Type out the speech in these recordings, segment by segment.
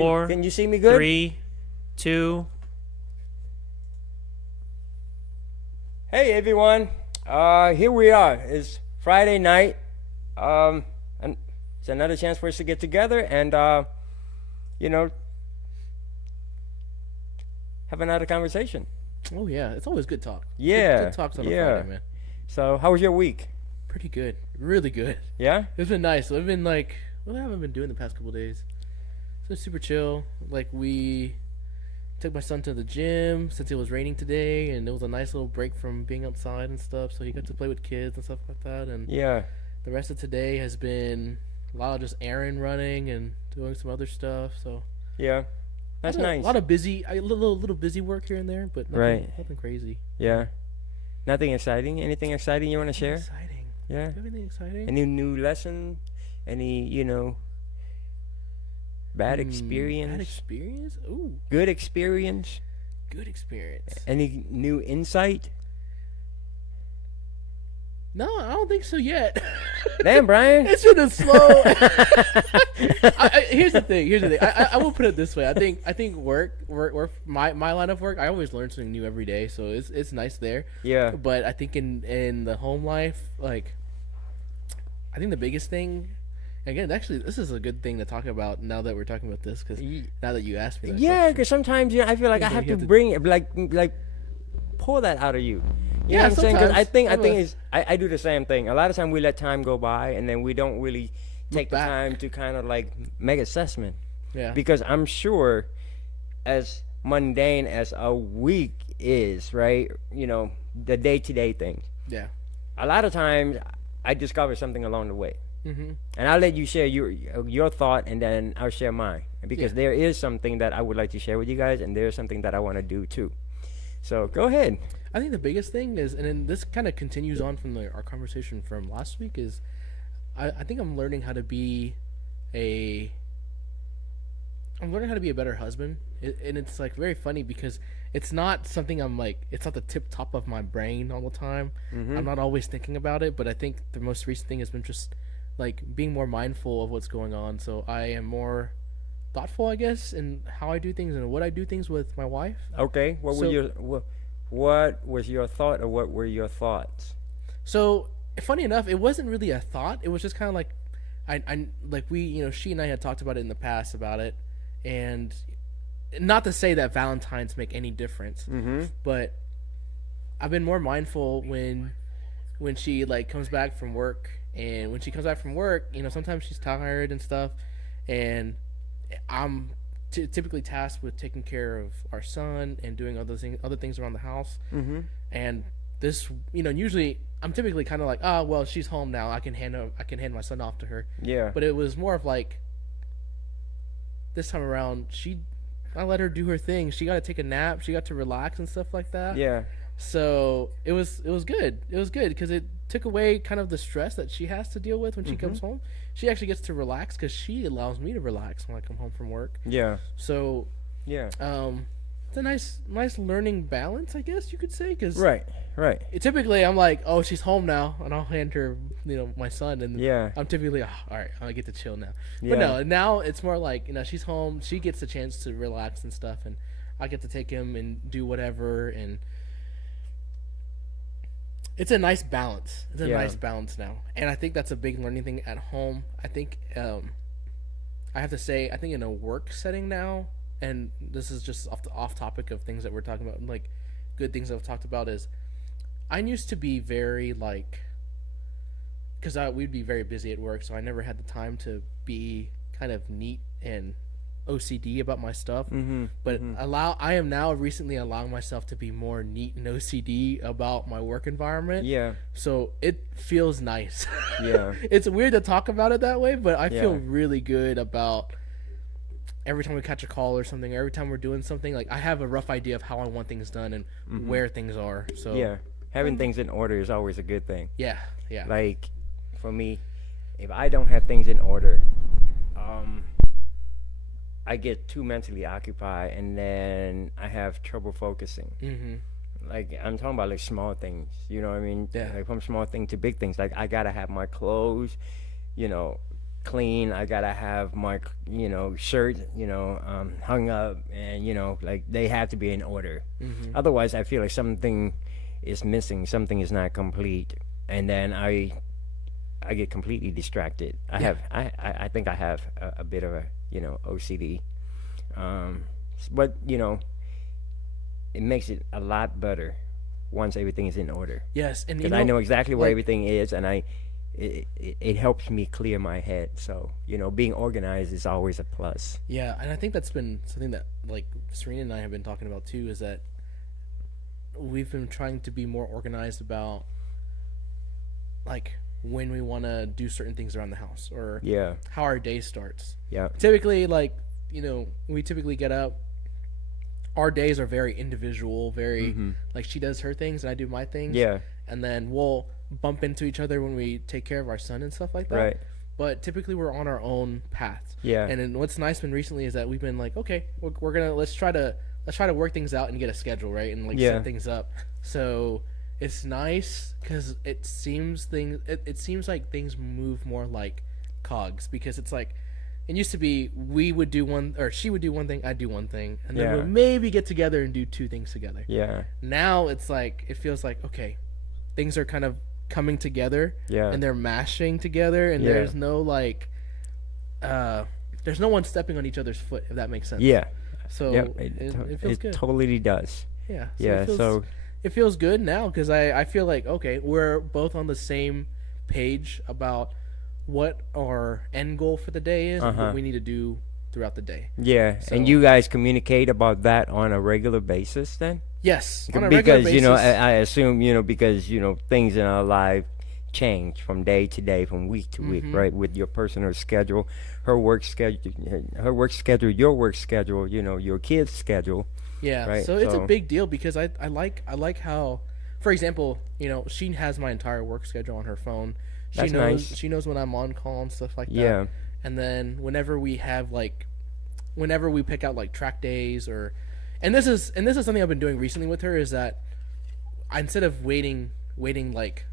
4, Can you see me good? 3, 2. Hey everyone, here we are. It's Friday night, and it's another chance for us to get together and, you know, have another conversation. Oh yeah, it's always good talk. Yeah, Good talks on a yeah. Friday, man. So, how was your week? Pretty good, really good. Yeah? It's been nice. I've been like, what have I been doing the past couple days? It's been super chill. Like we took my son to the gym since it was raining today, and it was a nice little break from being outside and stuff. So he got to play with kids and stuff like that. And Yeah. the rest of today has been a lot of just errand running and doing some other stuff. So Yeah. That's nice. A lot of busy, a little busy work here and there, but nothing, Right. nothing crazy. Yeah. Nothing exciting? Anything exciting you want to share? Exciting. Yeah. Everything exciting. Any new lesson? Any, bad experience? Bad experience? Ooh, Good experience? good experience. Any new insight? No, I don't think so yet. Damn, Brian. It's been a slow. Here's the thing. I will put it this way. I think work. My line of work. I always learn something new every day, so it's nice there. Yeah. But I think in the home life, like, I think the biggest thing. Again, actually, this is a good thing to talk about now that we're talking about this, because now that you asked me that Yeah, question. because sometimes I feel like I Yeah, have you to have to- bring it, like pull that out of you. You know Yeah, what I'm saying? Because I sometimes. think I do the same thing. A lot of time we let time go by, and then we don't really take the back. time to kind of like make assessment. Yeah. Because I'm sure, as mundane as a week is, right? The day-to-day things. Yeah. A lot of times I discover something along the way. Mhm. And I'll let you share your thought, and then I'll share mine, because Yeah. there is something that I would like to share with you guys, and there's something that I want to do too. So go ahead. I think the biggest thing is, and then this kind of continues on from our conversation from last week, is I think I'm learning how to be a better husband. And it's like very funny because it's not something it's not the tip top of my brain all the time. I'm not always thinking about it, but I think the most recent thing has been just like being more mindful of what's going on. So I am more thoughtful, I guess, in how I do things and what I do things with my wife. Okay. What was your thought, or what were your thoughts? So funny enough, it wasn't really a thought. It was just kind of like, I like she and I had talked about it in the past about it, and not to say that Valentines make any difference, but I've been more mindful when she like comes back from work, and when she comes back from work, sometimes she's tired and stuff, and I'm typically tasked with taking care of our son and doing other things around the house. And this, usually I'm typically kind of like, oh well, she's home now. I can hand my son off to her. Yeah. But it was more of like, this time around, I let her do her thing. She got to take a nap. She got to relax and stuff like that. Yeah. So it was good. It was good because it took away kind of the stress that she has to deal with when she comes home. She actually gets to relax because she allows me to relax when I come home from work. Yeah. So Yeah. it's a nice learning balance, I guess you could say. Cause Right. typically I'm like, oh, she's home now, and I'll hand her, my son, and Yeah. I'm typically, all right, I get to chill now. Yeah. But no, now it's more like, she's home, she gets a chance to relax and stuff, and I get to take him and do whatever, and it's a nice balance. It's a Yeah. nice balance now, and I think that's a big learning thing at home. I think I have to say, I think in a work setting now, and this is just off topic of things that we're talking about, like good things I've talked about, is I used to be very like, because we'd be very busy at work, so I never had the time to be kind of neat and OCD about my stuff. But I am now recently allowing myself to be more neat and OCD about my work environment. Yeah. So it feels nice. Yeah. It's weird to talk about it that way, but I feel Yeah. really good about every time we catch a call or something, or every time we're doing something. Like, I have a rough idea of how I want things done and where things are. So Yeah. Having things in order is always a good thing. yeah. Like, for me, if I don't have things in order, I get too mentally occupied, and then I have trouble focusing. Like, I'm talking about like small things, you know what I mean? Yeah. Like from small thing to big things. Like, I gotta have my clothes, clean. I gotta have my, shirt, hung up, and like they have to be in order. Otherwise, I feel like something is missing, something is not complete, and then I get completely distracted. I think I have a bit of a OCD, but it makes it a lot better once everything is in order. Yes, and Because I know exactly where like- everything is, and it helps me clear my head. So being organized is always a plus. Yeah, and I think that's been something that like Serena and I have been talking about too. Is that we've been trying to be more organized about like when we want to do certain things around the house or Yeah, how our day starts. yeah, Typically, like we typically get up. Our days are very individual, very like she does her things and I do my things. yeah, And then we'll bump into each other when we take care of our son and stuff like that. right. But typically we're on our own paths. Yeah, And then what's nice been recently is that we've been like, okay, we're gonna let's try to work things out and get a schedule, right, and like Yeah. set things up. So it's nice because it seems like things move more like cogs, because it's like it used to be we would do one, or she would do one thing, I'd do one thing, and then Yeah. we'll maybe get together and do two things together. yeah, Now it's like it feels like okay, things are kind of coming together yeah, and they're mashing together, and Yeah. there's no like there's no one stepping on each other's foot, if that makes sense. yeah. So Yep, it feels good. totally does. Yeah. So Yeah, it feels good now because I feel like okay, we're both on the same page about what our end goal for the day is and Uh-huh. what we need to do throughout the day. yeah. So- And you guys communicate about that on a regular basis then? Yes, on a regular Because basis. I assume because things in our life change from day to day, from week to week, Mhm. right? With your personal schedule, her work schedule, your work schedule, your kids' schedule. Yeah, Right, so it's a so- big deal because I like how, for example, she has my entire work schedule on her phone. She That's knows nice. she knows when I'm on call and stuff like that. Yeah, And then whenever we pick out like track days and this is something I've been doing recently with her, is that instead of waiting like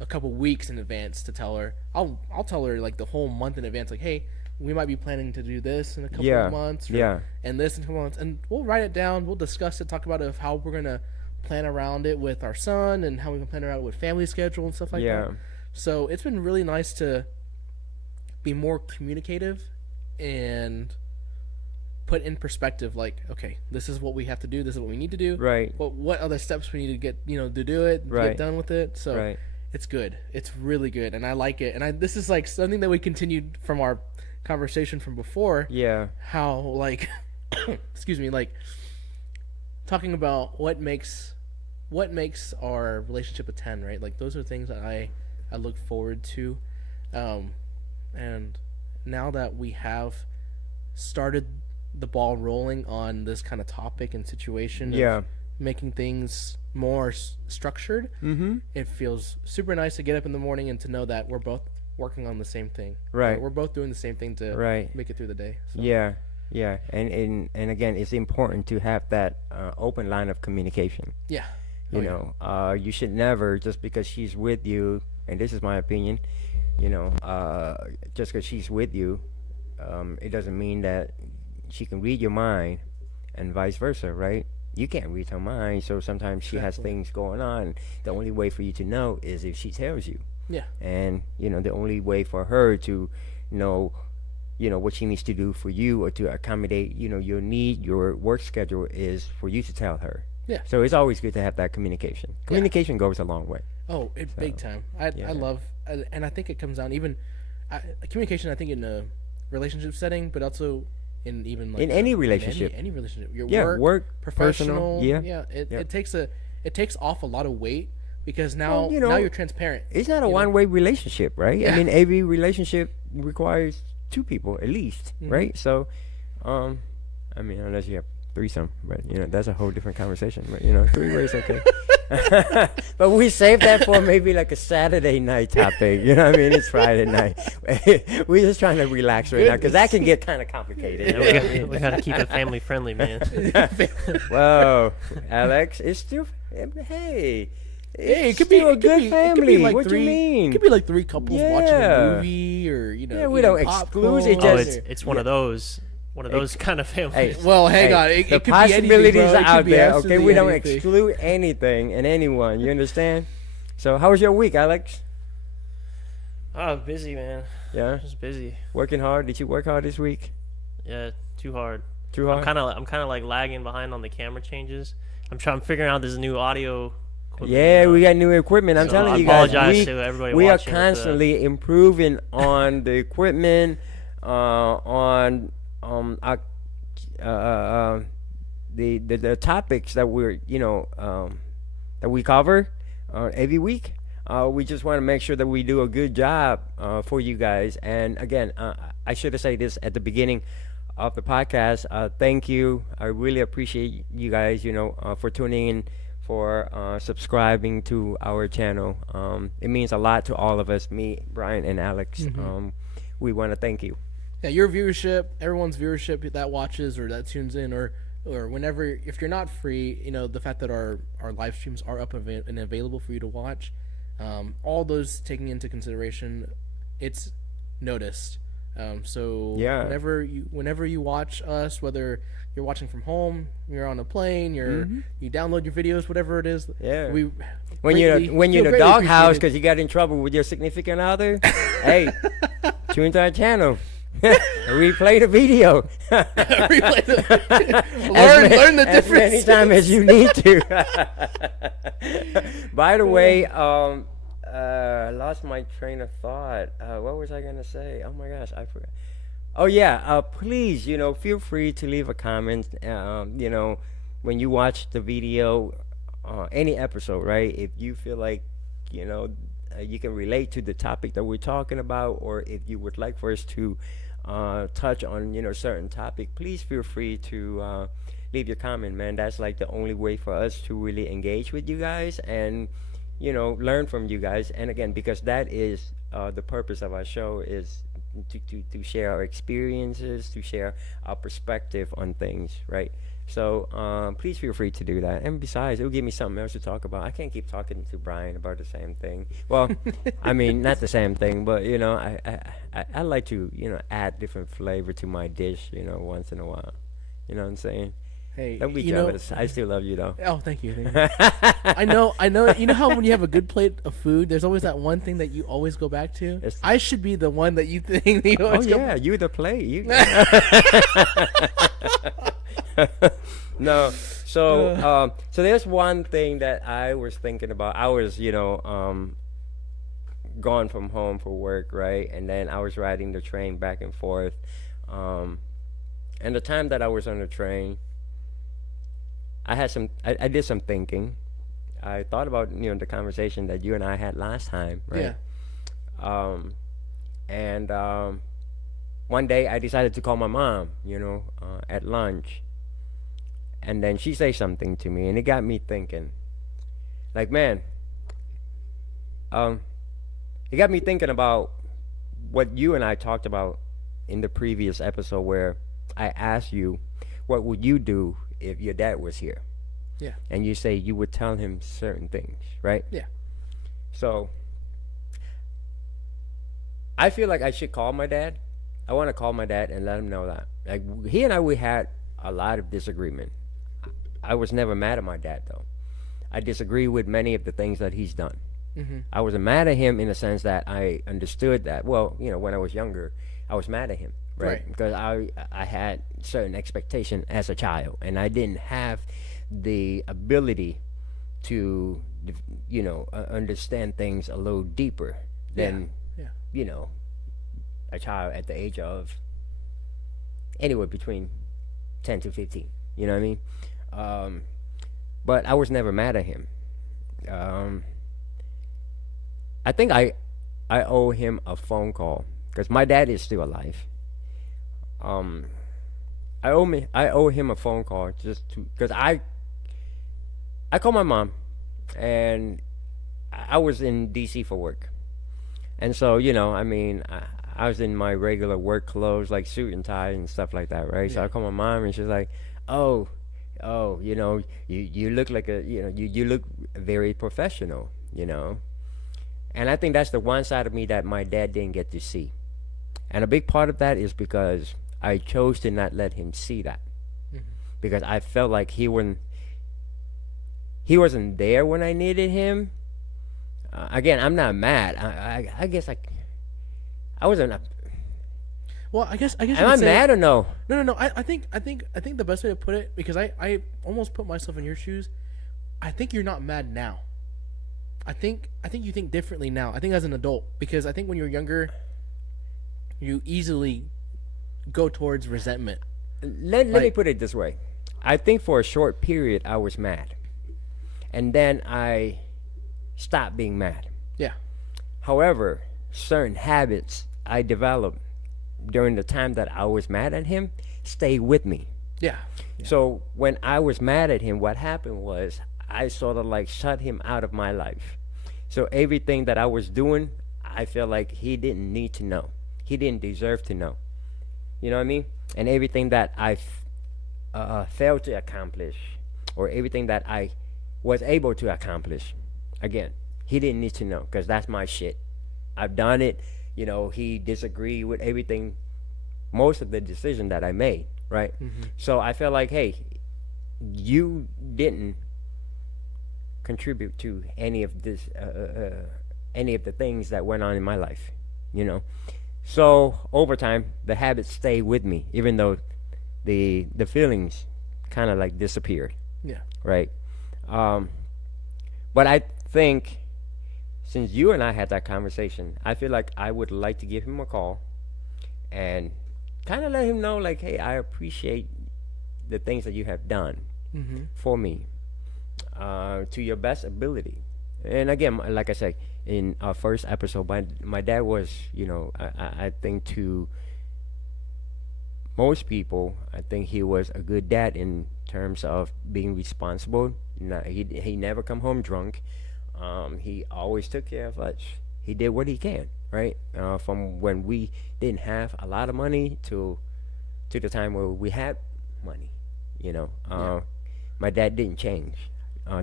a couple weeks in advance to tell her, I'll tell her like the whole month in advance, like, hey, we might be planning to do this in a couple Yeah, of months, yeah. and this in a couple months, and we'll write it down, we'll discuss it, talk about it, of how we're gonna plan around it with our son and how we can plan around it with family schedule and stuff like Yeah. that. So it's been really nice to be more communicative and put in perspective, like, okay, this is what we have to do, this is what we need to do, right, what other steps we need to get, to do it, Right. get done with it. So right. it's good, it's really good, and I like it. And this is like something that we continued from our conversation from before, Yeah, how like excuse me, like talking about what makes our relationship a 10, right? Like those are things that I look forward to, and now that we have started the ball rolling on this kind of topic and situation yeah. of making things more structured, Mm-hmm. it feels super nice to get up in the morning and to know that we're both working on the same thing. Right. We're both doing the same thing to Right. make it through the day. So. Yeah, yeah. And again, it's important to have that open line of communication. Yeah. You know, you should never, just because she's with you, and this is my opinion, just because she's with you, it doesn't mean that she can read your mind, and vice versa, right? You can't read her mind, so sometimes she has Exactly. things going on. The only way for you to know is if she tells you. Yeah. And the only way for her to know what she needs to do for you, or to accommodate your need, your work schedule, is for you to tell her. Yeah. So it's always good to have that communication. Communication goes a long way. Oh, big time. I yeah. love, and I think it comes down even communication. I think in a relationship setting, but also in even like In any relationship. any relationship, your Work, professional, personal, yeah. It takes off a lot lot of weight, because now now you're transparent. It's not a you know? one-way relationship, right? Yeah. I mean, every relationship requires two people at least, Mhm. right? So, I mean, unless you have threesome, but that's a whole different conversation. But three ways okay. But we save that for maybe like a Saturday night topic. You know what I mean? It's Friday night. We're just trying to relax right now, because that can get kind of complicated. Yeah, we got to keep it family friendly, man. Whoa, Alex, it's still, hey, Hey, it's still a good family. Like what three, you mean? It could be like three couples watching a Yeah. movie, or Yeah, we don't eating exclude it, popcorn, just- or- it's one of those kind of families. Hey, Well, hang hey, on. It the could be anything, possibilities bro. are It could out be there. Okay, absolutely we don't anything. exclude anything and anyone. You understand? So, how was your week, Alex? Oh, busy, man. Yeah, Just busy. working hard. Did you work hard this week? Yeah, too hard. Too hard. I'm kind of like lagging behind on the camera changes. I'm figuring out this new audio equipment. Yeah, we got new equipment. I'm So telling I you guys, apologize to everybody we are watching with the- constantly improving on the equipment, on the topics that we're that we cover every week. We just want to make sure that we do a good job for you guys. And again, I should have said this at the beginning of the podcast. Thank you. I really appreciate you guys, for tuning in, for subscribing to our channel. It means a lot to all of us, me, Brian, and Alex. We want to thank you. Yeah, your viewership, everyone's viewership that watches or that tunes in, or whenever, if you're not free, the fact that our live streams are up and available for you to watch, all those taking into consideration, it's noticed. So Yeah. whenever you watch us, whether you're watching from home, you're on a plane, you download your videos, whatever it is. Yeah. We When you're greatly- in feel the greatly doghouse appreciated. because you got in trouble with your significant other, hey, tune to our channel. Replay the video. Replay the- learn the as difference. many times as you need to. By the way, I lost my train of thought. What was I gonna say? Oh my gosh, I forgot. Oh yeah, please, feel free to leave a comment. When you watch the video, any episode, right? If you feel like, you can relate to the topic that we're talking about, or if you would like for us to touch on, certain topic, please feel free to leave your comment, man. That's like the only way for us to really engage with you guys and learn from you guys. And again, because that is the purpose of our show, is to share our experiences, to share our perspective on things, right? So please feel free to do that. And besides, it'll give me something else to talk about. I can't keep talking to Brian about the same thing. Well, I mean, not the same thing, but I like to add different flavor to my dish, once in a while. You know what I'm saying? Hey, Don't be jealous. I still love you though. Oh, thank you. I know. You know how when you have a good plate of food, there's always that one thing that you always go back to. It's- I should be the one that you think that you Oh always go yeah, you the play. You. No. So there's one thing that I was thinking about. I was gone from home for work, right? And then I was riding the train back and forth. And the time that I was on the train, I did some thinking. I thought about the conversation that you and I had last time, right? Yeah. And one day I decided to call my mom, at lunch. And then she said something to me, and it got me thinking. Like, man, it got me thinking about what you and I talked about in the previous episode, where I asked you, what would you do if your dad was here? Yeah. And you say you would tell him certain things, right? Yeah. So I feel like I should call my dad. I want to call my dad and let him know that. Like, he and we had a lot of disagreement. I was never mad at my dad, though. I disagree with many of the things that he's done. Mm-hmm. I wasn't mad at him in the sense that I understood that, well, when I was younger, I was mad at him, right? Right. Because I had certain expectation as a child, and I didn't have the ability to, understand things a little deeper than, Yeah. A child at the age of anywhere between 10 to 15. You know what I mean? But I was never mad at him. I think I owe him a phone call because my dad is still alive. I owe him a phone call just to, because I called my mom, and I was in DC for work, and so I was in my regular work clothes, like suit and tie and stuff like that, right? So I called my mom, and she's like, "Oh, oh, you look like you look very professional, and I think that's the one side of me that my dad didn't get to see. And a big part of that is because I chose to not let him see that, because I felt like he wasn't there when I needed him. Again, I'm not mad. I guess I wasn't. Well, I guess you Am I could say, mad or no? no. I think the best way to put it, because I almost put myself in your shoes. I think you're not mad now. I think you think differently now. I think as an adult, because I think when you're younger, you easily go towards resentment. Let me put it this way. I think for a short period I was mad, and then I stopped being mad. Yeah. However, certain habits I developed during the time that I was mad at him stayed with me. Yeah. So when I was mad at him, what happened was I sort of like shut him out of my life. So everything that I was doing, I felt like he didn't need to know. He didn't deserve to know. You know what I mean? And everything that I failed to accomplish, or everything that I was able to accomplish, again, he didn't need to know, because that's my shit. I've done it. He disagreed with everything, most of the decision that I made, right? So I felt like, hey, you didn't contribute to any of this, any of the things that went on in my life, So over time, the habits stayed with me, even though the feelings kind of like disappeared, Yeah. right? But I think since you and I had that conversation, I feel like I would like to give him a call and kind of let him know, like, hey, I appreciate the things that you have done for me, to your best ability. And again, like I said in our first episode, my dad was, I think to most people, I think he was a good dad in terms of being responsible. He never come home drunk. He always took care of us. He did what he can, right? From when we didn't have a lot of money to the time where we had money, My dad didn't change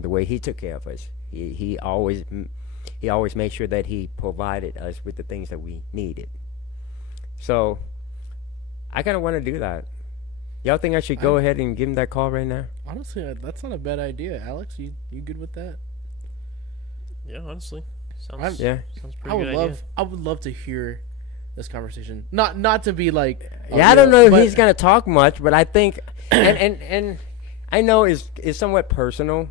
the way he took care of us. He always made sure that he provided us with the things that we needed. So I kind of want to do that. Y'all think I should go ahead and give him that call right now? Honestly, that's not a bad idea, Alex. You good with that? Yeah, honestly, I'm- sounds Yeah. sounds I pretty would good love idea. I would love to hear this conversation. Not to be like, Yeah, I don't know if but- he's gonna talk much, but I think, and I know it's somewhat personal,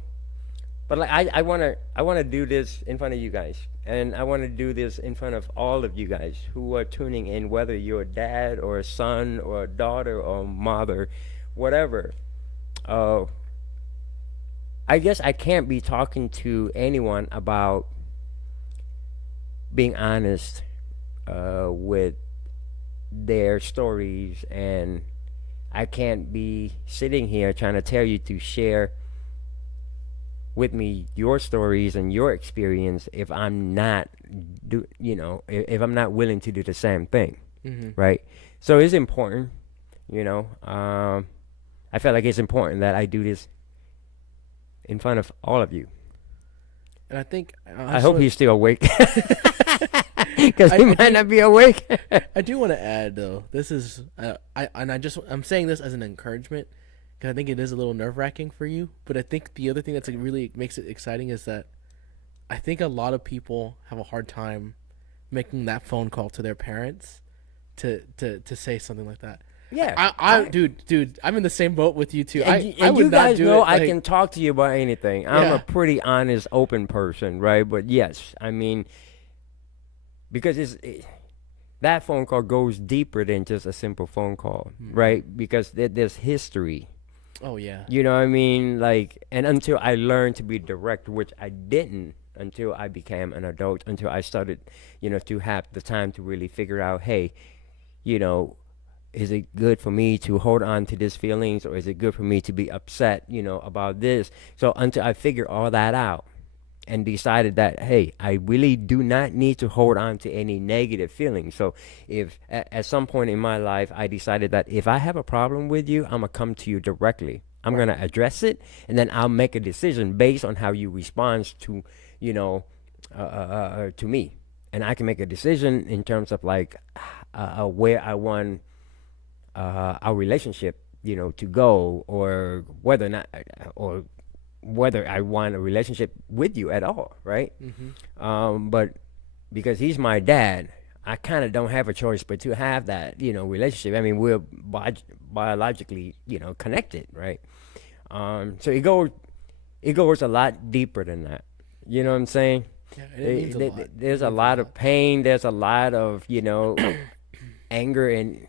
but like I wanna do this in front of you guys, and I want to do this in front of all of you guys who are tuning in, whether you're a dad or a son or a daughter or a mother, whatever. I guess I can't be talking to anyone about being honest with their stories, and I can't be sitting here trying to tell you to share with me your stories and your experience if I'm not if I'm not willing to do the same thing, right? So it's important, I feel like it's important that I do this in front of all of you. And I think I hope he's still awake, because he might not be awake. I do want to add though. This is I'm saying this as an encouragement, because I think it is a little nerve wracking for you. But I think the other thing that's really makes it exciting is that I think a lot of people have a hard time making that phone call to their parents to say something like that. Yeah, Dude, I'm in the same boat with you too. And I would you not guys do know it. I Like, can talk to you about anything. I'm Yeah. a pretty honest, open person, right? But yes, I mean, because that phone call goes deeper than just a simple phone call, right? Because there's history. Oh yeah. You know what I mean? Like, and until I learned to be direct, which I didn't until I became an adult, until I started, to have the time to really figure out, hey, is it good for me to hold on to these feelings, or is it good for me to be upset, about this? So until I figured all that out and decided that, hey, I really do not need to hold on to any negative feelings. So if at some point in my life I decided that if I have a problem with you, I'm going to come to you directly. I'm gonna address it, and then I'll make a decision based on how you respond to, you know, to me, and I can make a decision in terms of like where I want our relationship, you know, to go, or whether or not, or whether I want a relationship with you at all, right? But because he's my dad, I kind of don't have a choice but to have that, you know, relationship. I mean, we're biologically, you know, connected, right? So it goes a lot deeper than that. You know what I'm saying? Yeah, it means a lot. There's a lot of pain. There's a lot of, you know, anger and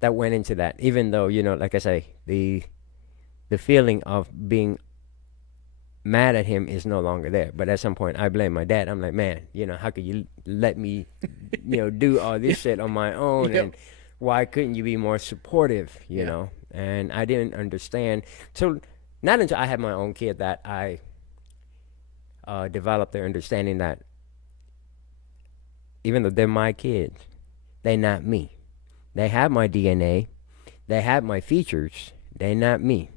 that went into that. Even though, you know, like I say, the feeling of being mad at him is no longer there. But at some point, I blame my dad. I'm like, man, you know, how could you let me, you know, do all this shit on my own? Yep. And why couldn't you be more supportive, you know? And I didn't understand. So not until I had my own kid that I developed the understanding that even though they're my kids, they're not me. They have my DNA. They have my features. They're not me.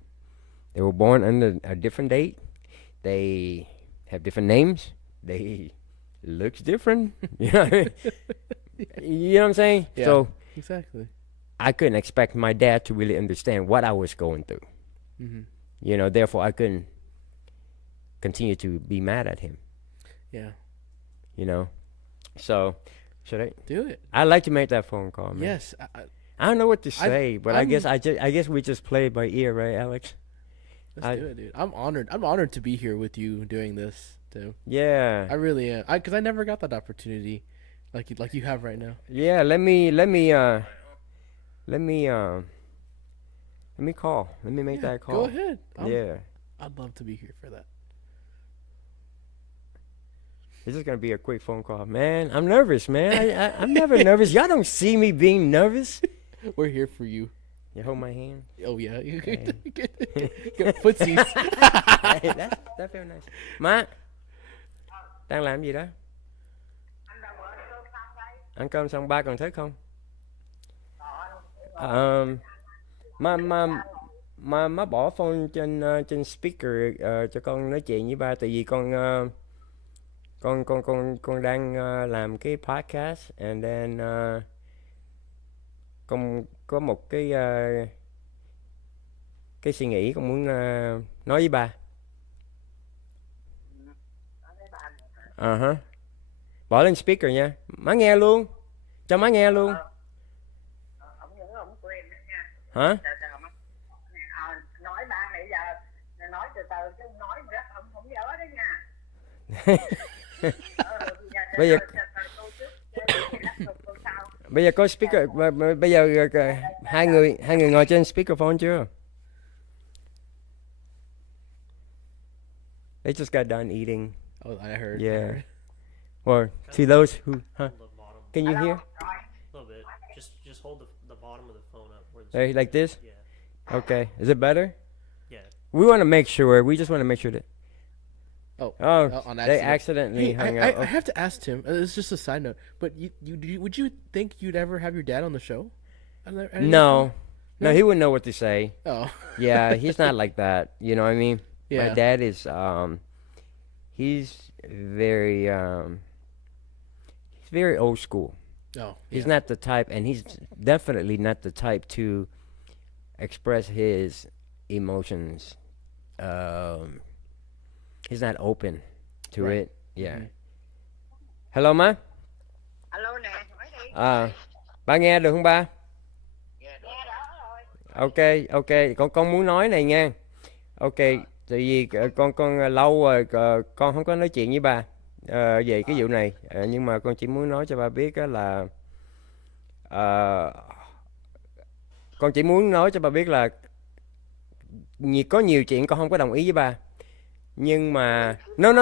They were born under a different date. They have different names. They looks different. You know what I mean? You know what I'm saying? Yeah, So exactly. I couldn't expect my dad to really understand what I was going through. You know, therefore I couldn't continue to be mad at him. Yeah. You know? So should I? Do it. I'd like to make that phone call, man. Yes. I don't know what to say, but I I'm- guess we just play it by ear, right, Alex? Let's do it, dude. I'm honored. I'm honored to be here with you doing this too. Yeah. I really am. Because I never got that opportunity, like you have right now. Yeah. Let me call. Let me make that call. Go ahead. Yeah. I'd love to be here for that. It's just gonna be a quick phone call, man. I'm nervous, man. I'm never nervous. Y'all don't see me being nervous. We're here for you. You hold my hand. Oh yeah. You Hey. get footsies. Hey, that feel nice. Má, đang làm gì đó? Ăn cơm xong ba còn thức không? Má bỏ phone trên speaker cho con nói chuyện với ba, tại vì con đang làm cái podcast, and then con có một cái suy nghĩ con muốn nói với ba. Bỏ lên speaker nha, má nghe luôn, cho má nghe luôn. Hả? Nói ba nãy giờ nói từ từ chứ nói rất không nhớ đấy nha. Bây giờ có speaker, bây giờ hai người ngồi trên speakerphone chưa? They just got done eating. Oh, I heard. Yeah. I heard. Or to those who, Hold the bottom can you hear? a little bit. Just hold the bottom of the phone up. Where the Hey, like this? Yeah. Okay. Is it better? Yeah. We want to make sure. We just want to make sure that. Oh, on They accident. accidentally Hey, hung I out. have to ask Tim. It's just a side note, but would you think you'd ever have your dad on the show? No, he wouldn't know what to say. Oh. Yeah, he's not like that. You know what I mean? Yeah. My dad is he's very old school. Oh. He's yeah. not the type, and he's definitely not the type to express his emotions. He's not open to Right. it. Yeah. Hello má. Alo nè, nói đi. Ba nghe được không ba? Nghe đó rồi. Ok, con muốn nói này nha. Ok, tại vì con lâu rồi con không có nói chuyện với ba về cái vụ này, nhưng mà con chỉ muốn nói cho ba biết á là con chỉ muốn nói cho ba biết là có nhiều chuyện con không có đồng ý với ba, nhưng mà no,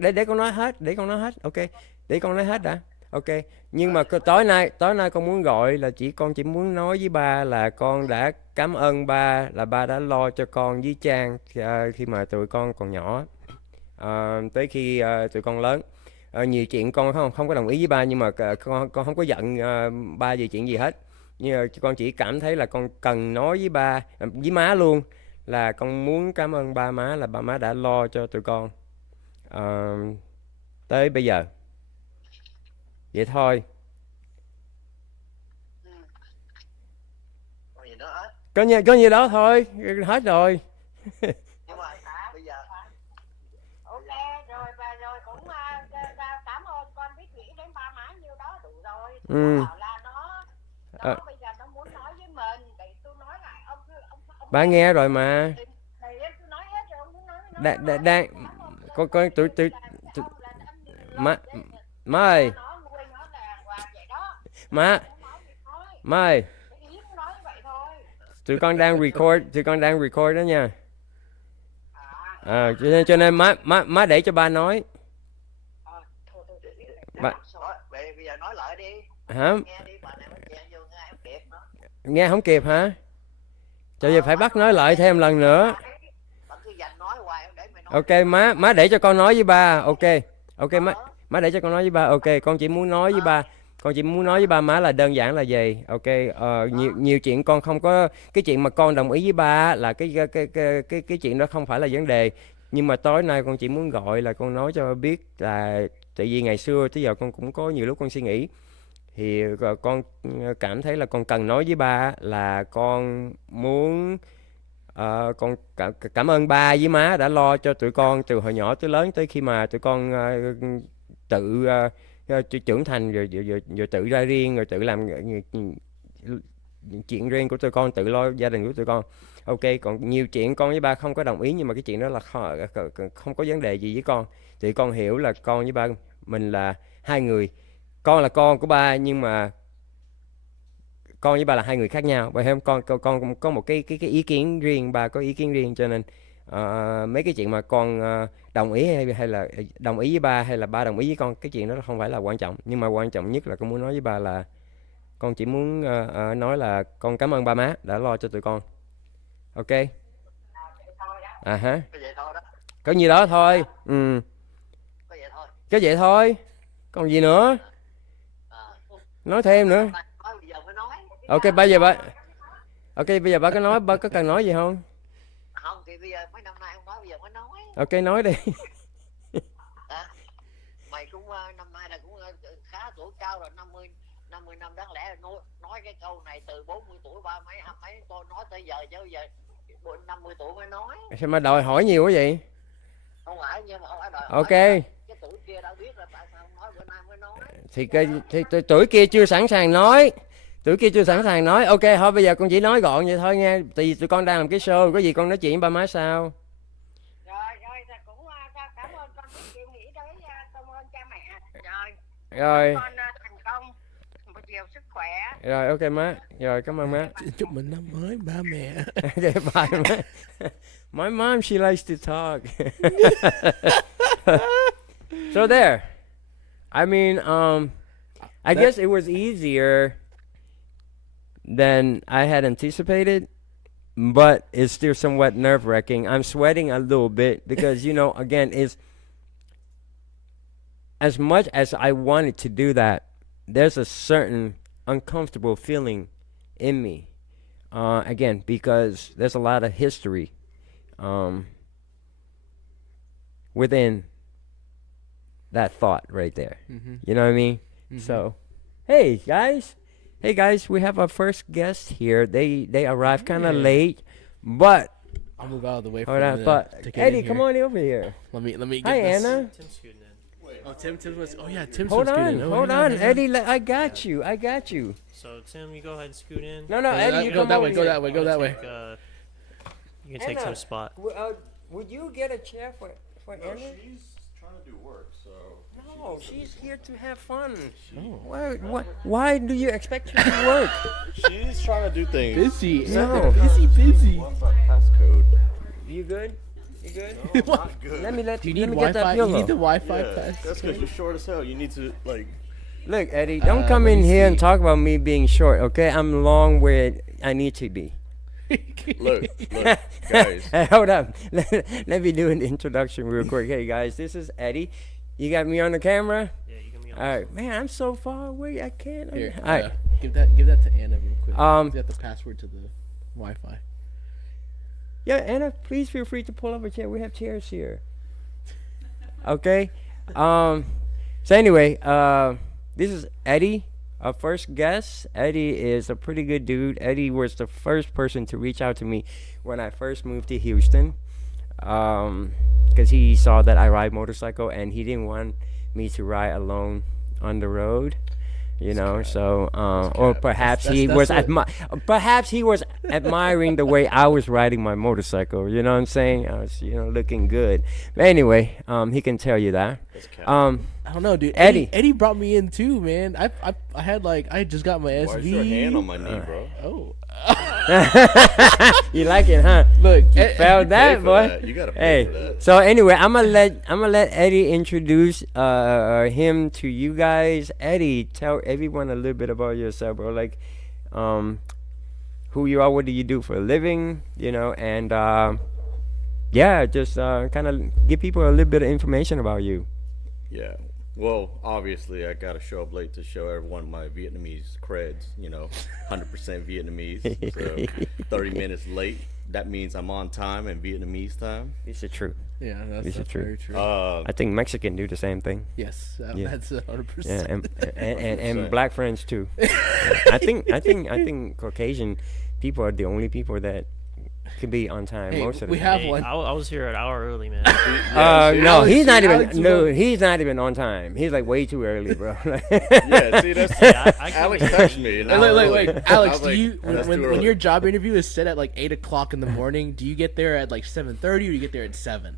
để con nói hết, ok, để con nói hết đã, ok. Nhưng mà tối nay con muốn gọi là con chỉ muốn nói với ba là con đã cảm ơn ba, là ba đã lo cho con với Trang khi mà tụi con còn nhỏ, tới khi tụi con lớn. Nhiều chuyện con không có đồng ý với ba, nhưng mà con không có giận ba về chuyện gì hết, nhưng mà con chỉ cảm thấy là con cần nói với ba với má luôn là con muốn cảm ơn ba má là ba má đã lo cho tụi con tới bây giờ. Vậy thôi. Còn gì nữa hết. Có gì đó thôi, hết rồi. Nhưng mà bây giờ Ok rồi và rồi cũng cảm ơn con biết nghĩ đến ba má nhiêu đó đủ rồi. Nó bảo là nó bây giờ nó muốn nói với mình để tôi nói lại ông Ba nghe rồi mà. Thầy em tôi nói hết rồi ông muốn nói với nó. Đang con tụi má ơi. Má ơi. Tụi con đang record đó nha. Cho nên má để cho ba nói. bây giờ nói lại đi. Hả? Nghe đi, bà này mới chèn vô nghe không kịp nữa. Nghe không kịp hả? Cho giờ phải bắt nói lại thêm lần nữa. Bà cứ dành nói hoài để mày nói. Ok má để cho con nói với ba. Ok má để cho con nói với ba. Ok, con chỉ muốn nói với ba má là đơn giản là gì. Ok, nhiều chuyện con không có, cái chuyện mà con đồng ý với ba là cái chuyện đó không phải là vấn đề. Nhưng mà tối nay con chỉ muốn gọi là con nói cho ba biết là tại vì ngày xưa tới giờ con cũng có nhiều lúc con suy nghĩ, thì con cảm thấy là con cần nói với ba là con muốn con cảm ơn ba với má đã lo cho tụi con từ hồi nhỏ tới lớn, tới khi mà tụi con tự trưởng thành rồi tự ra riêng, rồi tự làm chuyện riêng của tụi con, tự lo gia đình của tụi con. Ok, còn nhiều chuyện con với ba không có đồng ý, nhưng mà cái chuyện đó là không có vấn đề gì với con. Thì con hiểu là con với ba mình là hai người, con là con của ba nhưng mà con với ba là hai người khác nhau. Vậy không, con có một cái ý kiến riêng, ba có ý kiến riêng, cho nên mấy cái chuyện mà con đồng ý hay là đồng ý với ba hay là ba đồng ý với con, cái chuyện đó không phải là quan trọng. Nhưng mà quan trọng nhất là con muốn nói với ba là con chỉ muốn nói là con cảm ơn ba má đã lo cho tụi con. Ok. Hả? Có gì đó thôi. Có vậy thôi. Còn gì nữa? Nói thêm nữa. Ok, bây giờ ba có nói, ba có cần nói gì không? Không, thì bây giờ mấy năm nay không nói, bây giờ mới nói. Ok, nói đi. Mày cũng năm nay là cũng khá tuổi cao rồi, 50 năm, đáng lẽ nói cái câu này từ 40 tuổi ba mấy con nói tới giờ, chứ bây giờ 50 tuổi mới nói. Sao mà đòi hỏi nhiều quá vậy? Không phải, nhưng mà không phải đòi hỏi. Ok. Cái tuổi kia đã biết là tại sao không nói, bữa nay mới nói. Thì tuổi kia chưa sẵn sàng nói. Ok, thôi bây giờ con chỉ nói gọn vậy thôi nha. Tại vì tụi con đang làm cái show, có gì con nói chuyện với ba má sao? Rồi cũng cảm ơn con biết chịu nghĩ tới, cảm ơn cha mẹ. Rồi. Con thành công, một điều sức khỏe. Rồi ok má. Rồi cảm ơn má. Chúc mừng năm mới ba mẹ. Okay, bye má. My mom, she likes to talk. So there. I mean, I guess it was easier than I had anticipated, but it's still somewhat nerve-wracking. I'm sweating a little bit because, again, it's as much as I wanted to do that, there's a certain uncomfortable feeling in me. Again, because there's a lot of history within that thought right there. Mm-hmm. You know what I mean? Mm-hmm. So, hey guys, we have our first guest here. They arrived kind of late, but I'll move out of the way for hold on. But Eddie, come on over here. Let me get Hi, this. Anna. Tim's scooting in. Oh, Tim was. Oh yeah, Tim's Hold scooting. on, Eddie. I got you. So Tim, you go ahead and scoot in. No, Eddie, you go come that over way. Go here. that way. Go that way. You can take Anna, Tim's spot. Would you get a chair for Anna? She's trying to do work, so. No, she's here to have fun. Why do you expect her to work? She's trying to do things. Busy. No. Busy. What's that passcode? You good? You good? No, not good. Let me Do you need get that Wi-Fi? You pillow. need the Wi-Fi Yeah, pass. that's because you're short as hell. You need to, like. Look, Eddie, don't come let in me here and see. talk about me being short, okay? I'm long where I need to be. Look, guys. Hey, hold up. Let me do an introduction real quick. Hey, guys, this is Eddie. You got me on the camera? Yeah, you can be on. All right. Man, I'm so far away. I can't. Here, All right. give that to Anna real quick. You got the password to the Wi-Fi. Yeah, Anna, please feel free to pull up a chair. We have chairs here. Okay. So anyway, this is Eddie, our first guest. Eddie is a pretty good dude. Eddie was the first person to reach out to me when I first moved to Houston, because he saw that I ride motorcycle and he didn't want me to ride alone on the road. You know, so or perhaps he was admiring the way I was riding my motorcycle. You know what I'm saying? I was, looking good. But anyway, he can tell you that. I don't know, dude. Eddie brought me in too, man. I just got my SV. Why is your hand on my knee, bro? Oh. You like it, huh? Look, you felt that, boy. That. You gotta pay for that. So anyway, I'm gonna let Eddie introduce him to you guys. Eddie, tell everyone a little bit about yourself, bro. Like, who you are, what do you do for a living, and just kind of give people a little bit of information about you. Yeah. Well, obviously, I gotta show up late to show everyone my Vietnamese creds. 100% Vietnamese. So 30 minutes late. That means I'm on time in Vietnamese time. Is it true? Yeah, that's true. very true. I think Mexican do the same thing. Yes, Yeah. that's 100%. Yeah, and black friends too. I think Caucasian people are the only people that can be on time most of the we time. have one. I was here an hour early, man. No, he's not Alex even on time. He's like way too early, bro. Yeah, see, that's Alex touched me. And I was Wait, like- Alex, I was do like, you "That's when too when early." your job interview is set at like 8:00 in the morning? Do you get there at like 7:30 or do you get there at 7?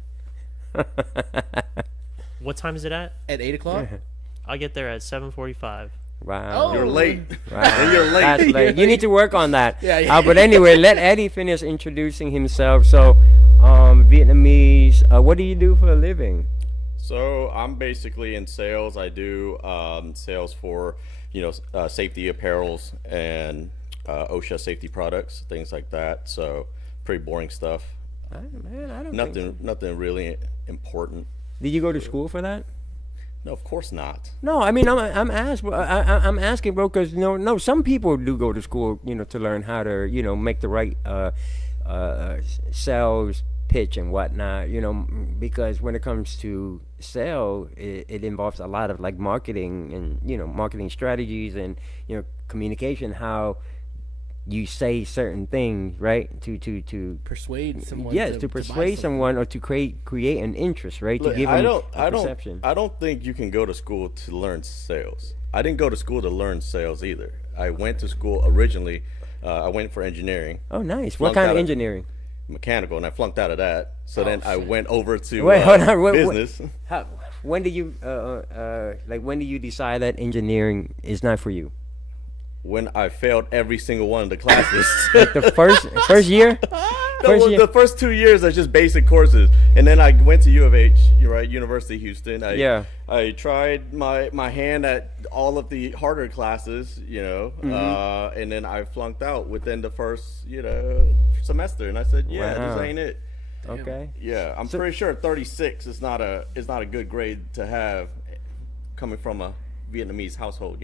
What time is it at? At 8:00? I'll get there at 7:45. Wow. Oh. You're late. Wow. And you're late. That's late. You need to work on that. Yeah. But anyway, let Eddie finish introducing himself. So, Vietnamese. What do you do for a living? So I'm basically in sales. I do sales for safety apparels and OSHA safety products, things like that. So pretty boring stuff. I don't Nothing, think so. nothing really important. Did you go to school for that? No, of course not. No, I mean I'm asking, bro, because no, some people do go to school, to learn how to make the right sales pitch and whatnot, because when it comes to sale, it involves a lot of like marketing and marketing strategies and communication, how you say certain things, right, to Persuade someone. yes, to buy persuade something. someone or to create an interest, right, Look, to give I them don't, I perception. don't think you can go to school to learn sales. I didn't go to school to learn sales either. I went to school originally. I went for engineering, Oh, nice. What flunked kind out of of- engineering? mechanical, and I flunked out of that. So then I went over to Wait, hold on. business. When did you when do you decide that engineering is not for you? When I failed every single one of the classes. The first year? The first 2 years are just basic courses, and then I went to U of H, you're right, University of Houston. I tried my hand at all of the harder classes, and then I flunked out within the first semester, and I said, yeah, Wow. this ain't it. Okay. Yeah, I'm pretty sure 36 is not a good grade to have coming from a Vietnamese household.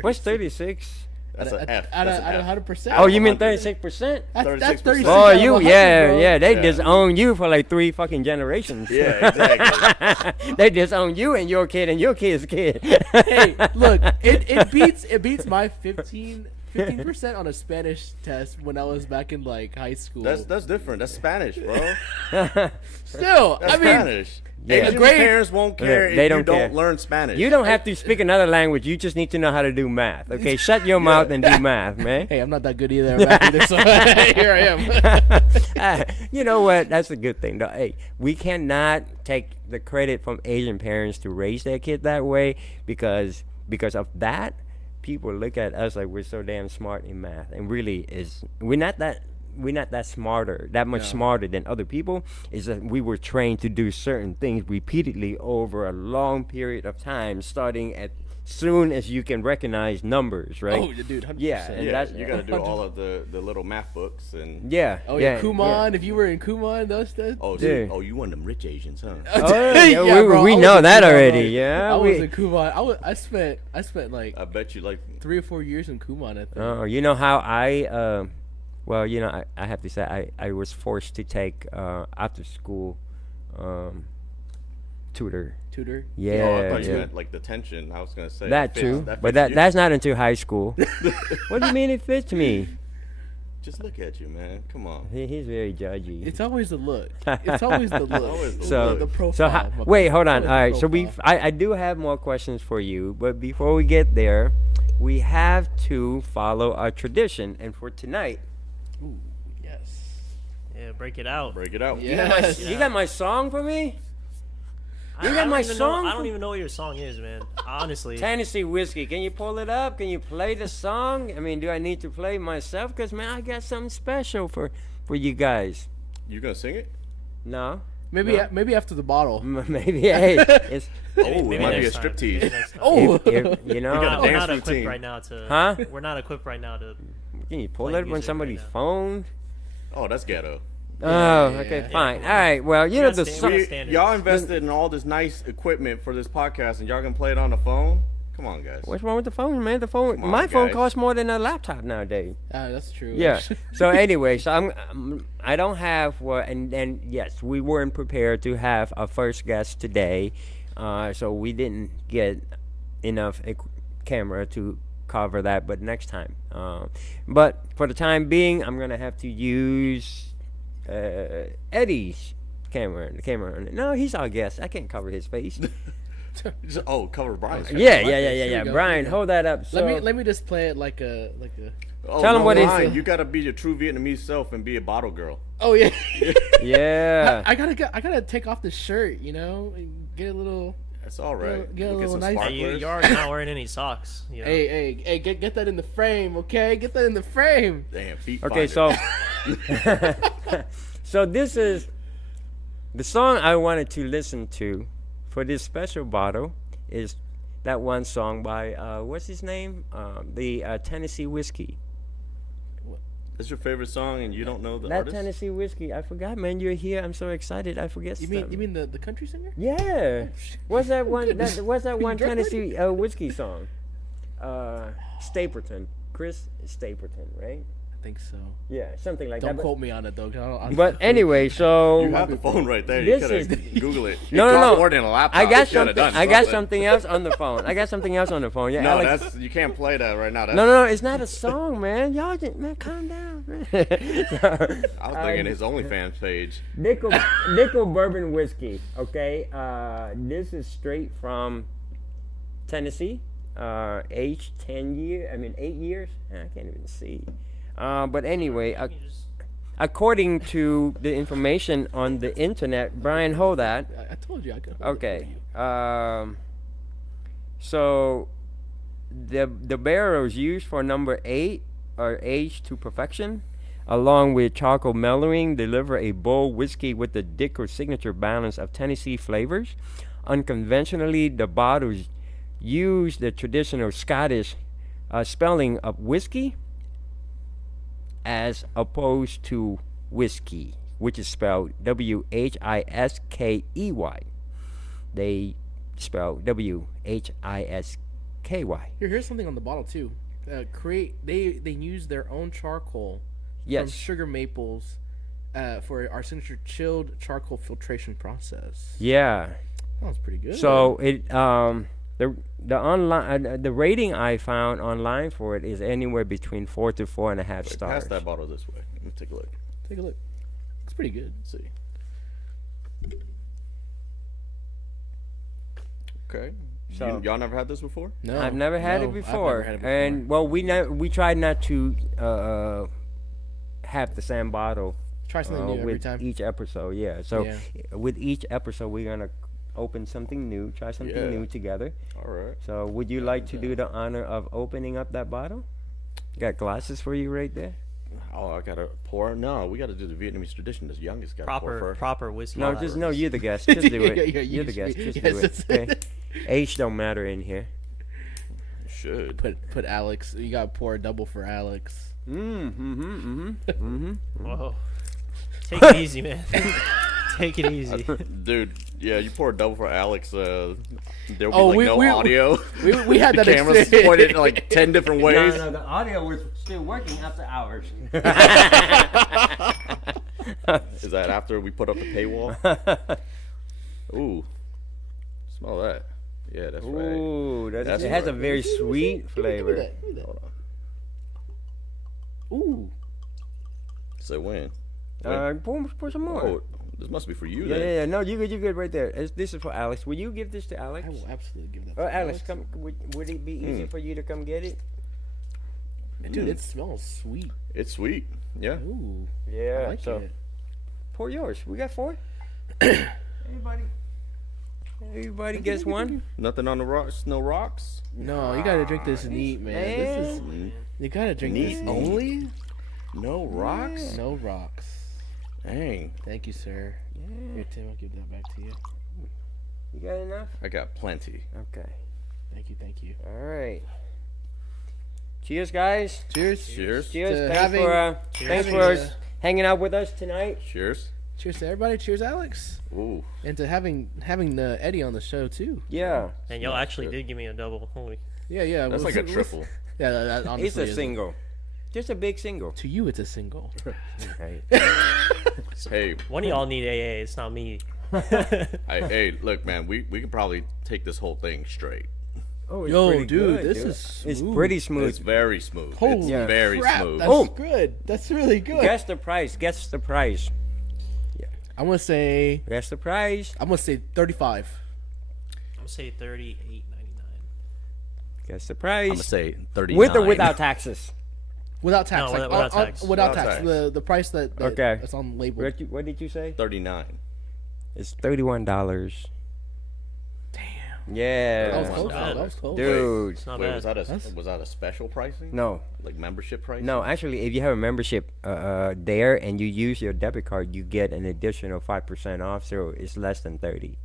What's 36? That's an F. Out That's of an F. 100%. Oh, you mean 100. 36%? That's 36%. 36. Oh, out of you 100, bro. they Yeah. disown you for like 3 fucking generations. Yeah, exactly. They disown you and your kid's kid. Hey, look, it beats my 15% on a Spanish test when I was back in like high school. That's different. That's Spanish, bro. Still, That's I mean, Spanish. Yeah. Asian grade- parents won't care They if don't you don't care. learn Spanish. You don't have to speak another language. You just need to know how to do math. Okay, shut your mouth and do math, man. hey, I'm not that good either. So here I am. You know what? That's a good thing, though. Hey, we cannot take the credit from Asian parents to raise their kid that way because of that. People look at us like we're so damn smart in math, and really we're not that much smarter than other people. Is that we were trained to do certain things repeatedly over a long period of time, starting at soon as you can recognize numbers, right? Oh, dude, 100%. Yeah, and Yeah, that's you got to do all of the little math books and. yeah. Oh, yeah, yeah, Kumon. If you were in Kumon, that's Oh, Yeah. oh, you one of them rich Asians, huh? Oh, yeah, Yeah, bro, we I was know in that Kumon, already. bro. Yeah, I was in Kumon. I spent like I bet you like. 3 or 4 years in Kumon. I think. Oh, you know how I Well, you know, I have to say I was forced to take after school tutor. Tutor. Yeah, Oh, I thought you yeah. meant like detention. I was gonna say That fits- too, that but fits you. that's not until high school. What do you mean it fits me? Just look at you, man. Come on. He's very judgy. It's always the look. It's always the look. Always the So, look. the profile. so my wait, bad. hold on. Always All the right, so profile. I do have more questions for you, but before we get there, we have to follow our tradition. And for tonight, Ooh, yes. Yeah, break it out. Break it out. Yes. you got my song for me? You got don't my even song? Know, I don't even know what your song is, man. Honestly. Tennessee Whiskey. Can you pull it up? Can you play the song? I mean, do I need to play myself? Because, man, I got something special for you guys. You gonna sing it? No? Maybe No. maybe after the bottle. Maybe, hey. It's, Oh, it maybe might be a next time. striptease. Maybe next time. Oh. you know. We're dance not equipped routine. right now to. Huh? We're not equipped right now to. Can you pull Play it on music somebody's right now. phone? Oh, that's ghetto. Oh, yeah, okay, yeah. fine. Yeah, All right, well, you know gotta the stand- song. we- We, standards. y'all invested in all this nice equipment for this podcast, and y'all can play it on the phone. Come on, guys. What's wrong with the phone, man? The phone, Come on, my phone guys. costs more than a laptop nowadays. That's true. Yeah. So anyway, so I don't have and yes, we weren't prepared to have a first guest today, so we didn't get enough camera to cover that. But next time. But for the time being, I'm gonna have to use Eddie's camera. The camera. No, he's our guest. I can't cover his face. Oh, cover Brian's. Yeah. Here we go, Brian, here we go. hold that up. So, Let me just play it like a. Oh, Tell him no, what it's- Brian, you gotta be your true Vietnamese self and be a bottle girl. Oh yeah. yeah. I gotta take off the shirt, you know, and get a little. That's all right. Get a We'll little some nice- Hey, sparklers. you're not wearing any socks. You know? Hey, get that in the frame, okay? Get that in the frame. Damn, feet Okay, finder. so so this is the song I wanted to listen to for this special bottle is that one song by what's his name? The Tennessee Whiskey. That's your favorite song, and you don't know the That artist? Tennessee Whiskey. I forgot, man. You're here. I'm so excited. I forget. You stuff. mean the country singer? Yeah. What's that one? What's that one drunk? Tennessee whiskey song? Stapleton. Chris Stapleton, right? I think so. Yeah, something like Don't that. quote me on it though. 'Cause I don't, But anyway, so You have the phone right there. You This could is- have Google it. No, It no, costs no. more than a laptop. I got You shoulda something. done I got something. something else on the phone. I got something else on the phone. Yeah, No, Alex. that's you can't play that right now. That's, No, it's not a song, man. Y'all just man, calm down, man. I was thinking his OnlyFans page. Nickel bourbon whiskey. Okay, this is straight from Tennessee. Aged 8 years. I can't even see. But anyway, You just- according to the information on the internet, Brian, hold that. I told you I could. Okay. So the barrels used for number 8 are aged to perfection, along with charcoal mellowing, deliver a bold whiskey with the Dicker signature balance of Tennessee flavors. Unconventionally, the bottles use the traditional Scottish spelling of whiskey as opposed to whiskey, which is spelled Whiskey. They spell Whisky. Here's something on the bottle too. They use their own charcoal from Yes. sugar maples for our signature chilled charcoal filtration process. Yeah. That was pretty good. So it the online the rating I found online for it is anywhere between 4 to 4.5 Wait, stars. pass that bottle this way. Let me take a look. take a look. It's pretty good. Let's see. Okay. So- Y'all never had this before? No, I've never had no, it I've before, never had it before. and well, we tried not to have the same bottle try something new every with time. each episode. Yeah, so Yeah. with each episode, we're gonna open something new, try something Yeah. new together. All right. So, would you like to do the honor of opening up that bottle? Got glasses for you right there. Oh, I gotta pour. No, we gotta do the Vietnamese tradition. This youngest gotta pour first. proper whiskey. No, just no. You're the guest. Just do it. Yeah, You're the you guest. should- Just yes, do it. that's Okay. it. Age don't matter in here. Should. Put Alex. You got to pour a double for Alex. Whoa. Take it easy, man. Take it easy. Dude, Yeah, you pour a double for Alex. There'll be Oh, like no audio. We had The that camera's experience. pointed in like 10 different ways. No, the audio was still working after hours. Is that after we put up the paywall? Ooh, smell that. Yeah, that's right. Ooh, That's it has a right. very sweet flavor. Hold on. Ooh. So when? Pour some more. Oh, this must be for you Yeah, then. yeah, no, you good right there. This is for Alex. Will you give this to Alex? I will absolutely give that. Oh, to Alex, come. Would it be easy for you to come get it? Dude, it smells sweet. It's sweet. Yeah. Ooh. Yeah. I like so it. pour yours. We got 4. Everybody gets one. Nothing on the rocks. No rocks. No, you gotta drink this neat, man. This is. You gotta drink this Neat neat. only. No rocks. No rocks. Dang. Thank you, sir. Here, Tim, I'll give that back to you. You got enough? I got plenty. Okay. Thank you, thank you. All right. Cheers, guys. Cheers. Cheers. Cheers. To Thanks having- thanks having, for hanging out with us tonight. Cheers. Cheers to everybody. Cheers, Alex. Ooh. And to having Eddie on the show too. Yeah. And y'all actually did give me a double. Holy. Yeah. That's like a triple. Yeah, that honestly It's a is. single. Just a big single. To you, it's a single. Right. Hey, One of y'all need AA. It's not me. hey, look, man. We could probably take this whole thing straight. Oh, it's Yo, pretty dude, good, this dude. is It's smooth. pretty smooth. It's very smooth. Holy it's very crap, smooth. That's Oh. good. That's really good. Guess the price. Guess the price. I'm gonna say Guess the price. 35. I'm gonna say 38.99. Guess the I'm price. gonna say 39. With or without taxes? Without tax. No, like, without tax. Without Without tax. tax. The price that Okay. that's on the label. What did you say? 39. It's $31. Damn. Yeah. That was Oh, close. not bad. That was close. Dude. It's not Wait, bad. was that a special pricing? No. Like membership pricing? No, actually, if you have a membership there and you use your debit card, you get an additional 5% off, so it's less than 30.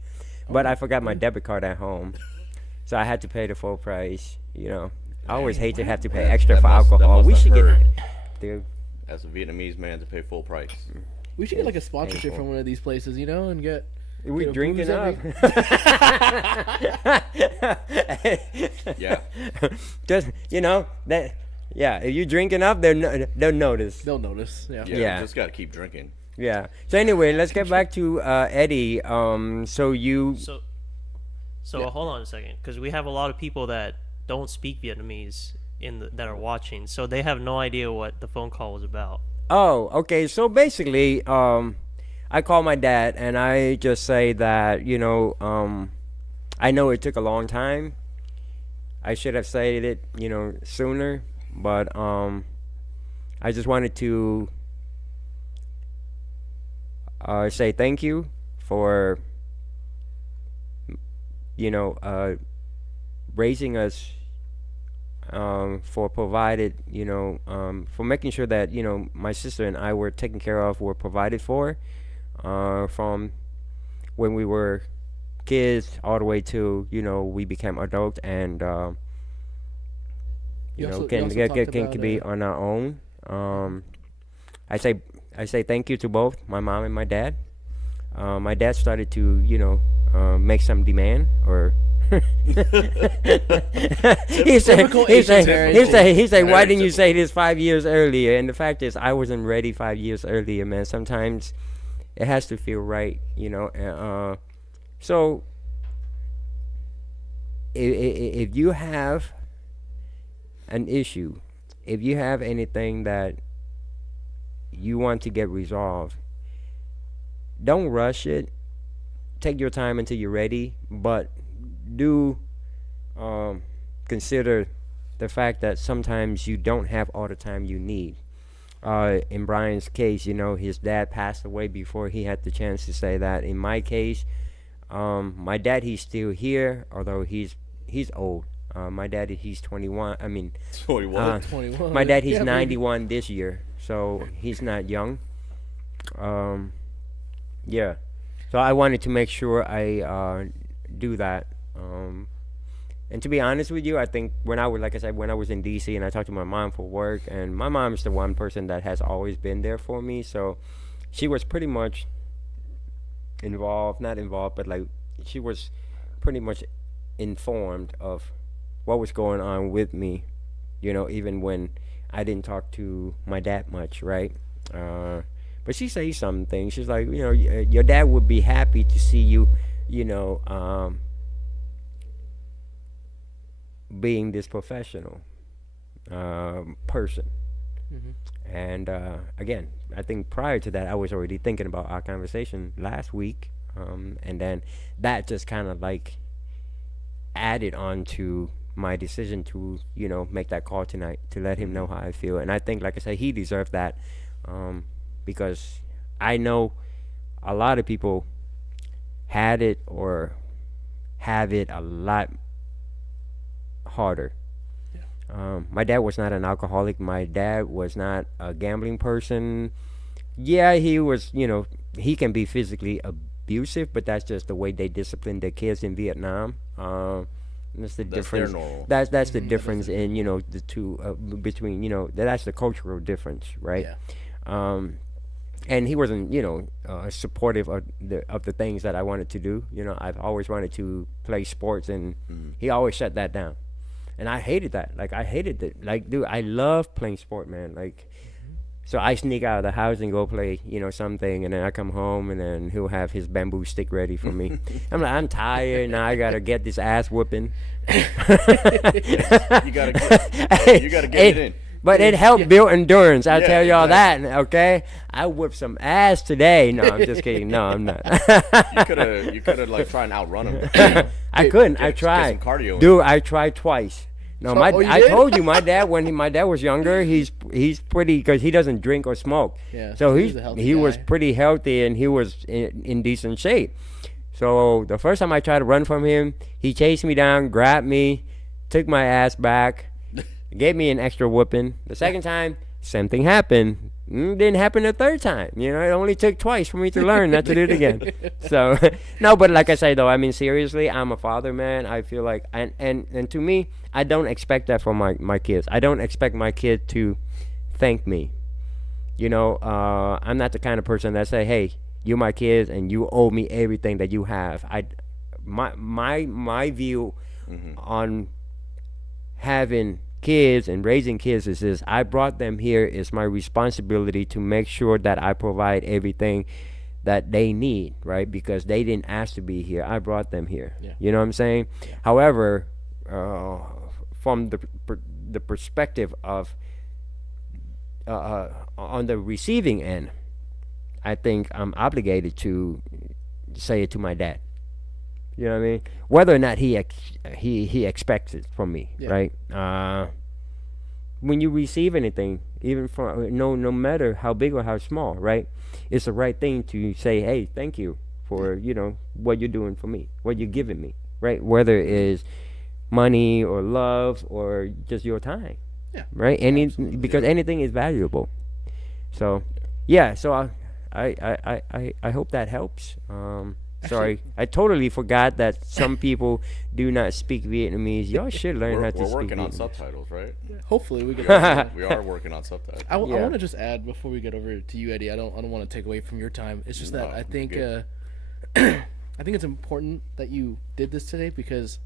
But I forgot my debit card at home, so I had to pay the full price. You know, I always hate to have to pay extra for that alcohol. must We have should hurt. get, dude. As a Vietnamese man to pay full price. We should get like a sponsorship painful. from one of these places, you know, and get. We Get a drinking booze up. Yeah. Just that. Yeah, if you drinking up, they'll notice. They'll notice. Yeah. Yeah. Yeah. You just gotta keep drinking. Yeah. So anyway, let's get back to Eddie. So you. So hold on a second, because we have a lot of people that don't speak Vietnamese that are watching, so they have no idea what the phone call was about. Oh, okay. So basically, I call my dad and I just say that I know it took a long time. I should have said it, sooner, but I just wanted to say thank you for raising us, for provided, for making sure that my sister and I were taken care of, were provided for, from when we were kids all the way to we became adults and You also can talked about, be on our own. I say thank you to both my mom and my dad. My dad started to make some demand, or he said, why didn't you say this 5 years earlier? And the fact is, I wasn't ready 5 years earlier, man. Sometimes it has to feel right, so if you have an issue, if you have anything that you want to get resolved, don't rush it. Take your time until you're ready, but do consider the fact that sometimes you don't have all the time you need. In Brian's case, his dad passed away before he had the chance to say that. In my case, my dad, he's still here, although he's old. My dad, he's 21. I mean, 21. 21. my dad, he's Yeah, 91 this year, so he's not young. Yeah. So I wanted to make sure I do that. And to be honest with you, I think when I was in DC and I talked to my mom for work, and my mom is the one person that has always been there for me. So she was pretty much involved, not involved, but like she was pretty much informed of what was going on with me, even when I didn't talk to my dad much, right? But she says something. She's like, your dad would be happy to see you, being this professional person. And again, I think prior to that, I was already thinking about our conversation last week, and then that just kind of like added on to my decision to make that call tonight to let him know how I feel. And I think, like I said, he deserved that, because I know a lot of people had it or have it a lot harder. My dad was not an alcoholic. My dad was not a gambling person. Yeah, he was, he can be physically abusive, but that's just the way they discipline their kids in Vietnam. That's the difference. Their normal. That's the difference in, the two between, that's the cultural difference, right? Yeah. And he wasn't, supportive of the things that I wanted to do. I've always wanted to play sports, and he always shut that down. And I hated that. Like, I hated it. Like, dude, I love playing sport, man. Like, so I sneak out of the house and go play, something, and then I come home, and then he'll have his bamboo stick ready for me. I'm like, I'm tired, now I gotta get this ass whooping. You gotta get it in. But it helped build endurance. I tell y'all exactly. that, okay? I whipped some ass today. No, I'm just kidding. No, I'm not. You could have like tried and outrun him. I couldn't. I Get tried. some cardio in. Dude, I tried twice. No, you I did? told you my dad my dad was younger. He's pretty, because he doesn't drink or smoke. Yeah, So he's a healthy he was guy. pretty healthy, and he was in decent shape. So the first time I tried to run from him, he chased me down, grabbed me, took my ass back, gave me an extra whooping. The second time, same thing happened. Didn't happen the third time. It only took twice for me to learn not to do it again. So, no, but like I say, though, I mean, seriously, I'm a father, man. I feel like, and to me, I don't expect that from my kids. I don't expect my kid to thank me. I'm not the kind of person that say, hey, you're my kids and you owe me everything that you have. My view on having kids and raising kids is this: I brought them here. It's my responsibility to make sure that I provide everything that they need, right? Because they didn't ask to be here. I brought them here. Yeah. You know what I'm saying? Yeah. However, from the perspective of on the receiving end, I think I'm obligated to say it to my dad. You know what I mean? Whether or not he expects it from me, right? When you receive anything, even from no matter how big or how small, right? It's the right thing to say, hey, thank you for what you're doing for me, what you're giving me, right? Whether it is money or love or just your time, right? Because anything is valuable. So, so I hope that helps. Sorry, I totally forgot that some people do not speak Vietnamese. Y'all should learn how to speak. We're working on Vietnamese. subtitles, right? Hopefully we get. We are working on subtitles. I want to just add before we get over to you, Eddie. I don't want to take away from your time. It's just that I think I think it's important that you did this today, because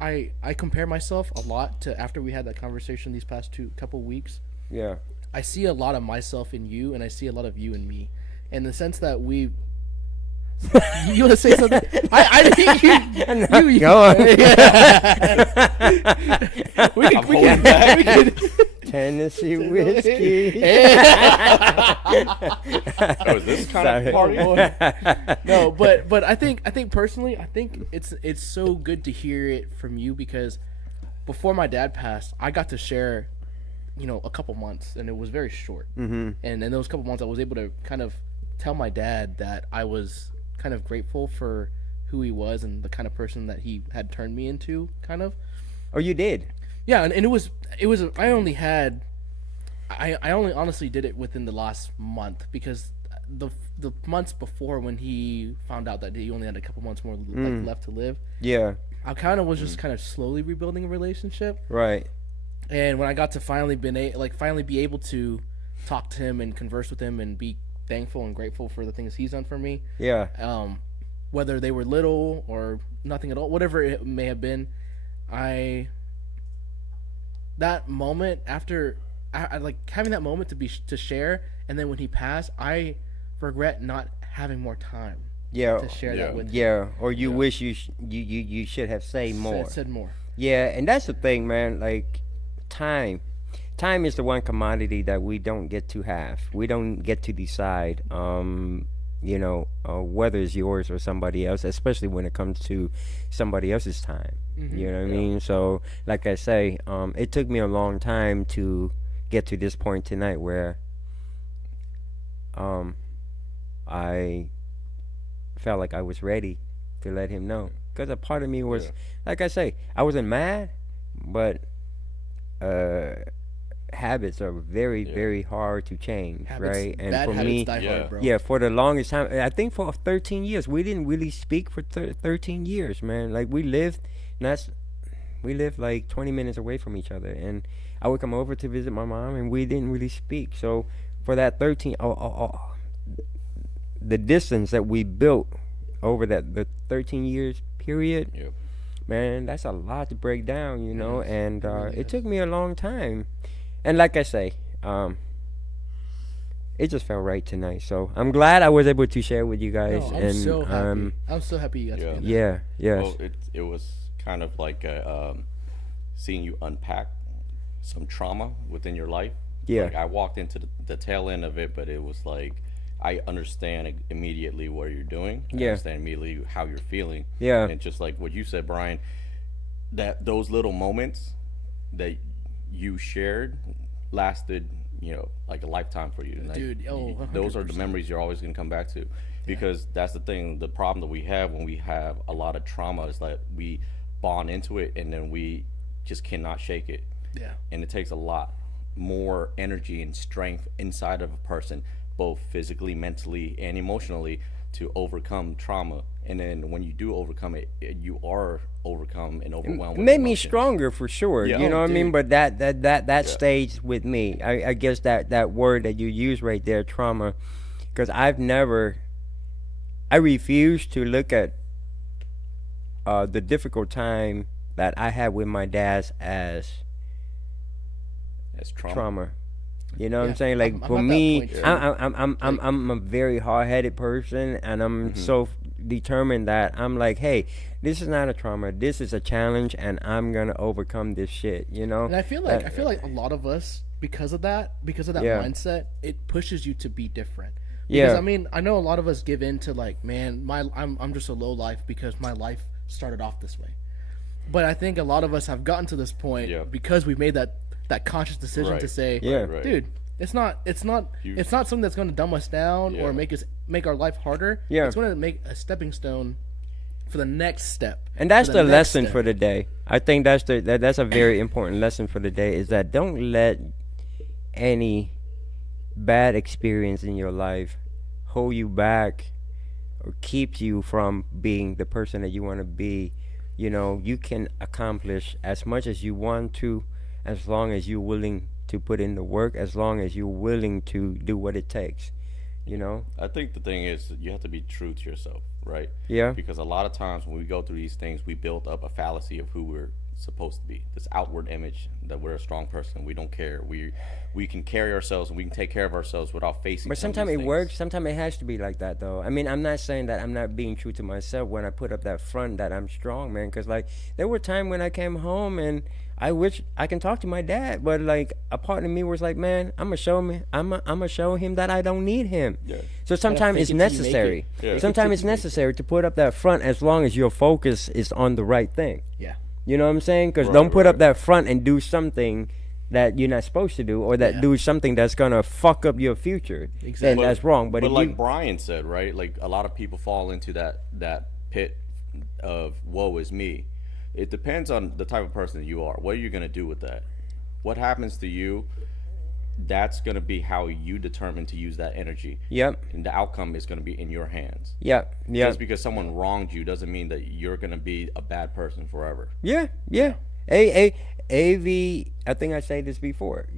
I compare myself a lot to after we had that conversation these past couple weeks. Yeah. I see a lot of myself in you, and I see a lot of you in me, in the sense that we. You want to say something? I think you go on. we can Tennessee whiskey. Oh, is this kind of party? No, but I think personally, I think it's so good to hear it from you, because before my dad passed, I got to share, a couple months, and it was very short. Mm-hmm. And in those couple months, I was able to kind of tell my dad that I was kind of grateful for who he was and the kind of person that he had turned me into, kind of. Oh, you did? Yeah, and it was I only honestly did it within the last month, because the months before, when he found out that he only had a couple months more left to live, I kind of was just kind of slowly rebuilding a relationship. Right. And when I got to finally be able to talk to him and converse with him and be thankful and grateful for the things he's done for me. Yeah. Whether they were little or nothing at all, whatever it may have been, that moment after I like having that moment to share, and then when he passed, I regret not having more time. Yeah. To share that with him. Yeah. Or you wish you should have said more. Said more. Yeah, and that's the thing, man. Like, time is the one commodity that we don't get to have. We don't get to decide, whether it's yours or somebody else, especially when it comes to somebody else's time. You know what I mean? So, like I say, it took me a long time to get to this point tonight where I felt like I was ready to let him know. Because a part of me was, like I say, I wasn't mad, but habits are very, very hard to change, right? And bad for habits me, die hard, bro. for the longest time, I think for 13 years, we didn't really speak for 13 years, man. Like, we lived like 20 minutes away from each other, and I would come over to visit my mom, and we didn't really speak. So for that the distance that we built over the 13 years period, man, that's a lot to break down, and it took me a long time. And like I say, it just felt right tonight. So I'm glad I was able to share with you guys. No, I'm so happy. I'm so happy you got to be there. Yeah, yes. Well, it was kind of like seeing you unpack some trauma within your life. Yeah. Like, I walked into the tail end of it, but it was like, I understand immediately what you're doing. I understand immediately how you're feeling. Yeah. And just like what you said, Brian, that those little moments that you shared lasted, like a lifetime for you. Dude, those are the 100%. memories you're always going to come back to, because that's the thing. The problem that we have when we have a lot of trauma is that we bond into it, and then we just cannot shake it. Yeah. And it takes a lot more energy and strength inside of a person, both physically, mentally, and emotionally, to overcome trauma. And then when you do overcome it, you are overcome and overwhelmed. It with made me emotions. stronger for sure. Yeah. You know what I mean? But that stayed with me. I guess that word that you use right there, trauma, because I refuse to look at the difficult time that I had with my dad as trauma. You know what I'm saying? Like, I'm for at that me, point, too. I'm a very hard-headed person, and I'm so determined that I'm like, hey, this is not a trauma. This is a challenge, and I'm gonna overcome this shit. And I feel like a lot of us, because of that mindset, it pushes you to be different. Because, I mean, I know a lot of us give in to, like, man, I'm just a low life because my life started off this way. But I think a lot of us have gotten to this point because we've made that conscious decision to say, dude, it's not something that's going to dumb us down or make our life harder. It's going to make a stepping stone for the next step. And that's the lesson for the day. I think that's a very important lesson for the day, is that don't let any bad experience in your life hold you back or keep you from being the person that you want to be. You can accomplish as much as you want to, as long as you're willing to put in the work, as long as you're willing to do what it takes, I think the thing is, you have to be true to yourself, right? Yeah. Because a lot of times when we go through these things, we build up a fallacy of who we're supposed to be. This outward image that we're a strong person. We don't care. We can carry ourselves and we can take care of ourselves without facing. But sometimes it works. Sometimes it has to be like that, though. I mean, I'm not saying that I'm not being true to myself when I put up that front that I'm strong, man. Because, like, there were times when I came home and I wish I can talk to my dad, but, like, a part of me was like, man, I'm gonna show him that I don't need him. Yeah. So sometimes it's necessary. Sometimes it's necessary to put up that front, as long as your focus is on the right thing. Yeah. You know what I'm saying? Because don't put up that front and do something that you're not supposed to do, or that do something that's gonna fuck up your future. Exactly. Then that's wrong. But like Brian said, right? Like, a lot of people fall into that pit of woe is me. It depends on the type of person that you are. What are you gonna do with that? What happens to you? That's gonna be how you determine to use that energy. Yep. And the outcome is gonna be in your hands. Yep. Just because someone wronged you doesn't mean that you're gonna be a bad person forever. Yeah. AV, I think I said this before.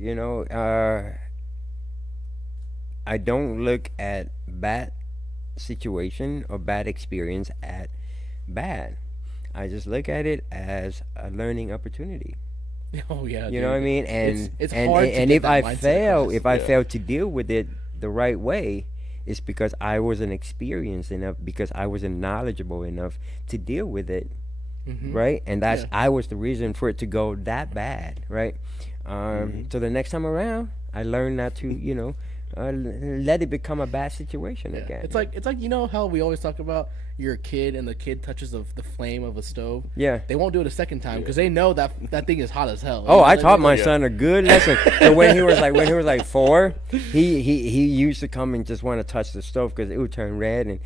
I don't look at bad situation or bad experience at bad. I just look at it as a learning opportunity. Oh yeah, You know what I mean? And it's and, hard and, to and get if that I mindset fail, across. if I fail to deal with it the right way, it's because I wasn't experienced enough, because I wasn't knowledgeable enough to deal with it, right? And that's I was the reason for it to go that bad, right? So the next time around, I learned not to, let it become a bad situation again. It's like you know how we always talk about you're a kid and the kid touches the flame of a stove. Yeah. They won't do it a second time because they know that thing is hot as hell. Oh, You know I what taught mean? my son a good lesson. So when he was like 4, he used to come and just want to touch the stove because it would turn red, and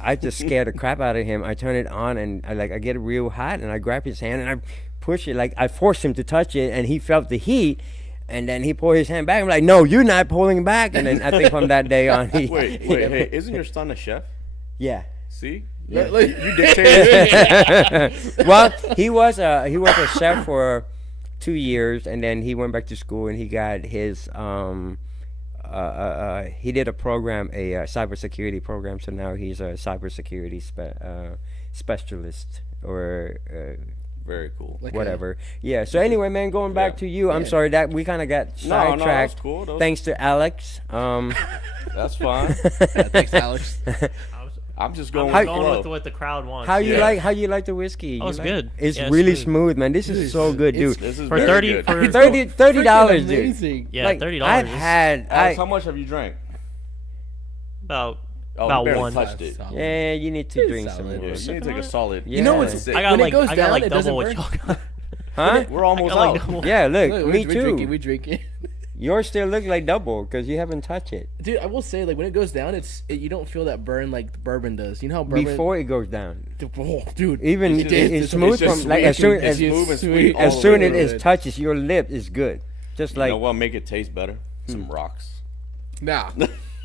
I just scared the crap out of him. I turn it on and I get it real hot, and I grab his hand and I push it, like I forced him to touch it, and he felt the heat. And then he pulled his hand back. I'm like, no, you're not pulling back. And then I think from that day on, Wait, hey, isn't your son a chef? yeah. See? Yeah. You dictated. Well, he was a chef for 2 years, and then he went back to school and he got his he did a program, a cybersecurity program. So now he's a cybersecurity specialist or. Very cool. Like Whatever. Yeah. So anyway, man, going back to you, I'm sorry that we kind of got sidetracked. No, that's cool. Thanks to Alex. That's fine. Thanks, Alex. I'm just going I'm with the going flow. with what the crowd wants. How you like the whiskey? Oh, You it's like- good. It's Yeah, really smooth. smooth, man. This is so good, dude. This is For very 30 good. for $30, dude. Amazing. yeah, Like, $30. I've had Alex, how much have you drank? about Oh, about you barely one. touched it. Solid. Yeah, you need to It's drink solid. some Yeah, more. you need to take a solid. Yeah. You know what's Sick. I got when like it goes I got down, like it doesn't double what burn. y'all got. Huh? We're almost I got out. like double. Yeah, look, Look, me we're too. Drinking, we drinking. Yours still look like double because you haven't touched it Dude, I will say, like when it goes down, you don't feel that burn like the bourbon does. You know how bourbon before it goes down. Oh, dude, Even it it's is. smooth It's just from like sweet. as soon It's as smooth and sweet. sweet. as all soon the as way. it touches your lip, it's good. Just You like know what? Make it taste better. Some rocks. Nah.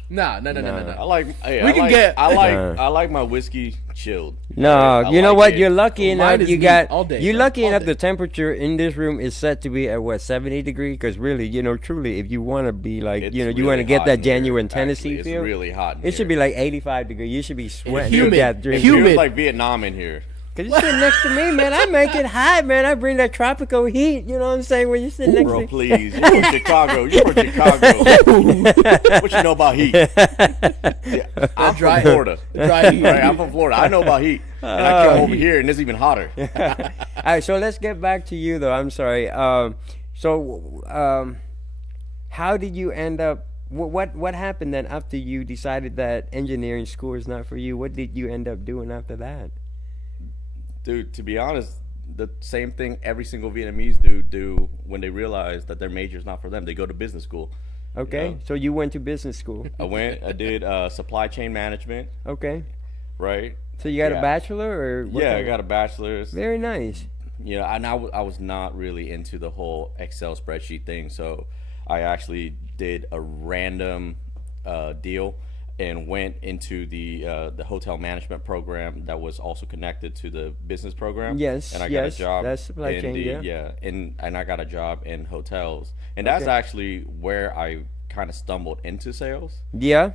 No. I like. Hey, We I can like, get- I like my whiskey chilled. no, I you know like what? it. You're lucky Mine enough. is You neat got all day, you're bro. lucky All enough. day. The temperature in this room is set to be at what 70 degrees. Because really, truly, if you want to be like, It's you really want to get hot that in here, genuine Tennessee actually. feel, It's really hot. In it should here. be like 85 degrees. You should be sweating. humid. to death drinking. It feels humid. like Vietnam in here. Cause you sit next to me, man. I make it hot, man. I bring that tropical heat. You know what I'm saying? When you sit next Bro, to please. You're from Chicago. You're from Chicago. What you know about heat? Yeah, I'm dry- from Florida. Dry heat. Right, I'm from Florida. I know about heat. And I come over here and it's even hotter. All right, so let's get back to you, though. I'm sorry. How did you end up? What happened then after you decided that engineering school is not for you? What did you end up doing after that? Dude, to be honest, the same thing every single Vietnamese do when they realize that their major is not for them. They go to business school. Okay, Yeah. so you went to business school. I did supply chain management, Okay, right? so you got a Yeah. bachelor or what Yeah, I kind of- got a bachelor's. Very nice. You know, and I was not really into the whole Excel spreadsheet thing, so I actually did a random deal and went into the hotel management program that was also connected to the business program. Yes, and I yes, got a job. that's supply in chain, the, yeah. and I got a job in hotels, and that's Okay. actually where I kind of stumbled into sales Yeah.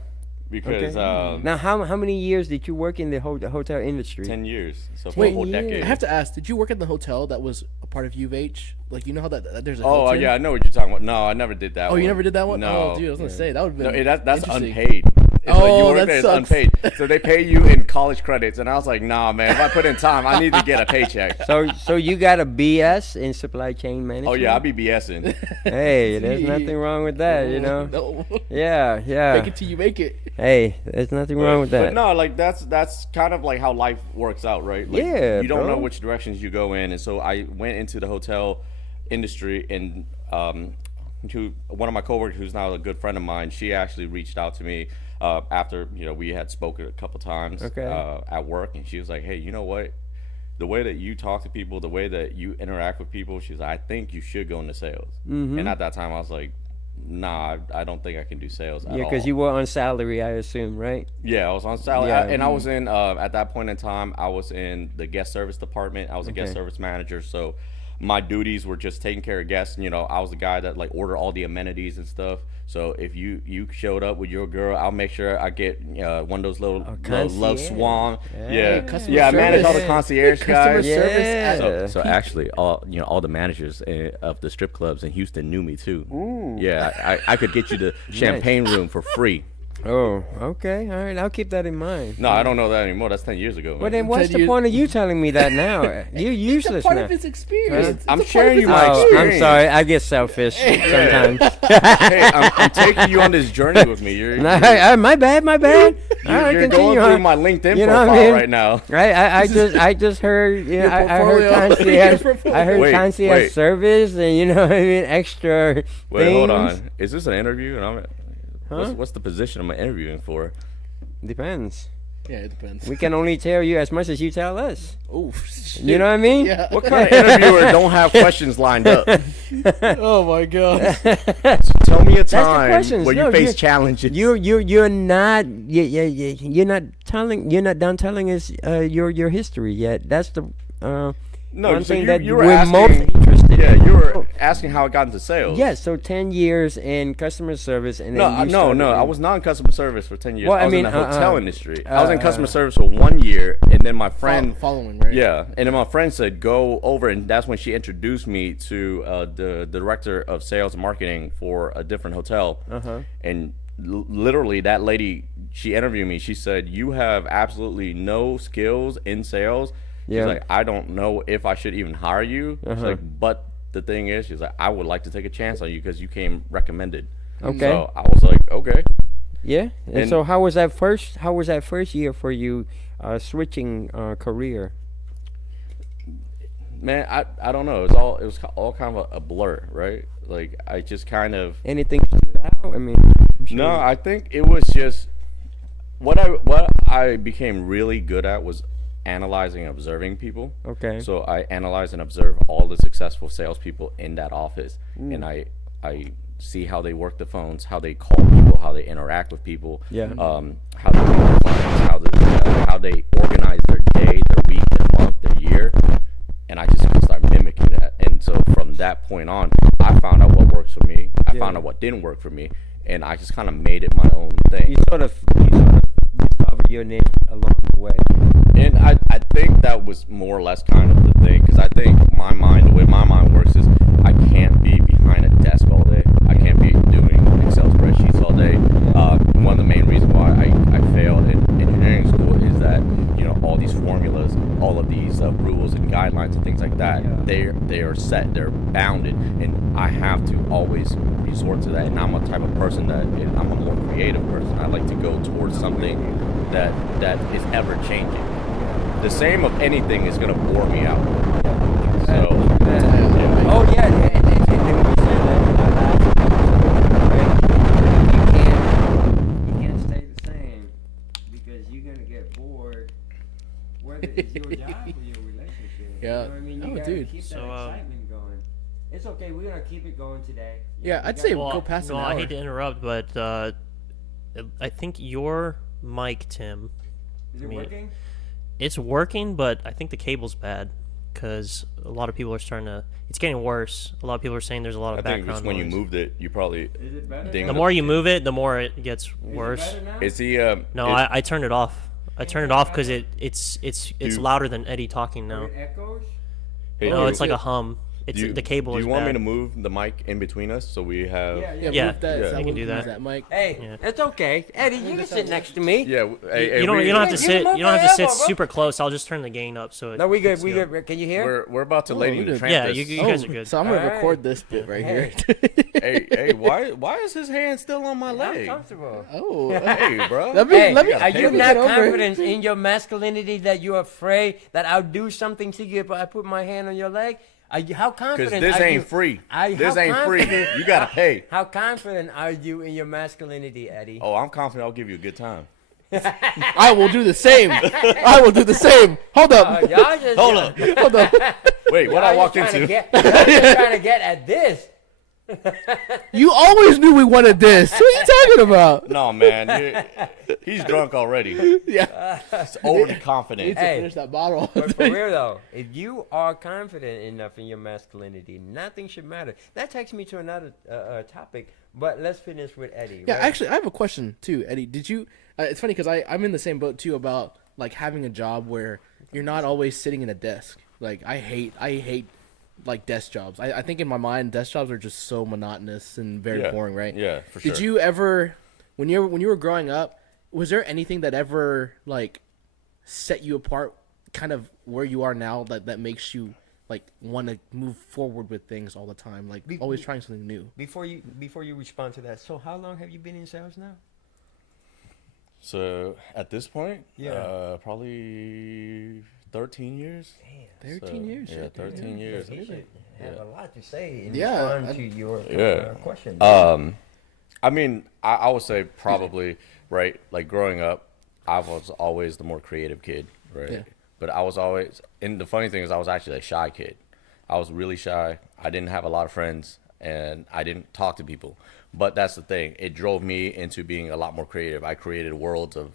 because Now, how many years did you work in the hotel industry? 10 years, so for Wait, a whole years. decade. I have to ask, did you work at the hotel that was a part of U of H? Like, you know how that there's a Oh Hilton? yeah, I know what you're talking about. No, I never did that. Oh, one. you never did that one? No, Oh, dude, I was gonna say that would have no, been. that's interesting. unpaid. It's like you Oh, work that there, it's sucks. unpaid. So they pay you in college credits, and I was like, nah, man. If I put in time, I need to get a paycheck. So you got a BS in supply chain management? Oh yeah, I'll be BSing. Hey, there's nothing wrong with that, you know. No. Yeah, yeah. Make it till you make it. Hey, there's nothing wrong with that. But no, like that's kind of like how life works out, right? Like, Yeah, you don't bro. know which directions you go in, and so I went into the hotel industry, and to one of my coworkers, who's now a good friend of mine, she actually reached out to me after we had spoken a couple times Okay. at work, and she was like, "Hey, you know what? The way that you talk to people, the way that you interact with people," she's like, "I think you should go into sales." Mm-hmm. And at that time, I was like, "Nah, I don't think I can do sales at Yeah, all." because you were on salary, I assume, right? Yeah, I was on salary, Yeah. and I was in at that point in time. I was in the guest service department. I was a guest Okay. service manager, so my duties were just taking care of guests. You know, I was the guy that like order all the amenities and stuff. So if you showed up with your girl, I'll make sure I get one of those little love swan. Yeah, I manage all the concierge guys. Service. So actually, all the managers of the strip clubs in Houston knew me too. Ooh. Yeah, I could get you the champagne room for free. Oh, okay. All right. I'll keep that in mind. No, I don't know that anymore. That's 10 years ago. Well, then what's the point of you telling me that now? You're useless It's a part now. of his experience. I'm sharing you my Oh, experience. I'm sorry. I get selfish sometimes. Hey, I'm taking you on this journey with me. You're my bad. All right, you're continue going on. through my LinkedIn You know what profile I mean? right now. Right, I just heard, you know, I heard portfolio. concierge, Your I heard Wait, concierge wait. service, and you know what I mean, extra Wait, things. hold on. Is this an interview? And Huh? what's the position I'm interviewing for? Depends. Yeah, it depends. We can only tell you as much as you tell us. Oh, You know what I mean? Yeah. What kind of interviewer don't have questions lined up? Oh my god. Tell me a the time questions. where you No, face challenges. You're not you're not done telling us your history yet. That's the no, one so thing that you were we're asking, most interested Yeah, in. you were asking how I got into sales. Yes, so 10 years in customer service, and then you No, started I in- was not in customer service for 10 years. Well, I was in I the mean, hotel industry. I was in customer service for 1 year, and then my friend, Following, right? yeah, and then my friend said go over, and that's when she introduced me to the director of sales and marketing for a different hotel. And literally, that lady, she interviewed me. She said, "You have absolutely no skills in sales." She's Yeah. like, "I don't know if I should even hire you." She's like, "But the thing is," she's like, "I would like to take a chance on you because you came recommended." Okay. So I was like, "Okay." Yeah. And And- so how was that first year for you switching career? Man, I don't know. It was all kind of a blur, right? Like I just kind of Anything stood out? I mean, I'm sure- no. I think it was just what I became really good at was analyzing and observing people. Okay. So I analyze and observe all the successful salespeople in that office, and I see how they work the phones, how they call people, how they interact with people, Yeah. how they meet with clients, how they organize their day, their week, their month, their year, and I just start mimicking that. And so from that point on, I found out what works for me. I found out what didn't work for me, and I just kind of made it my own thing. You sort of discovered your niche along the way. And I think that was more or less kind of the thing, because I think the way my mind works is I can't be behind a desk all day. I can't be doing Excel spreadsheets all day. One of the main reasons why I failed in engineering school is that, you know, all these formulas, all of these rules and guidelines and things like that, they are set, they're bounded, and I have to always resort to that. And I'm a type of person I'm a more creative person. I like to go towards something that is ever changing. The same of anything is gonna bore me out. So Oh yeah, and we said that you can't stay the same because you're gonna get bored. Whether it's your job or your relationship. Yeah. You know what I mean? You Oh, gotta dude. keep that So, excitement going. It's okay. We're gonna keep it going today. Yeah, we I'd got- say Well, go past no, an hour. I hate to interrupt, but I think your mic, Tim, Is it me- working? it's working, but I think the cable's bad because a lot of people are starting to. It's getting worse. A lot of people are saying there's a lot I of think background just when you noise. moved it, you probably Is it better? ding The now? more you move it, the more it gets Is it worse. better now? is he No, it- I turned it off. I turned it off because it's Do- louder than Eddie talking Oh, now. it echoes? hey, No, do it's like a hum. It's you- the cable Do is you want bad. me to move the mic in between us so we have? Yeah, Yeah, Yeah, move that. yeah. so You can do use that. mic. Hey, Yeah. it's okay. Eddie, you can sit next to me. Yeah. You don't have to You sit. move You don't have to my sit elbow, bro. super close. I'll just turn the gain up so. No, we good. it's We good. Can you hear? We're about to lady we in the good. tramp Yeah, this. you guys are good. So I'm gonna Alright. record this bit right here. hey, why is his hand still on my I'm leg? comfortable. Oh, Hey, bro. let me Hey, let me. are you let me not get over it. confident in your masculinity that you're afraid that I'll do something to you if I put my hand on your leg? How confident? Because this are ain't you? free. How This ain't free. confident- You gotta pay. How confident are you in your masculinity, Eddie? Oh, I'm confident I'll give you a good time. I will do the same. I will do the same. Hold up. Y'all just Hold up. Hold up. Wait, what y'all I just walked trying to into? get- y'all just trying to get at this. You always knew we wanted this. What are you talking about? No, man, he's drunk already. Yeah. He's overly Need confident. to Hey. finish that bottle. But for real though, if you are confident enough in your masculinity, nothing should matter. That takes me to another topic. But let's finish with Eddie. Yeah, right? actually, I have a question too, Eddie. Did you? It's funny because I'm in the same boat too about like having a job where you're not always sitting in a desk. Like I hate like desk jobs. I think in my mind desk jobs are just so monotonous and very boring, right? Yeah, for sure. Did you ever, when you were growing up, was there anything that ever like set you apart, kind of where you are now, that makes you like want to move forward with things all the time, like always trying something new? Before you respond to that, so how long have you been in sales now? So at this point, Yeah. probably 13 years. 13 years. Yeah, 13 years. He should have a lot to say in Yeah, response to your question. I mean, I would say probably, right, like growing up, I was always the more creative kid, right? Yeah. But I was always, and the funny thing is I was actually a shy kid. I was really shy. I didn't have a lot of friends, and I didn't talk to people. But that's the thing. It drove me into being a lot more creative. I created worlds of,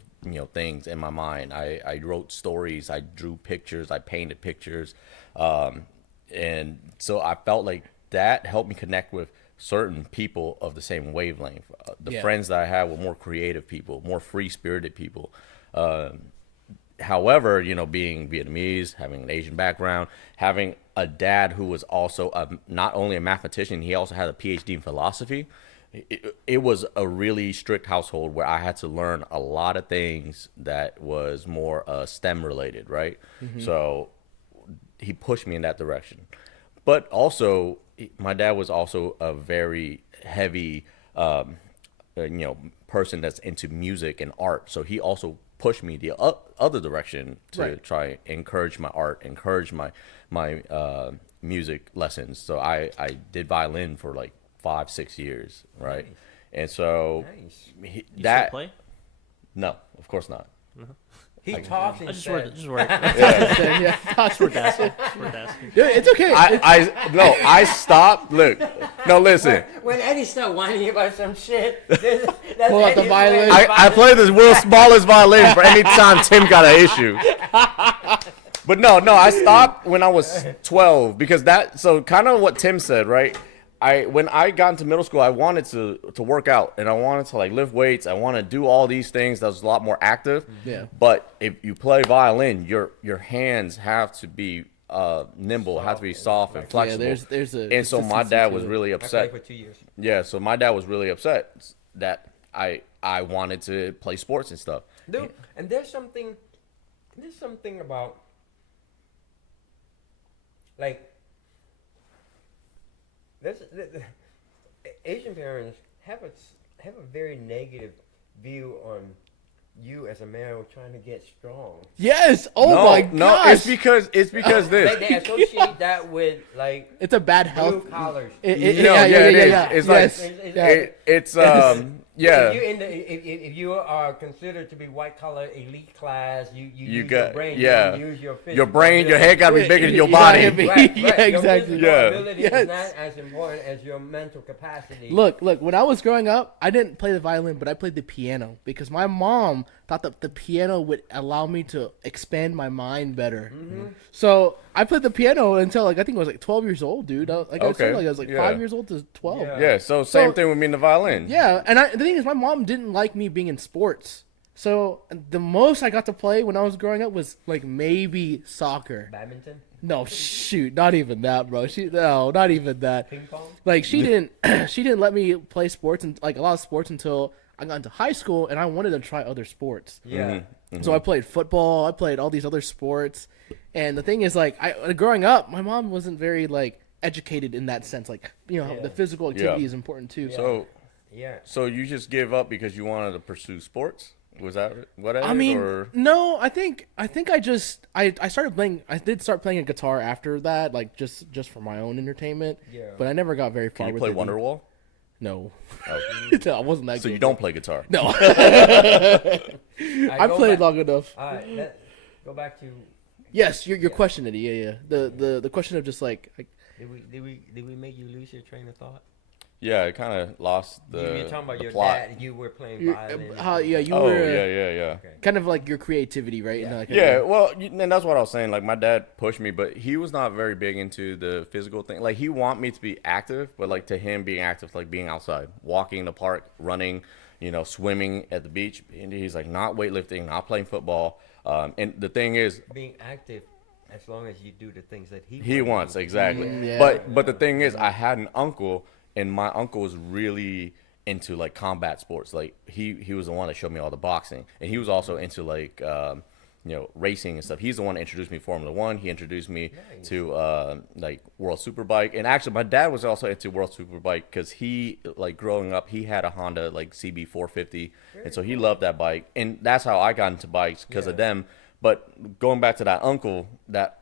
things in my mind. I wrote stories. I drew pictures. I painted pictures. And so I felt like that helped me connect with certain people of the same wavelength. The friends that I had were more creative people, more free-spirited people. However, being Vietnamese, having an Asian background, having a dad who was also not only a mathematician, he also had a PhD in philosophy. It was a really strict household where I had to learn a lot of things that was more STEM related, right? Mm-hmm. So he pushed me in that direction. But also, my dad was also a very heavy, person that's into music and art. So he also pushed me the other direction to try and encourage my art, encourage my music lessons. So I did violin for like 5-6 years, right? Nice. And so you still play? No, of course not. He talks and just work. Yeah. We're asking. Yeah, it's okay. I stopped. Look, no, listen. When Eddie started whining about some shit, that's pull out the violin. I play the world's smallest violin for any time Tim got an issue. But no, I stopped when I was 12 because so kind of what Tim said, right? When I got into middle school, I wanted to work out and I wanted to like lift weights. I want to do all these things that was a lot more active. Yeah. But if you play violin, your hands have to be nimble, have to be soft and flexible. Yeah, there's a. And so my dad was really I upset. played for 2 years. Yeah, so my dad was really upset that I wanted to play sports and stuff. Dude, and there's something about like. Asian parents have a very negative view on you as a male trying to get strong. Yes. Oh my gosh. No, it's because this. They associate that with like It's a bad health. blue collars. It is. It's like it's yeah. If you are considered to be white collar elite class, you use got your brain. yeah. You use your physical Your brain, your ability. head got to be bigger than your Yeah, body. yeah, Right. Yeah, Your exactly. physical Yeah. ability Yes. is not as important as your mental capacity. Look, when I was growing up, I didn't play the violin, but I played the piano because my mom thought that the piano would allow me to expand my mind better. Mm-hmm. So I played the piano until like I think I was like 12 years old, dude. I was like 5 years old to 12. Yeah. Yeah, so same thing with me in the violin. Yeah, and the thing is, my mom didn't like me being in sports. So the most I got to play when I was growing up was like maybe soccer. Badminton, No, shoot, not even that, bro. Not even that. ping pong. Like she didn't let me play sports and like a lot of sports until I got into high school, and I wanted to try other sports. Yeah. Mm-hmm. So I played football. I played all these other sports. And the thing is, like, growing up, my mom wasn't very like educated in that sense. Like, the physical activity is important too. So you just gave up because you wanted to pursue sports? Was that what it? I mean, or? no. I think I started playing. I did start playing a guitar after that, like just for my own entertainment. Yeah. But I never got very far. Can you with play it. Wonderwall? No. Oh. No, I wasn't that. So good. you don't play guitar? No. Right, I played long enough. All right, let's go back to. Yes, your question, Eddie. Yeah. The question of just like Did we make you lose your train of thought? Yeah, I kind of lost the You're talking about the your plot. dad. You were playing violin. You Oh, were yeah. Okay. kind of like your creativity, right? Yeah. Yeah, well, and that's what I was saying. Like, my dad pushed me, but he was not very big into the physical thing. Like, he want me to be active, but like to him, being active, like being outside, walking in the park, running, swimming at the beach. And he's like, not weightlifting, not playing football. And the thing is, Being active, as long as you do the things that he wants, exactly. Yeah. But the thing is, I had an uncle, and my uncle was really into like combat sports. Like, he was the one that showed me all the boxing, and he was also into like racing and stuff. He's the one that introduced me to Formula One. He introduced me to like World Superbike, and actually my dad was also into World Superbike because he, like, growing up, he had a Honda like CB 450, and so he loved that bike, and that's how I got into bikes because of them. But going back to that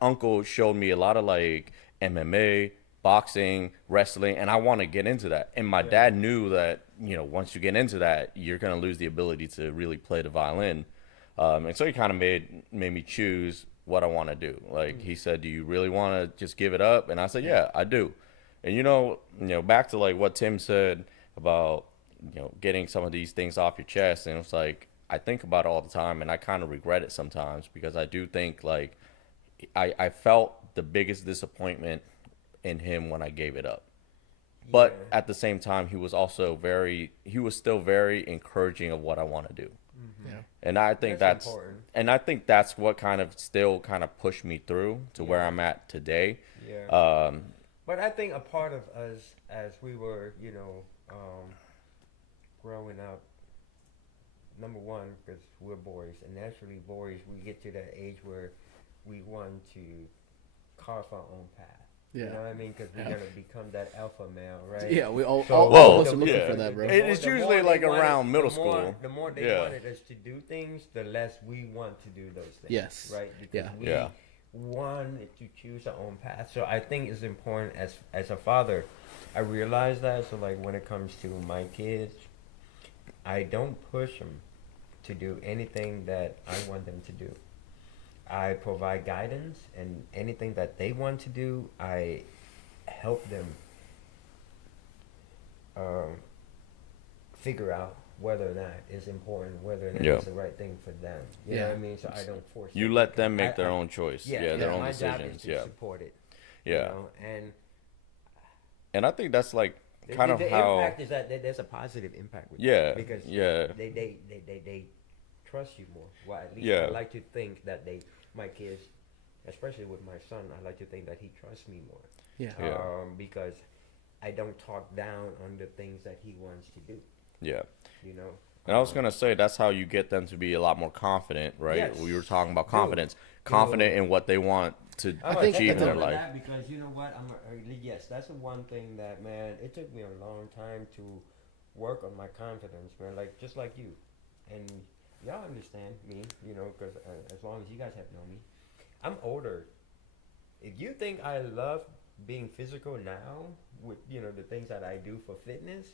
uncle showed me a lot of like MMA, boxing, wrestling, and I want to get into that. And my dad knew that, once you get into that, you're going to lose the ability to really play the violin. And so he kind of made me choose what I want to do. Like, he said, do you really want to just give it up? And I said, yeah, I do. And, back to like what Tim said about, getting some of these things off your chest. And it's like, I think about it all the time, and I kind of regret it sometimes because I do think like I felt the biggest disappointment in him when I gave it up. But at the same time, he was still very encouraging of what I want to do. Yeah. And I think that's important. And I think that's what kind of pushed me through to where I'm at today. Yeah. But I think a part of us, as we were, growing up, number one, because we're boys, and naturally boys, we get to that age where we want to carve our own path. Yeah. You know what I mean? Because we're going to become that alpha male, right? Yeah, we all So- of us are looking for that, bro. It's usually like around middle school. The more they wanted us to do things, the less we want to do those things. Yes. Right? Because we wanted to choose our own path. So I think it's important as a father. I realize that. So like when it comes to my kids, I don't push them to do anything that I want them to do. I provide guidance, and anything that they want to do, I help them figure out whether or not it's important, whether or not it's the right thing for them. You know what I mean? So I don't force you them. let them make their own choice. Their own my decisions. job is to support it. Yeah. And I think that's like The how impact is that there's a positive impact with them because they trust you more. Well, at least I like to think that my kids, especially with my son, I like to think that he trusts me more. Because I don't talk down on the things that he wants to do. Yeah. And I was gonna say that's how you get them to be a lot more confident, right? Yes. We were talking about confidence, confident in what they want to achieve in their life. Because you know what, yes, that's the one thing that, man, it took me a long time to work on my confidence, man. Like just like you, and y'all understand me, because as long as you guys have known me, I'm older. If you think I love being physical now with the things that I do for fitness,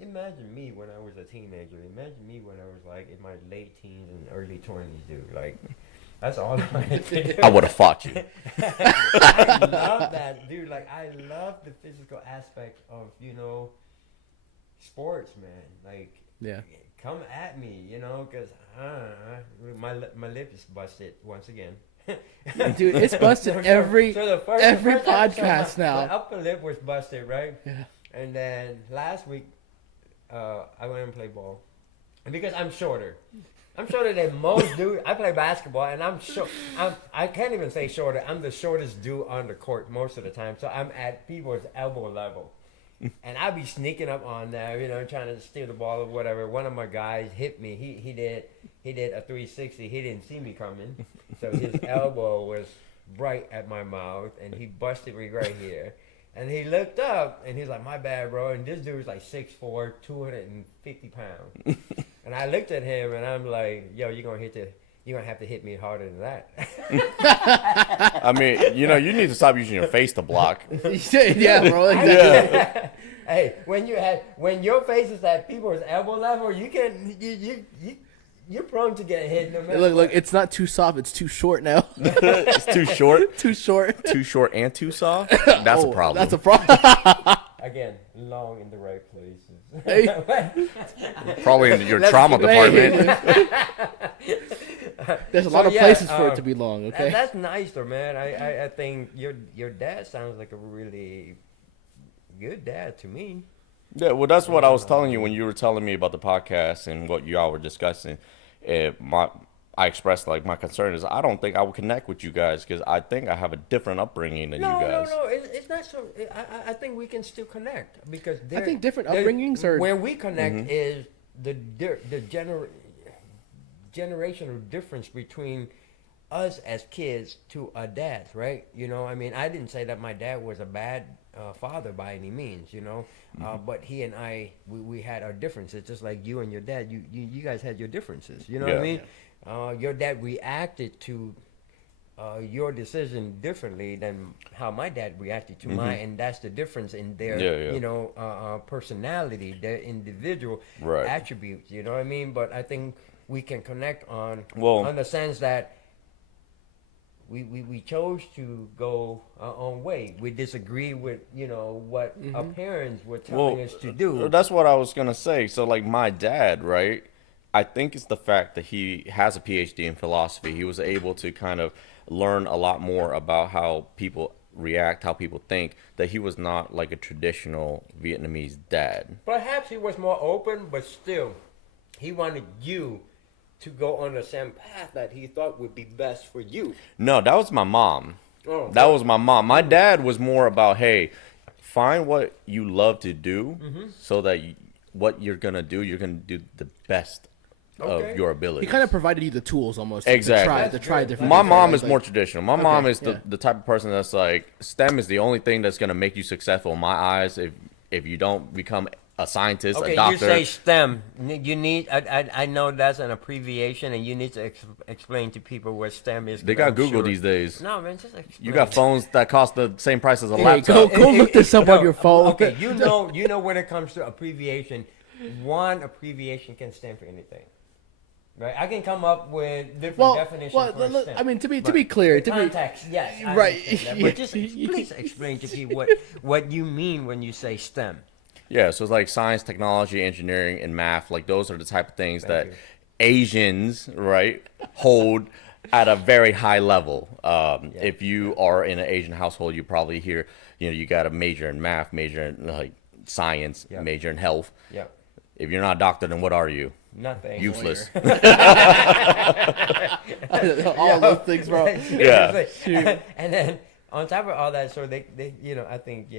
imagine me when I was a teenager. Imagine me when I was like in my late teens and early 20s, dude. Like that's all I would have fought you. I love that, dude. Like I love the physical aspect of sports, man. Like come at me, because my lip is busted once again. Dude, it's busted every podcast now. My upper lip was busted, right? Yeah. And then last week, I went and played ball, and because I'm shorter than most dudes. I play basketball, and I'm short. I can't even say shorter. I'm the shortest dude on the court most of the time. So I'm at people's elbow level. And I'd be sneaking up on them, trying to steal the ball or whatever. One of my guys hit me. He did a 360. He didn't see me coming, so his elbow was right at my mouth, and he busted me right here. And he looked up, and he's like, "My bad, bro." And this dude was like 6'4", 250 pounds. And I looked at him, and I'm like, "Yo, you're gonna have to hit me harder than that." I mean, you need to stop using your face to block. Yeah, bro. Yeah. Hey, when your face is at people's elbow level, you're prone to get hit. No matter Look, it's not too soft. It's too short now. It's too short. Too short. Too short and too soft. That's a problem. That's a problem. Again, long in the right places. Probably in your trauma department. There's a lot of places for it to be long. Okay. That's nice, though, man. I think your dad sounds like a really good dad to me. Yeah, well, that's what I was telling you when you were telling me about the podcast and what y'all were discussing. I expressed like my concern is I don't think I would connect with you guys because I think I have a different upbringing than you guys. No, it's not so. I think we can still connect because I think different upbringings are where we connect is the generational difference between us as kids to our dads, right? You know, I mean, I didn't say that my dad was a bad father by any means, you know, but he and we had our differences, just like you and your dad. You guys had your differences, you know what I mean? Your dad reacted to your decision differently than how my dad reacted to mine, and that's the difference in their, you know, personality, their individual attributes. You know what I mean? But I think we can connect on the sense that we chose to go our own way. We disagree with, you know, what our parents were telling us to do. That's what I was gonna say. So like my dad, right? I think it's the fact that he has a PhD in philosophy. He was able to kind of learn a lot more about how people react, how people think, that he was not like a traditional Vietnamese dad. Perhaps he was more open, but still, he wanted you to go on the same path that he thought would be best for you. No, that was my mom. Oh, that was my mom. My dad was more about, hey, find what you love to do so that what you're going to do, you're going to do the best of your ability. He kind of provided you the tools almost exactly to try different My things, mom right? is more traditional. My mom is the type of person that's like, STEM is the only thing that's going to make you successful in my eyes. If you don't become a scientist, a doctor. You say STEM. You need. I know that's an abbreviation, and you need to explain to people what STEM is. They got Google these days. No, man, just explain. You got phones that cost the same price as a Hey, laptop. go look this up on your phone. Okay, you know when it comes to abbreviation, one abbreviation can stand for anything. Right, I can come up with different definitions for STEM. I mean, to be clear, context, yes, right. But just please explain to people what you mean when you say STEM. Yeah, so it's like science, technology, engineering, and math. Like those are the type of things that Asians, right, hold at a very high level. If you are in an Asian household, you probably hear, you know, you got a major in math, major in like science, major in health. Yeah. If you're not a doctor, then what are you? Nothing. Useless. All those things, bro. Yeah. And then on top of all that, so they you know, I think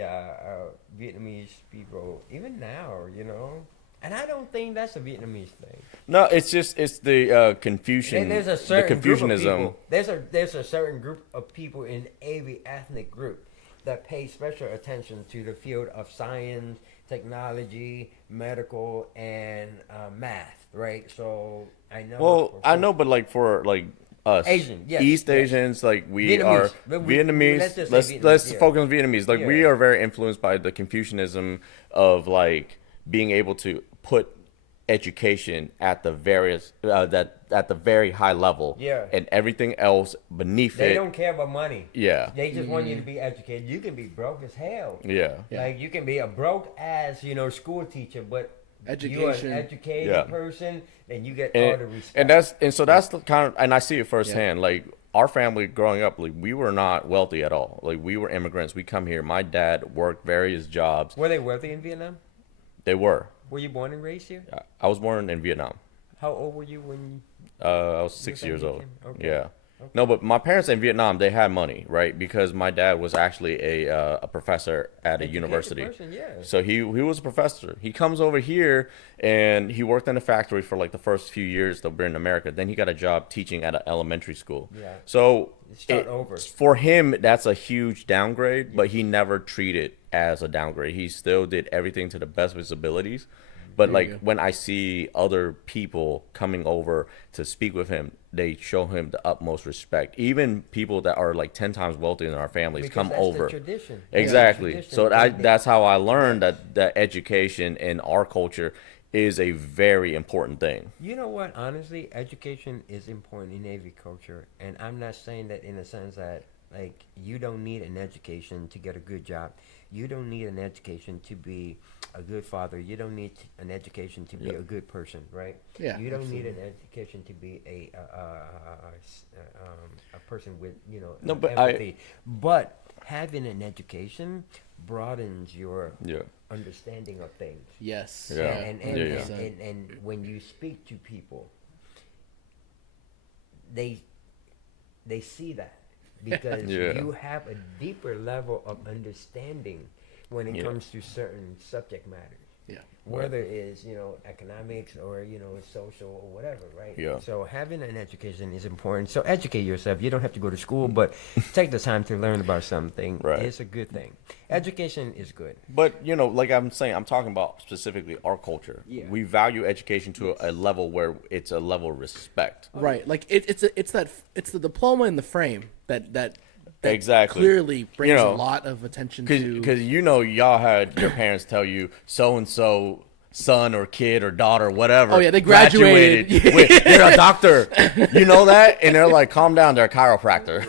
Vietnamese people even now, you know, and I don't think that's a Vietnamese thing. No, it's the Confucian. There's a certain the Confucianism. Group of people, there's a certain group of people in every ethnic group that pay special attention to the field of science, technology, medical, and math. Right, so I know. Well, I know, but like for like us, Asian, yes, East Asians, like we Vietnamese. are Vietnamese. Vietnamese. Let's focus on Vietnamese. Like we are very influenced by the Confucianism of like being able to put education at the at the very high level. Yeah. And everything else beneath They it. don't care about money. Yeah. They just want you to be educated. You can be broke as hell. Yeah. Like you can be a broke ass, you know, school teacher, but you're an educated person, then you get all the respect. And so that's the kind of, and I see it firsthand. Like our family growing up, like we were not wealthy at all. Like we were immigrants. We come here. My dad worked various jobs. Were they wealthy in Vietnam? They were. Were you born and raised here? I was born in Vietnam. How old were you when? I was 6 years old. Okay. Yeah. Okay. No, but my parents in Vietnam, they had money, right? Because my dad was actually a professor at a university. So he was a professor. He comes over here and he worked in a factory for like the first few years that we're in America. Then he got a job teaching at an elementary school. Yeah. So for him, that's a huge downgrade, but he never treated it as a downgrade. He still did everything to the best of his abilities. But like when I see other people coming over to speak with him, they show him the utmost respect. Even people that are like 10 times wealthier than our families come over. The tradition. Exactly. Yeah, the So tradition. that's how I learned that education in our culture is a very important thing. You know what? Honestly, education is important in every culture, and I'm not saying that in the sense that like you don't need an education to get a good job. You don't need an education to be a good father. You don't need an education to be a good person, right? Yeah, You don't absolutely. need an education to be a person with No, but empathy. But having an education broadens your understanding of things. Yes. Yeah. And when you speak to people, they see that because you have a deeper level of understanding when it comes to certain subject matters. Yeah. Whether it's economics or social or whatever, right? Yeah. So having an education is important. So educate yourself. You don't have to go to school, but take the time to learn about something. Right. It's a good thing. Education is good. But like I'm saying, I'm talking about specifically our culture. Yeah. We value education to a level where it's a level of respect. Right. Like it's the diploma in the frame that Exactly. clearly brings a lot of attention to. Because y'all had your parents tell you so and so son or kid or daughter, whatever. Oh yeah, they graduated. You're a doctor. You know that, and they're like, calm down. They're a chiropractor.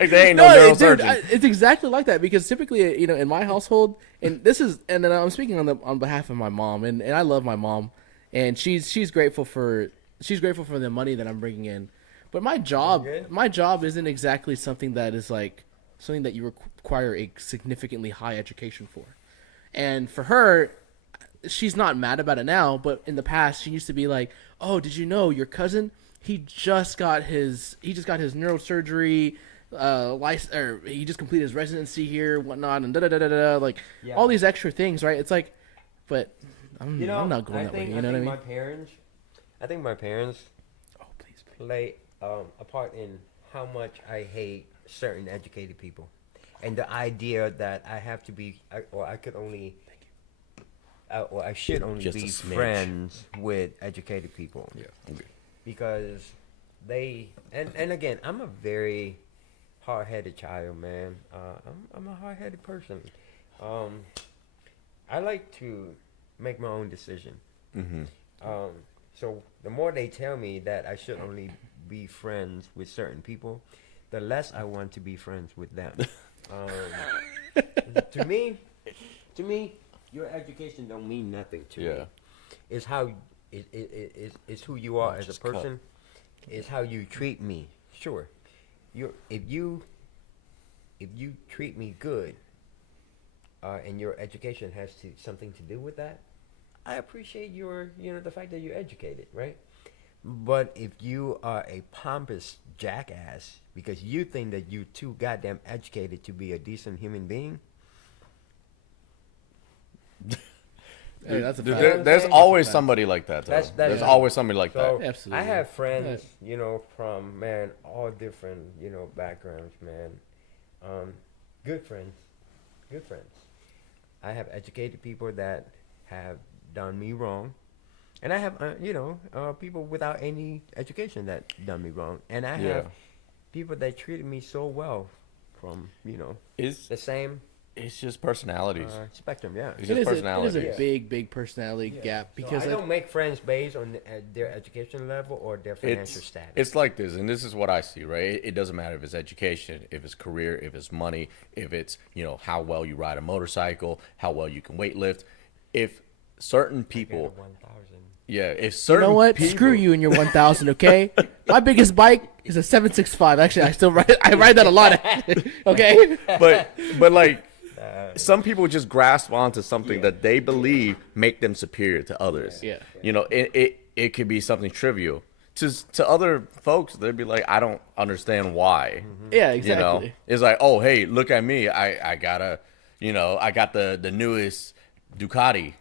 Like, they ain't no neurosurgeon. Dude, it's exactly like that because typically, in my household, and then I'm speaking on behalf of my mom, and I love my mom, and she's grateful for the money that I'm bringing in. But my job isn't exactly something that you require a significantly high education for. And for her, she's not mad about it now, but in the past she used to be like, "Oh, did you know your cousin? He just got his neurosurgery license, or he just completed his residency here, whatnot, and like all these extra things, right?" It's like, but I'm not going that way. You know what I mean? I think my parents Oh, please. play a part in how much I hate certain educated people, and the idea that I have to be, I could only, or I should only Just a be smidge. friends with educated people. Yeah. Okay. Because they, and again, I'm a very hard-headed child, man. I'm a hard-headed person. I like to make my own decision. Mm-hmm. So the more they tell me that I should only be friends with certain people, the less I want to be friends with them. To me, your education don't mean nothing to me. It's how it's who you are as a person. It's how you treat me. Sure, if you treat me good, and your education has something to do with that, I appreciate the fact that you're educated, right? But if you are a pompous jackass because you think that you're too goddamn educated to be a decent human being, Hey, that's a Dude, fact. there's always somebody like that. Though. There's yeah. always somebody like so that. Absolutely. I have friends, from all different, backgrounds, man. Good friends. I have educated people that have done me wrong, and I have people without any education that done me wrong, and I have people that treated me so well from the same It's just personalities. spectrum. Yeah, It's It just is personalities. a big personality gap because I don't make friends based on their education level or their financial status. It's like this, and this is what I see, right? It doesn't matter if it's education, if it's career, if it's money, if it's, how well you ride a motorcycle, how well you can weight lift. If certain people, 1,000. if certain you know what? people, Screw you and your 1,000. Okay, my biggest bike is a 765. Actually, I ride that a lot. Okay, but like, some people just grasp onto something that they believe make them superior to others. Yeah. It could be something trivial. To other folks, they'd be like, I don't understand why. Yeah, exactly. It's like, oh, hey, look at me. I got the newest Ducati.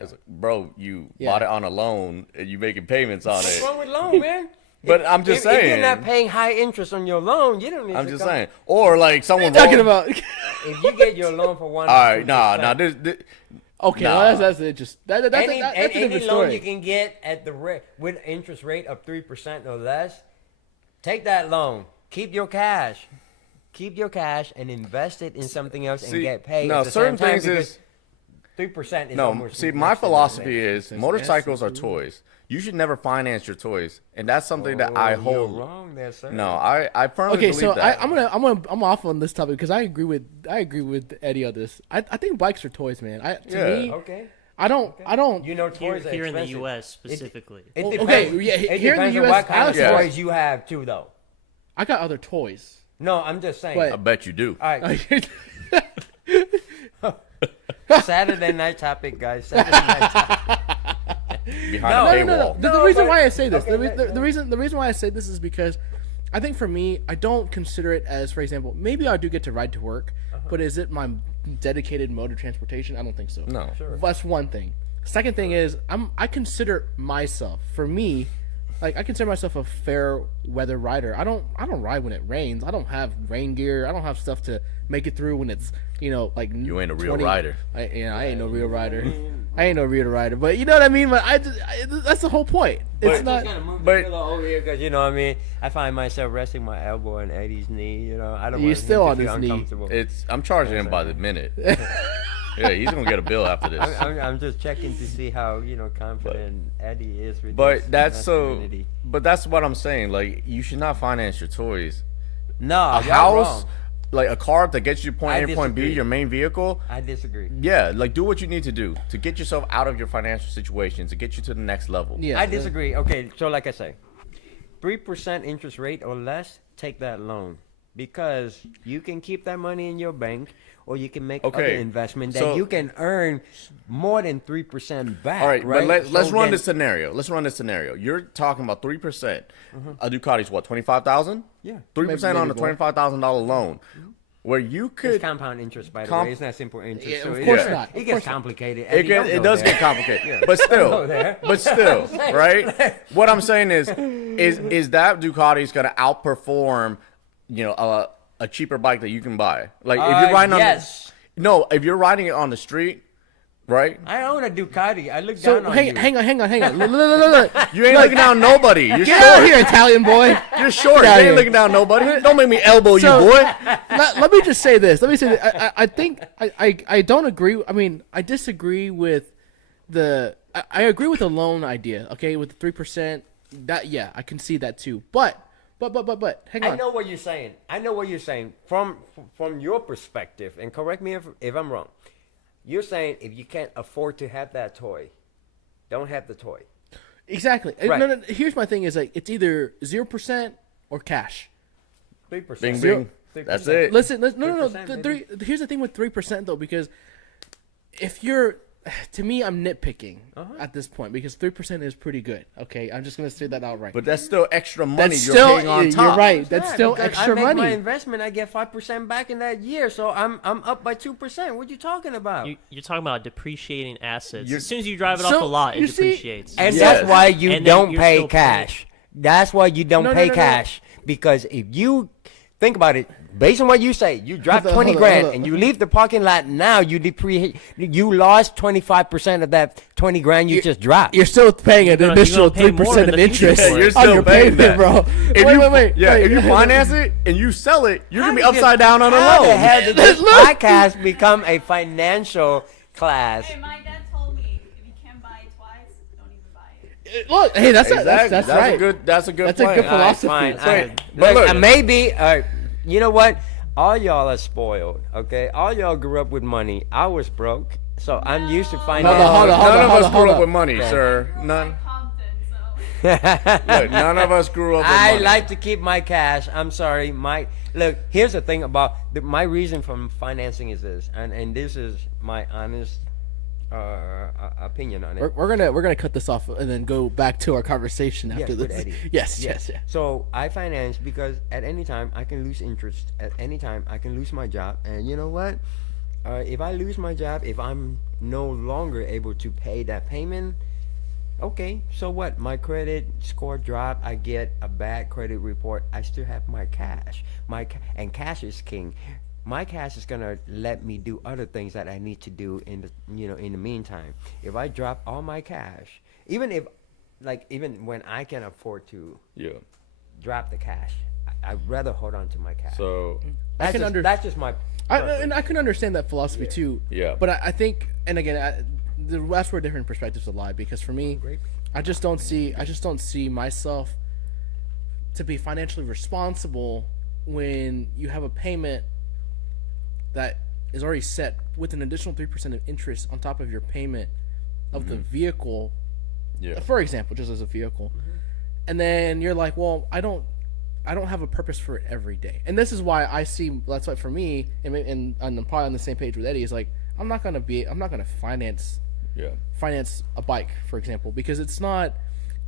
It's like, bro, you bought it on a loan and you making payments on What's it. wrong with loan, man? But I'm just If saying. you're not paying high interest on your loan, you don't need I'm to just come. saying. Or like someone Talking wrote- about. If you get your loan for 1%, All right, nah. This, Okay, Nah. well, that's interesting. That's a any different loan you story. can get at the rate with interest rate of 3% or less, take that loan. Keep your cash, and invest it in something else and See, get paid. no, at the certain same time things is 3% is No, almost see, my philosophy is There's motorcycles are S&P. toys. You should never finance your toys, and that's something that I You're hold. wrong there, sir. No, I firmly Okay, believe so that. I'm off on this topic because I agree with Eddie on this. I think bikes are toys, man. To me, Okay. I don't. You know, Here, toys are here in the expensive. U.S. specifically. It Oh, depends. okay, yeah, It here in the depends on US, what kind of Alex is- toys you have too, though. I got other toys. No, I'm just saying. But- I bet you do. All right, Saturday night topic, guys. Saturday night topic. Behind a No. paywall. The No, reason but- why I say this, okay, the reason why I say this is because I think for me, I don't consider it as, for example, maybe I do get to ride to work, but is it my dedicated mode of transportation? I don't think so. No. That's one thing. Second thing is I consider myself, for me, like I consider myself a fair weather rider. I don't ride when it rains. I don't have rain gear. I don't have stuff to make it through when it's like You ain't a real rider. I ain't no real rider. I ain't no real rider. But you know what I mean. But that's the whole point. It's not. But- over here because you know what I mean. I find myself resting my elbow on Eddie's knee. You know, I don't. You're want him still to on feel his knee. uncomfortable. I'm charging him by the minute. Yeah, he's gonna get a bill after this. I'm just checking to see how confident Eddie is with. But his that's so. masculinity. But that's what I'm saying. Like, you should not finance your toys. No, A y'all house, wrong. like a car that gets you I point A to point B, disagree. your main vehicle. I disagree. Yeah, like do what you need to do to get yourself out of your financial situation, to get you to the next level. Yeah, I disagree. Okay, so like I say, 3% interest rate or less, take that loan because you can keep that money in your bank, or you can make other Okay, investment that so- you can earn more than 3% back. All right, but let's So run then- this scenario. Let's run this scenario. You're talking about 3%. A Ducati's what, 25,000? Yeah. 3% on a Maybe more. $25,000 loan, where you It's could. compound interest, by the comp- way. It's not simple interest. Yeah, so of it- course Yeah. not. It Of gets course not. complicated. It, Eddie, get, don't it go does there. get complicated, Yeah. but still, Don't go there. but still, right? What I'm saying is that Ducati's gonna outperform, a cheaper bike that you can buy. Like if you're riding yes. if you're riding it on the street, right? I own a Ducati. I look So down on hang you. on. Look. You ain't looking down nobody. You're Get out of short. here, Italian boy. You're short. You Get out ain't here. looking down nobody. Don't make me elbow So- you, boy. let me just say this. I think I don't agree. I mean, I disagree with I agree with the loan idea. Okay, with the 3%. That I can see that too. But hang on. I know what you're saying. I know what you're saying from your perspective, and correct me if I'm wrong. You're saying if you can't afford to have that toy, don't have the toy. Exactly. Right. No, here's my thing: is like it's either 0% or cash. 3%. Bing, bing. That's it. Listen, no. 3%, Here's the thing with 3% though, because if you're, to me, I'm nitpicking at this point because 3% is pretty good. Okay, I'm just gonna say that outright. But that's still extra money that's you're still paying on you're top. right. That's Yeah, still because extra I make my money. investment, I get 5% back in that year, so I'm up by 2%. What you talking about? You're talking about depreciating assets. You're- As soon as you drive it off So, the lot, you it see- depreciates. And Yes. that's why you And then don't you're pay still paying. cash. That's why you don't No, pay no. cash. Because if you think about it, based on what you say, you drop Hold on, 20 hold on, grand hold on. and you leave the parking lot now, you lost 25% of that 20 grand you just dropped. You're still paying an You're additional gonna pay more 3% in of the future interest for it. You're on still your paying payment, that. bro. If Wait. if you finance it and you sell it, you're gonna be How did upside down on a How the loan. hell did this Look. podcast become a financial class? Hey, my dad told me if you can't buy it twice, don't even buy it. Look, hey, that's Exactly. that's right. That's a good That's a plan. good All right, philosophy. fine. Wait, Look, look. maybe, you know what? All y'all are spoiled, okay? All y'all grew up with money. I was broke, so I'm used to Hold financing. on, hold on, None of us hold grew up on. with money, sir. Girl None. like Compton, so Look, none of us grew up with I money. like to keep my cash. I'm sorry. Look, here's the thing about my reason for financing is this, and this is my honest opinion on it. We're gonna cut this off and then go back to our conversation after Yes, with this. Eddie. Yes. So I finance because at any time I can lose interest. At any time I can lose my job. And you know what? If I lose my job, if I'm no longer able to pay that payment, okay, so what? My credit score dropped. I get a bad credit report. I still have my cash. And cash is king. My cash is gonna let me do other things that I need to do in the meantime. If I drop all my cash, even when I can afford to Yeah. drop the cash, I'd rather hold on to my cash. So That's just my. And I can understand that philosophy too. Yeah. But I think, and again, that's where different perspectives lie. Because for me, I just don't see myself to be financially responsible when you have a payment that is already set with an additional 3% of interest on top of your payment of the vehicle. Yeah. For example, just as a vehicle, and then you're like, well, I don't have a purpose for it every day. And this is why I see, that's why for me, and I'm probably on the same page with Eddie, is like, I'm not going to finance a bike, for example, because it's not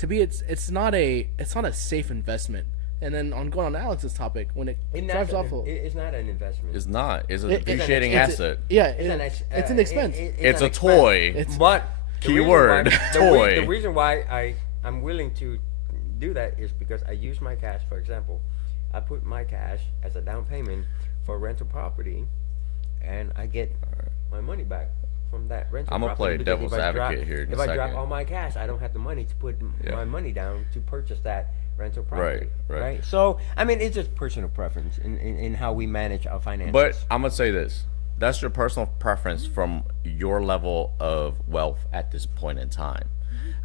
a safe investment. And then going on Alex's topic, when it drives off it's not an investment. It's not. It's a depreciating asset. It's an expense. It's a toy. But Keyword, toy. The reason why I'm willing to do that is because I use my cash. For example, I put my cash as a down payment for rental property, and I get my money back from that rental I'm property. gonna play because devil's if I advocate here in If a I drop second. all my cash, I don't have the money to put my money down to purchase that rental property. Right. So I mean, it's just personal preference in how we manage our finances. But I'm gonna say this: that's your personal preference from your level of wealth at this point in time.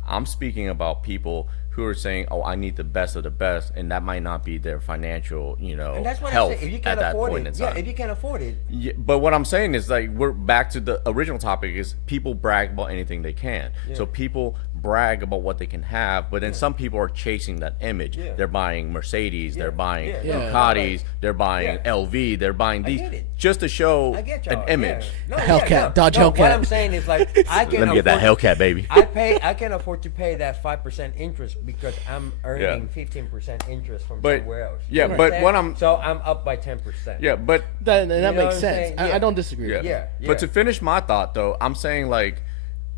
I'm speaking about people who are saying, "Oh, I need the best of the best," and that might not be their financial, and that's what health I say. If you at can't that afford point it, in time. if you can't afford it, Yeah, but what I'm saying is, like, we're back to the original topic: is people brag about anything they can. So people brag about what they can have, but then some people are chasing that image. They're buying Mercedes, they're buying Ducatis, they're buying LV, they're buying these just to show an image. No, Hellcat, Dodge What Hellcat. I'm saying is, like, I can Let me get that Hellcat, baby. I can afford to pay that 5% interest because I'm earning 15% interest from But- somewhere else. yeah, You know but I'm what saying? I'm- so I'm up by 10%. Yeah, but that You know makes what I'm sense. saying? I don't disagree. yeah. with that. But to finish my thought, though, I'm saying, like,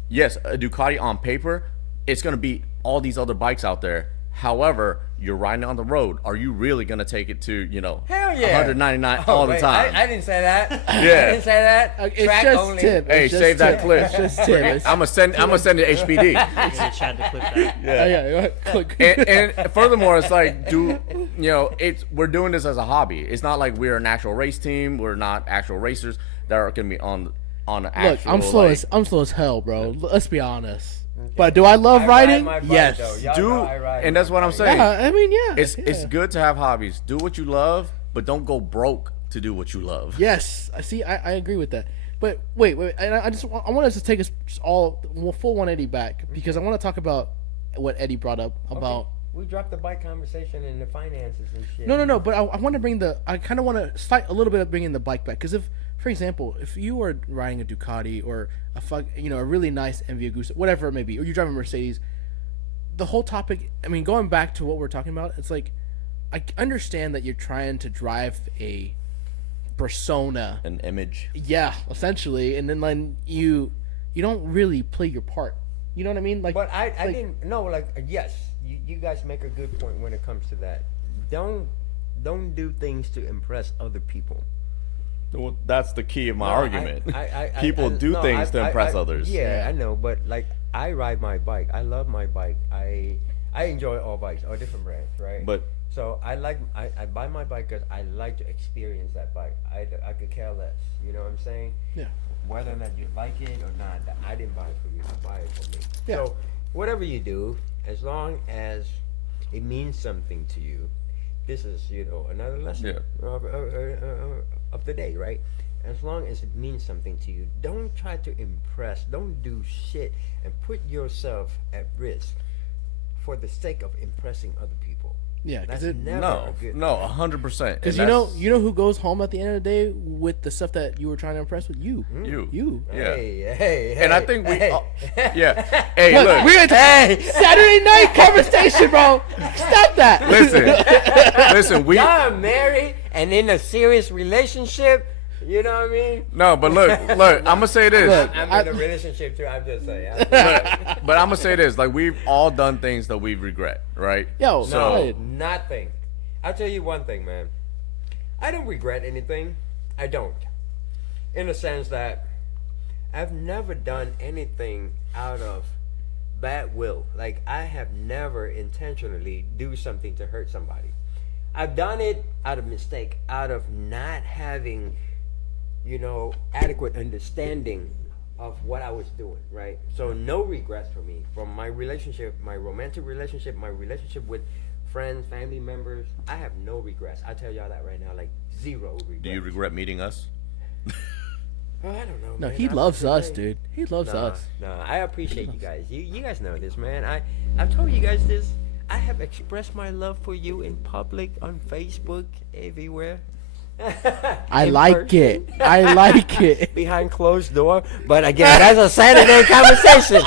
yes, a Ducati on paper, it's gonna beat all these other bikes out there. However, you're riding on the road. Are you really gonna take it to Hell yeah. 199 Oh, all the wait, time? I didn't say that. Yeah. I didn't say that. It's Track just only. tip. Hey, It's just save that tip. clip. It's just tip. It's- I'm gonna send it HPD. You can Chad to clip that. yeah. Click. and furthermore, it's like, we're doing this as a hobby. It's not like we're an actual race team. We're not actual racers that are gonna be on an actual. Look, I'm slow as hell, bro. Let's be honest. But do I I love ride riding? my bike, Yes. though. Y'all Do, know I ride and my that's what I'm bike. saying. Yeah, I mean, yeah. It's good to have hobbies. Do what you love, but don't go broke to do what you love. Yes, I see. I agree with that. But wait, and I want us to take us all full 180 back because I want to talk about what Eddie brought up about. We dropped the bike conversation and the finances and shit. No. But I want to bring I kind of want to start a little bit of bringing the bike back because for example, if you were riding a Ducati or a really nice MV Agusta, whatever it may be, or you're driving a Mercedes, the whole topic. I mean, going back to what we're talking about, it's like I understand that you're trying to drive a persona, An image. yeah, essentially, and then you don't really play your part. You know what I mean? Like, But I like- didn't know. Like, yes, you guys make a good point when it comes to that. Don't do things to impress other people. Well, that's the key of my No, argument. I- People do no, things to impress I- others. Yeah, I know, but like I ride my bike. I love my bike. I enjoy all bikes, all different brands, right? But so I buy my bike because I like to experience that bike. I could care less. You know what I'm saying? Yeah. Whether or not you like it or not, I didn't buy it for you. I buy it for me. Yeah. So whatever you do, as long as it means something to you, this is another lesson of the day, right? As long as it means something to you, don't try to impress. Don't do shit and put yourself at risk for the sake of impressing other people. yeah, That's because never no, a good. 100%. Because you know who goes home at the end of the day with the stuff that you were trying to impress with you. You. Yeah. Hey, And I hey, think we, hey. yeah. Hey, look, We're at Saturday night conversation, bro. Stop that. listen. We Y'all are married and in a serious relationship. You know what I mean? no, but look. I'm gonna say this. Look, I'm in a relationship too. I'm just saying. But I'm gonna say this. Like, we've all done things that we regret, right? Yo, No, right. nothing. I'll tell you one thing, man. I don't regret anything. I don't. In the sense that I've never done anything out of bad will. Like, I have never intentionally do something to hurt somebody. I've done it out of mistake, out of not having, adequate understanding of what I was doing, right? So no regrets for me from my relationship, my romantic relationship, my relationship with friends, family members. I have no regrets. I tell y'all that right now, like 0 regrets. Do you regret meeting us? Oh, I don't know. No, man. he loves us, dude. He loves us. No, I appreciate you guys. You guys know this, man. I've told you guys this. I have expressed my love for you in public, on Facebook, everywhere. I like it. I like it. Behind closed door. But again, that's a Saturday conversation.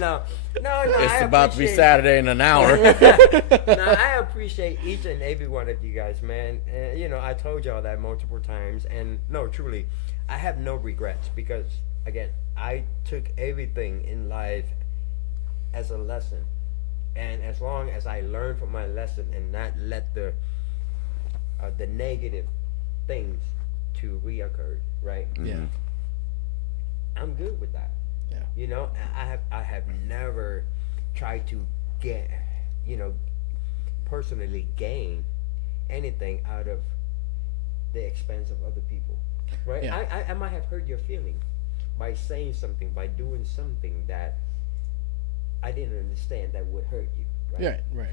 No. It's about to be Saturday in an hour. No, I appreciate each and every one of you guys, man. I told y'all that multiple times. And no, truly, I have no regrets because, again, I took everything in life as a lesson. And as long as I learn from my lesson and not let the negative things to reoccur, right? Yeah. I'm good with that. Yeah. I have never tried to get, personally gain anything out of the expense of other people, right? Yeah. I might have hurt your feelings by saying something, by doing something that I didn't understand that would hurt you, right? Right.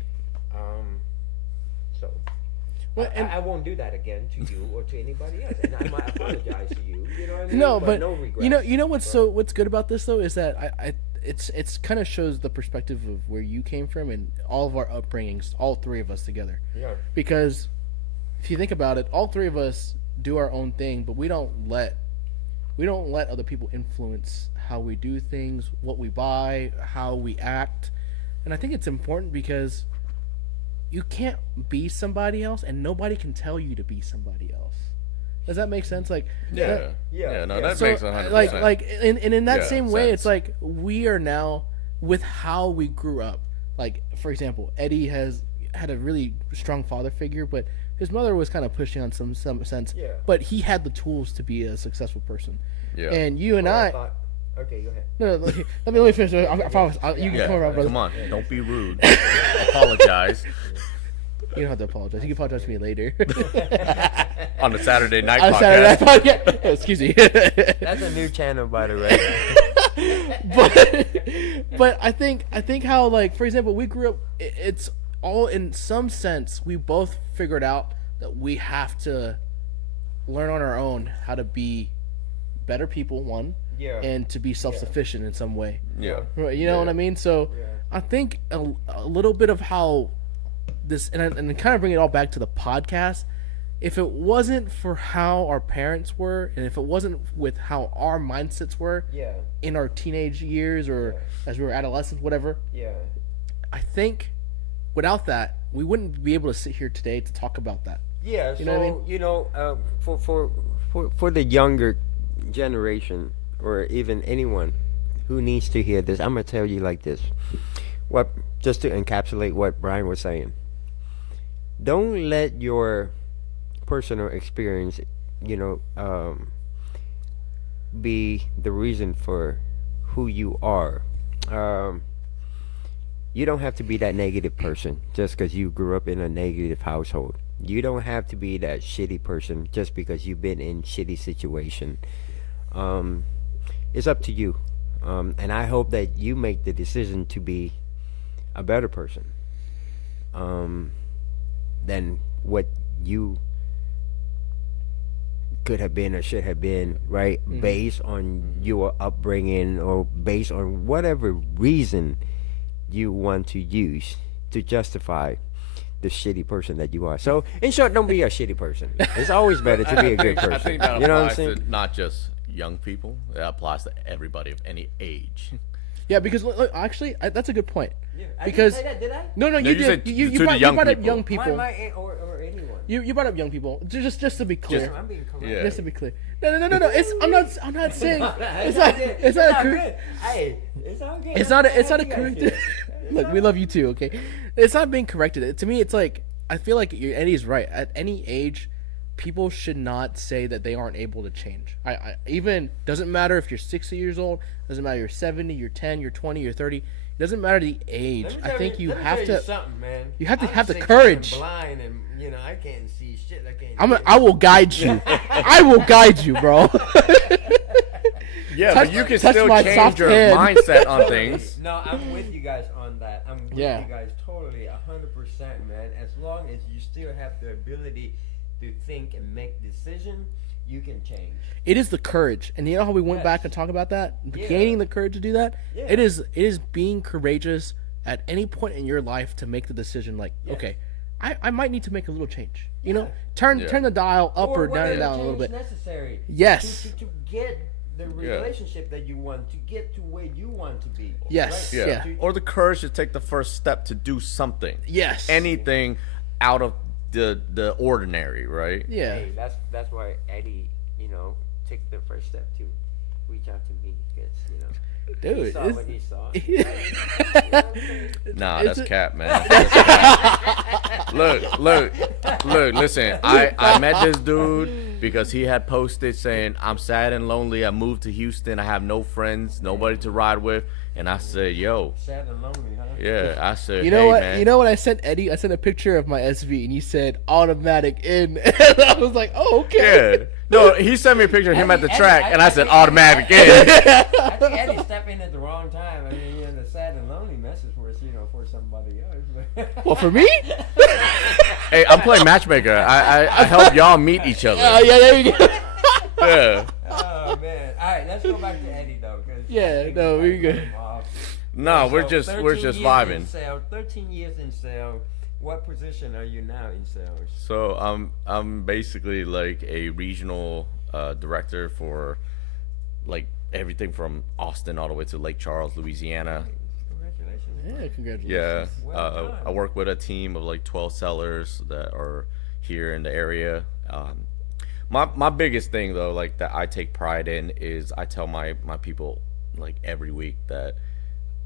So Well, and I won't do that again to you or to anybody else, and I might apologize to you. You know what I mean? no, but no regrets. you know what's good about this though is that it's kind of shows the perspective of where you came from and all of our upbringings, all three of us together. Yeah. Because if you think about it, all three of us do our own thing, but we don't let other people influence how we do things, what we buy, how we act. And I think it's important because you can't be somebody else and nobody can tell you to be somebody else. Does that make sense? Like That so, makes 100%. like in that same way, sense. it's like we are now with how we grew up. Like for example, Eddie has had a really strong father figure, but his mother was kind of pushing on some sense. Yeah. But he had the tools to be a successful person. Yeah. And you and I. Okay, go ahead. No, let me finish. I promise. You can come around, brother. Come on, don't be rude. Apologize. You don't have to apologize. You can apologize to me later. On the Saturday night On podcast. Saturday Night Podcast. Excuse me. That's a new channel, by the way. but I think how, like, for example, we grew up. It's all in some sense. We both figured out that we have to learn on our own how to be better people. One. Yeah. And to be self-sufficient in some way. Yeah. Right, you know what I mean? So I think a little bit of how this, and kind of bring it all back to the podcast, if it wasn't for how our parents were, and if it wasn't with how our mindsets were in our teenage years or as we were adolescents, whatever, I think without that, we wouldn't be able to sit here today to talk about that. Yeah, You know what I mean? For the younger generation, or even anyone who needs to hear this, I'm gonna tell you like this. Just to encapsulate what Brian was saying. Don't let your personal experience, be the reason for who you are. You don't have to be that negative person just because you grew up in a negative household. You don't have to be that shitty person just because you've been in shitty situation. It's up to you. And I hope that you make the decision to be a better person than what you could have been or should have been, right? Mm-hmm. Based on your upbringing or based on whatever reason you want to use to justify the shitty person that you are. So, in short, don't be a shitty person. It's always better to be a good person. I think that you know what I'm applies saying? to not just young people. It applies to everybody of any age. Yeah, because look, actually, that's a good point. Yeah, Because I didn't say that, did I? no, you you did. said You to the young brought up people. young people. Or anyone. You brought up young people. Just to be clear. I'm being correct. Yeah. Just to be clear. No. I'm not saying. It's not a good. Hey, it's all good. It's not a correct. Look, we love you too. Okay, it's not being corrected. To me, it's like I feel like Eddie's right. At any age, people should not say that they aren't able to change. I even doesn't matter if you're 60 years old. Doesn't matter if you're 70, you're 10, you're 20, you're 30. doesn't matter the age. Let me I tell think you let me have tell to. you something, man. You have to I'm have the 6 courage. and blind, and you know I can't see shit. I can't. I will guide you. I will guide you, bro. Yeah, Touch- but you can touch still my change soft your hand. mindset on things. No, I'm with you guys on that. I'm with Yeah. you guys totally, 100%, man. As long as you still have the ability to think and make decisions, you can change. It is the courage, and you know how we went Yes. back and talked about that, Yeah. gaining the courage to do that. Yeah. It is being courageous at any point in your life to make the decision. Like, Yeah. okay, I might need to make a little change. You know, Yeah. turn Yeah. the dial up or down whatever and down a little change bit. necessary. Yes. To get the relationship that you want, to get to where you want to be. Yes. Right? Yeah. Yeah. Or the courage to take the first step to do something. Yes. Anything out of the ordinary, right? Yeah. Hey, that's why Eddie, you know, took the first step to reach out to me because you know. Dude, He saw it's- what he saw. Nah, It's that's a- cap, man. That's cap. Look. Listen, I met this dude because he had posted saying, "I'm sad and lonely. I moved to Houston. I have no friends, nobody to ride with." And I said, "Yo, Sad and lonely, huh? yeah." I said, You know "Hey, what? man." You know what I sent Eddie? I sent a picture of my SV, and he said automatic in. And I was like, oh, okay. Yeah. No, he sent me a picture of him at the Eddie, track, I and I said, think- "Automatic in." I think Eddie stepped in at the wrong time. I mean, you know, the sad and lonely message was, you know, for somebody else. Well, for me? Hey, I'm playing matchmaker. I help y'all meet each other. Yeah, there you go. Yeah. Oh man! All right, let's go back to Eddie though. 'Cause Yeah, I think no, we we gotta good. cut him off. No, we're So, just 13 years vibing. in sales, 13 years in sales. What position are you now in sales? So I'm basically like a regional director for like everything from Austin all the way to Lake Charles, Louisiana. Congratulations. Yeah, congratulations. Yeah, Well done. I work with a team of like 12 sellers that are here in the area. My biggest thing though, like that I take pride in, is I tell my people like every week that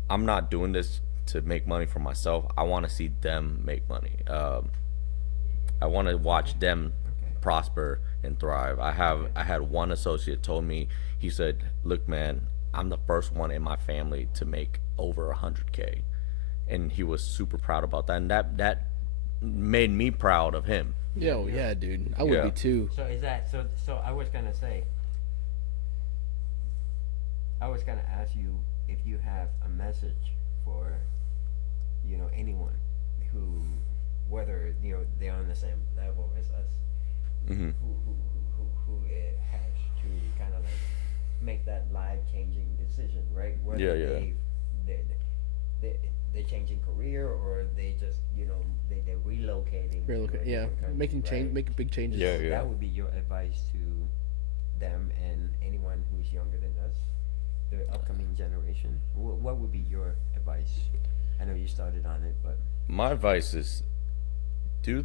I'm not doing this to make money for myself. I want to see them make money. I want to watch them prosper and thrive. I had one associate told me, he said, "Look, man, I'm the first one in my family to make over 100K," and he was super proud about that, and that made me proud of him. Yo, yeah, dude. I would Yeah. be too. So is that so? So I was gonna say. I was gonna ask you if you have a message for, you know, anyone who, whether you know they're on the same level as us, Hmm. who has to kind of like make that life-changing decision, right? Whether Yeah. they're changing career or they just, you know, they're relocating. to a Yeah, different country, making change, right? making big changes. Yeah, yeah. That would be your advice to them and anyone who's younger than us, the upcoming generation. What would be your advice? I know you started on it, but My advice is do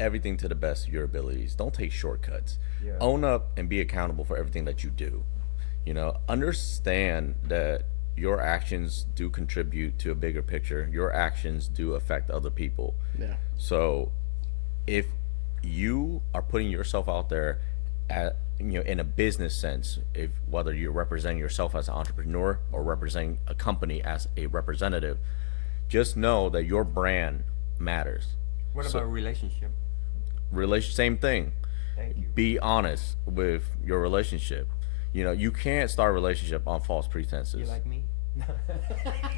everything to the best of your abilities. Don't take shortcuts. Yeah. Own up and be accountable for everything that you do. You know, understand that your actions do contribute to a bigger picture. Your actions do affect other people. Yeah. So if you are putting yourself out there in a business sense, if whether you're representing yourself as an entrepreneur or representing a company as a representative, just know that your brand matters. what So- about relationship? Same thing. Thank you. Be honest with your relationship. You know, you can't start a relationship on false pretenses. You like me?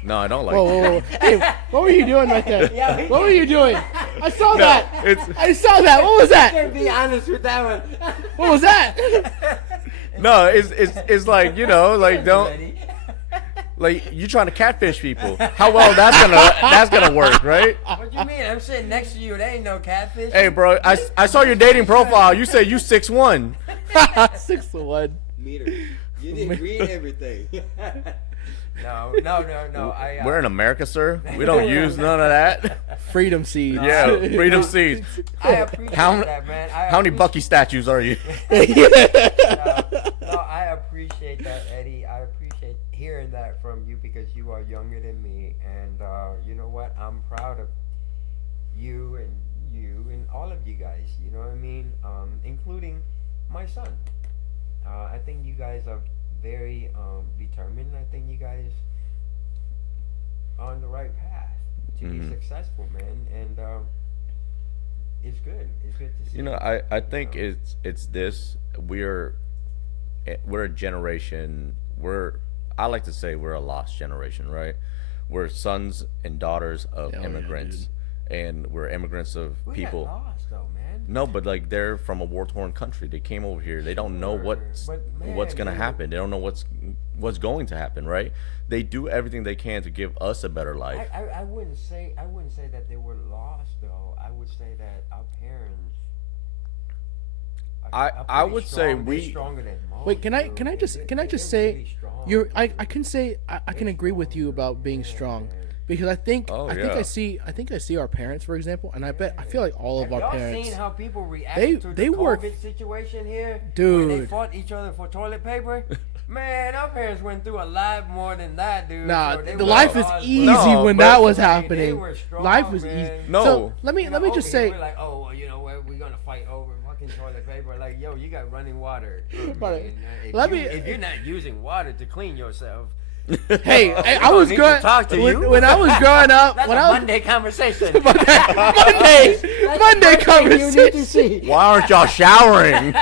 No, I don't like Whoa, you. whoa, whoa. Hey, what were you doing right there? Yeah, What were you doing? I saw that. it's- I saw that. What was that? Be honest with that one. What was that? No, it's like, you know, like don't Ready? like you trying to catfish people. How well that's gonna work, right? What you mean? I'm sitting next to you. There ain't no catfish. Hey, bro, I saw your dating profile. You said you 6'1". 6-1. Meter. You didn't read everything. No. We're in America, sir. We don't use none of that. Freedom seeds. Yeah, freedom seeds. I appreciate How that, man. how many Bucky statues are you? No, I appreciate that, Eddie. I appreciate hearing that from you because you are younger than me, and you know what? I'm proud of you and all of you guys. You know what I mean? Including my son. I think you guys are very determined. I think you guys on the right path to be successful, man. And it's good. It's good to see. You know, I think it's this. We're a generation. I like to say we're a lost generation, right? We're sons and daughters of immigrants, and we're immigrants of people. Lost, though, man. No, but like they're from a war-torn country. They came over here. They don't know what's gonna happen. They don't know what's going to happen, right? They do everything they can to give us a better life. I wouldn't say that they were lost, though. I would say that our parents. I would say they're stronger than most. Wait, can I just say, really strong. I can say I can agree with you about being strong, because I think I see our parents, for example, and I feel like all of our Y'all parents. seen how people react to the COVID situation here? Dude. When they fought each other for toilet paper? Man, our parents went through a lot more than that, dude. Nah, So they the were life is all- easy No, when but- that was They happening. were strong, Life was man. easy. No. So let me You know, just over here, say. we're like, oh, well, you know what? We're gonna fight over fucking toilet paper. Like, yo, you got running water. Right. And, if you're not using water to clean yourself, Hey, I was need to growing talk to you. when I was growing up. that's when a I was Monday conversation. Monday conversation. Why aren't y'all showering?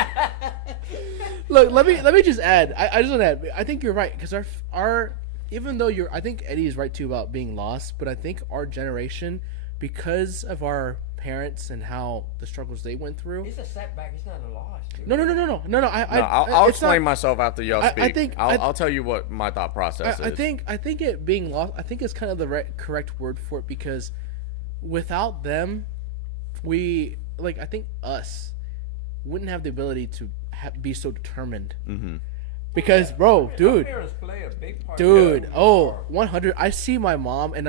Look, let me just add. I just want to add. I think you're right, because our even though I think Eddie is right too about being lost, but I think our generation, because of our parents and how the struggles they went through. It's a setback. It's not a loss. Dude. No. I'll it's explain not, myself after y'all I speak. think- I'll tell you what my thought process is. I think it being lost. I think it's kind of the correct word for it, because without them, I think us wouldn't have the ability to be so determined. Mm-hmm. Because, bro, dude, Parents play a big part. 100. I see my mom, and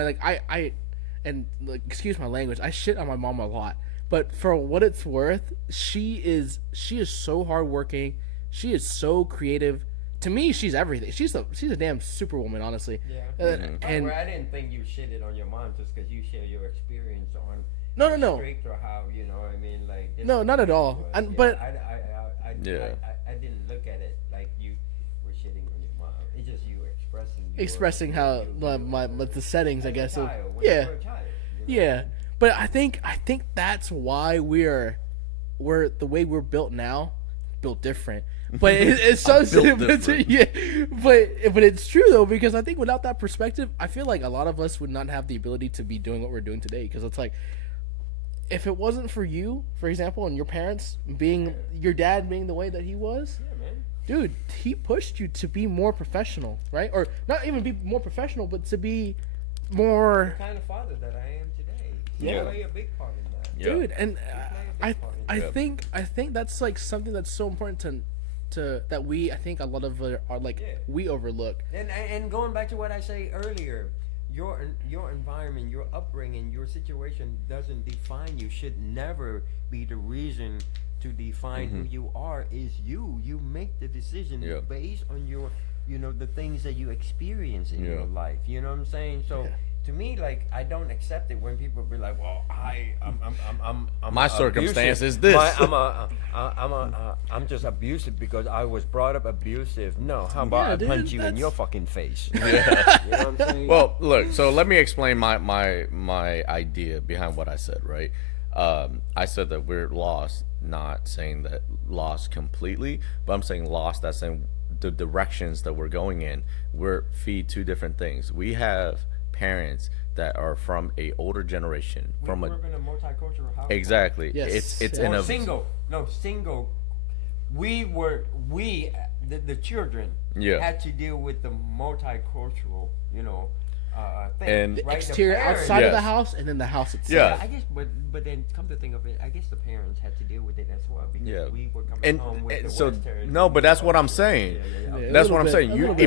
excuse my language, I shit on my mom a lot. But for what it's worth, she is so hardworking. She is so creative. To me, she's everything. She's a damn superwoman, honestly. Yeah. And I didn't think you shitted on your mom just because you share your experience on. No. Strict or how I mean, like. No, not at all. Was. But I didn't look at it like you were shitting on your mom. It's just you expressing how the settings, I guess. Yeah. Yeah. But I think that's why we're the way we're built now, built different. But it's so yeah. But it's true though, because I think without that perspective, I feel like a lot of us would not have the ability to be doing what we're doing today. Because it's like, if it wasn't for you, for example, and your parents your dad being the way that he was, dude, he pushed you to be more professional, right? Or not even be more professional, but to be more the kind of father that I am today. Yeah. You play a big part in that. dude. And I think that's like something that's so important to that I think a lot of are like we overlook. And going back to what I say earlier, your environment, your upbringing, your situation doesn't define you. Should never be the reason to define who you are. Is you make the decision based on your the things that you experience in your life. You know what I'm saying? So to me, like, I don't accept it when people be like, well, I'm my circumstance abusive. is this. I'm just abusive because I was brought up abusive. No, how about I punch you in your fucking face? You know what I'm saying? Well, look, so let me explain my idea behind what I said, right? I said that we're lost, not saying that lost completely, but I'm saying lost, that's saying the directions that we're going in. We're feed two different things. We have parents that are from a older generation, we from grew up in a multicultural house. exactly. Yes. It's in a single. The children had to deal with the multicultural, thing. And right? Exterior, parents- outside of the house, and then the house itself. Yeah. I guess, but then come to think of it, I guess the parents had to deal with it as well because we were coming home with the so Western. no, but that's what I'm saying. Yeah, That's a what I'm little saying. bit, a You little bit.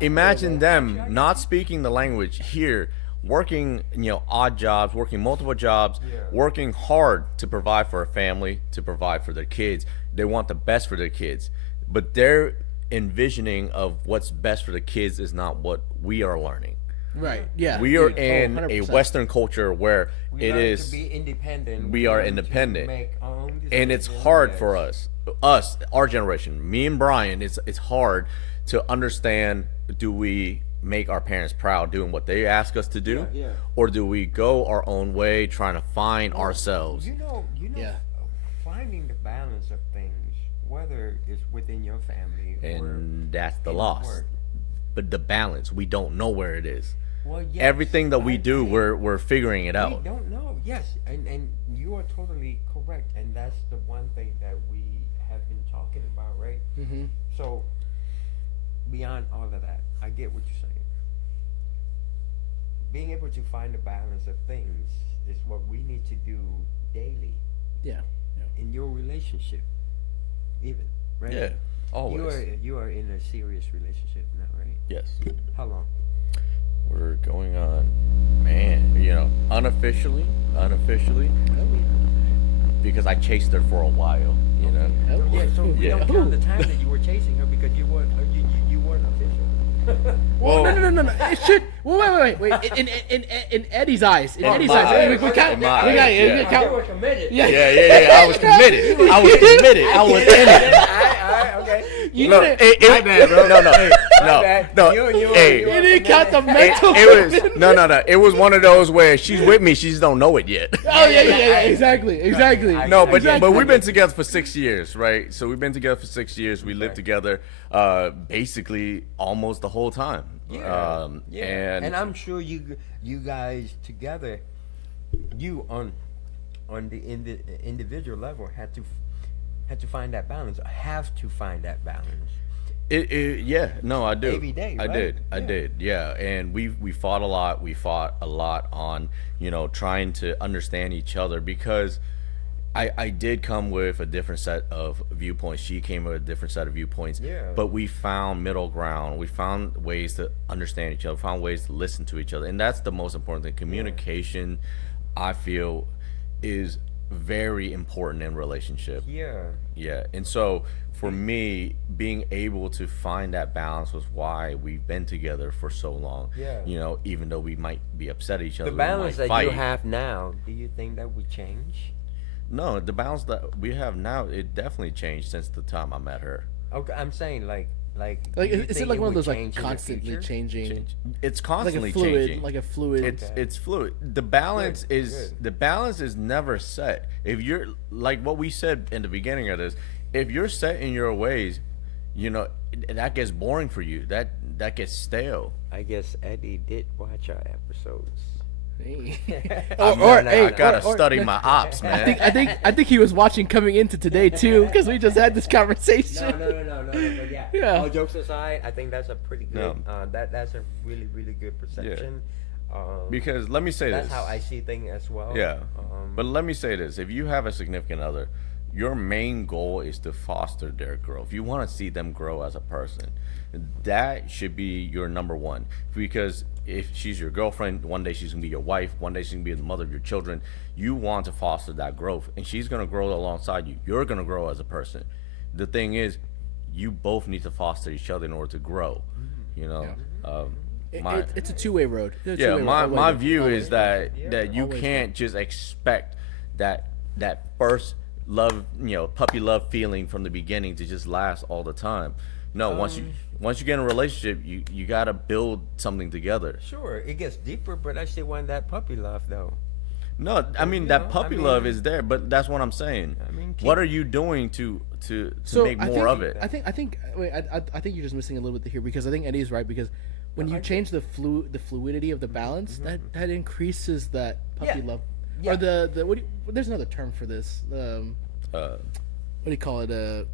imagine them not speaking the language here, working odd jobs, working multiple jobs, working hard to provide for a family, to provide for their kids. They want the best for their kids, but their envisioning of what's best for the kids is not what we are learning. Right. Yeah. We are dude. in a 100%. Western culture where We it learn is to be independent. we are learn to independent. make our own and it's decisions. hard Yes. for us, our generation, me and Brian. It's hard to understand. Do we make our parents proud doing what they ask us to do, Yeah. or do we go our own way trying to find ourselves? You know, Yeah. finding the balance of things, whether it's within your family or And that's the in loss. work. But the balance, we don't know where it is. Well, yes, Everything that we I do, agree. we're figuring it We out. don't know. Yes, and you are totally correct, and that's the one thing that we have been talking about, right? Mm-hmm. So, beyond all of that, I get what you're saying. Being able to find the balance of things is what we need to do daily Yeah. in your relationship, even, right? Yeah, always. You are in a serious relationship now, right? Yes. How long? We're going on, man, unofficially, because I chased her for a while, Yeah, so we Yeah. don't count the time that you were chasing her because you weren't official. Well, no. It should. Well, wait. In Eddie's eyes, In my we eyes. count. In my We got eyes, it. yeah. We count. were committed. Yeah. Yeah. I was committed. I was in it. Alright, okay. You No, didn't. it, no. Hey, You didn't count the mental. it was no. It was one of those where she's with me, she just don't know it yet. Oh yeah. Exactly. No, but Exactly. we've been together for 6 years, right? So we've been together for 6 years. We lived together, basically almost the whole time. And I'm sure you guys together, you on the individual level had to find that balance. Have to find that balance. I do. Every day, I right? did. Yeah, and we fought a lot. We fought a lot on trying to understand each other, because I did come with a different set of viewpoints. She came with a different set of viewpoints. Yeah. But we found middle ground. We found ways to understand each other. Found ways to listen to each other, and that's the most important thing. Communication, I feel, is very important in relationship. Yeah, and so for me, being able to find that balance was why we've been together for so long. Yeah. Even though we might be upset at each other, The we balance might that you fight. have now, do you think that would change? No, the balance that we have now, it definitely changed since the time I met her. Okay, I'm saying like do Like, you is it think like one of would those like change in the constantly future? changing, It's like constantly a fluid, changing. like a fluid? It's fluid. The balance Good, is good. the balance is never set. If you're like what we said in the beginning of this, if you're set in your ways, that gets boring for you. That gets stale. I guess Eddie did watch our episodes. Hey. I gotta study my ops, man. I think he was watching coming into today too, because we just had this conversation. No, but yeah. Yeah. All jokes aside, I think that's a pretty good. No. That's a really, really good perception. Because let me say That's this. how I see things as well. Yeah. But let me say this. If you have a significant other, your main goal is to foster their growth. You want to see them grow as a person. That should be your number one. Because if she's your girlfriend, one day she's going to be your wife, one day she's going to be the mother of your children. You want to foster that growth. And she's going to grow alongside you. You're going to grow as a person. The thing is, you both need to foster each other in order to grow. It's a two-way road. It's a Yeah, two-way my road. view is that you Always can't just expect that first love, puppy love feeling from the beginning to just last all the time. No, once you get in a relationship, you gotta build something together. Sure, it gets deeper, but I still want that puppy love though. No, I mean that puppy love is there, but that's what I'm saying. What are you doing to make more of it? I think you're just missing a little bit here, because I think Eddie's right, because when you change the fluidity of the balance, that increases that puppy love. Yeah. Or there's another term for this. What do you call it?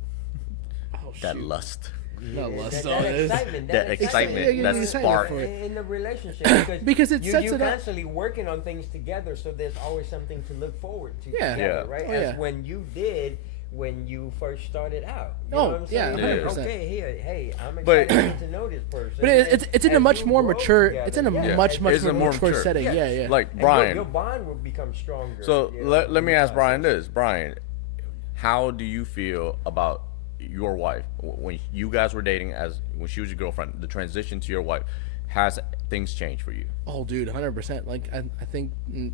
That lust. Not lust. That excitement. That excitement, yeah, that you're spark. for it. in the relationship Because it sets you're it up. constantly working on things together, so there's always something to look forward to Yeah. together, Yeah. right? Oh, As yeah. when you did when you first started out. You Oh, know what I'm yeah, saying? 100%. Okay, hey, I'm But- excited to get to know this person. But it's in a As much you more grow mature. together, It's in a yeah. much It's a more more mature mature. setting. Yes. Yeah. Like And Brian. your bond will become stronger. So you know, let me ask process. Brian this. Brian, how do you feel about your wife when you guys were dating, when she was your girlfriend, the transition to your wife? Has things changed for you? Oh, dude, 100%. Like I think,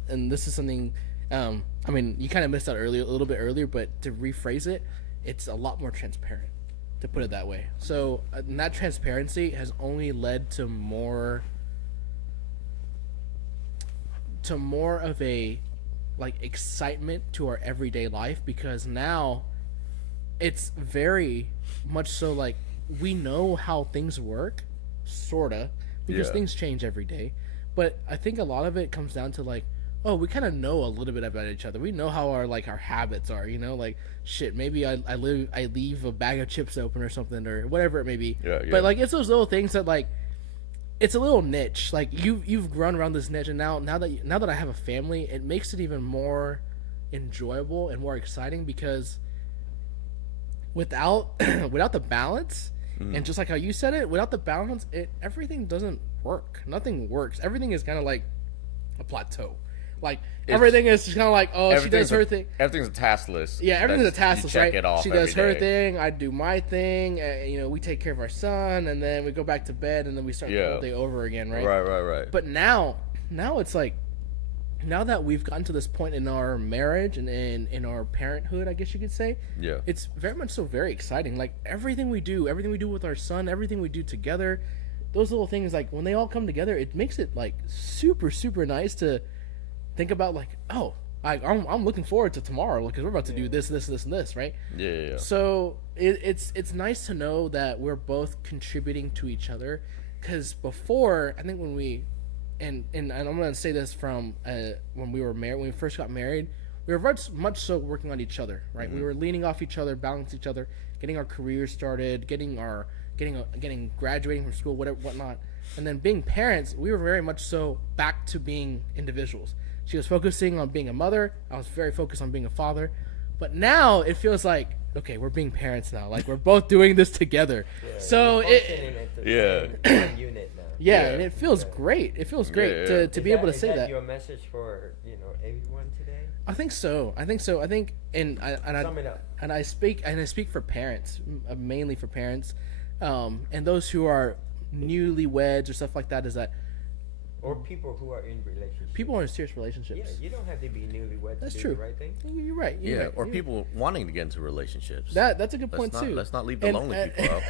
and this is something. I mean, you kind of missed out a little bit earlier, but to rephrase it, it's a lot more transparent. to put it that way. So and that transparency has only led to more of a like excitement to our everyday life, because now it's very much so like we know how things work, sorta, because things change every day. But I think a lot of it comes down to like, oh, we kind of know a little bit about each other. We know how our habits are, like shit. Maybe I leave a bag of chips open or something, or whatever it may be. Yeah. But like it's those little things that like, it's a little niche. Like you've grown around this niche, and now that I have a family, it makes it even more enjoyable and more exciting, because without the balance, and just like how you said it, without the balance, everything doesn't work. Nothing works. Everything is kind of like a plateau. Like everything is kind of like, oh, she does her thing. Everything's a task list. Yeah, everything's a task list, right? It off she does her day. thing, I do my thing. We take care of our son, and then we go back to bed, and then we start the whole day over again, right? Right. But now it's like, now that we've gotten to this point in our marriage and in our parenthood, I guess you could say, it's very much so very exciting. Like everything we do with our son, everything we do together, those little things, like when they all come together, it makes it like super, super nice to think about, like, oh, I'm looking forward to tomorrow because we're about to do this, and this, right? Yeah. So it's nice to know that we're both contributing to each other, because before, I think when we, and I'm gonna say this from when we were married, when we first got married, we were much so working on each other, right? We were leaning off each other, balancing each other, getting our careers started, getting graduating from school, whatnot, and then being parents, we were very much so back to being individuals. She was focusing on being a mother. I was very focused on being a father. But now it feels like, okay, we're being parents now. Like we're both doing this together. So unit now. And it feels great. It feels great to be able to say that. Is that your message for everyone today? I think so. I think sum it up. And I speak for parents, mainly for parents, and those who are newlyweds or stuff like that. Is that, or people who are in relationships. People are in serious relationships. Yeah, you don't have to be newlywed. That's to true. Do the right thing. You're right. Or people wanting to get into relationships. That's a good point too. Let's not leave the lonely people out.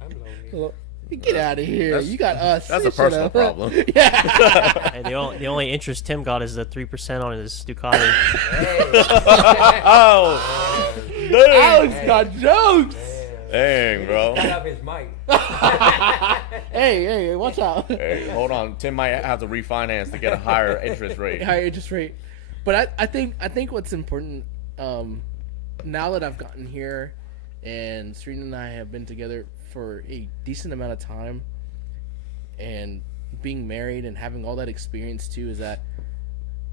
I'm lonely. Get out of here! You got us. That's a personal problem. Yeah. Hey, the only interest Tim got is the 3% on his Ducati. Alex got jokes. Dang, bro. Cut up his mic. Hey, watch out. Hey, hold on. Tim might have to refinance to get a higher interest rate. Higher interest rate. But I think what's important, now that I've gotten here, and Serena and I have been together for a decent amount of time, and being married and having all that experience too, is that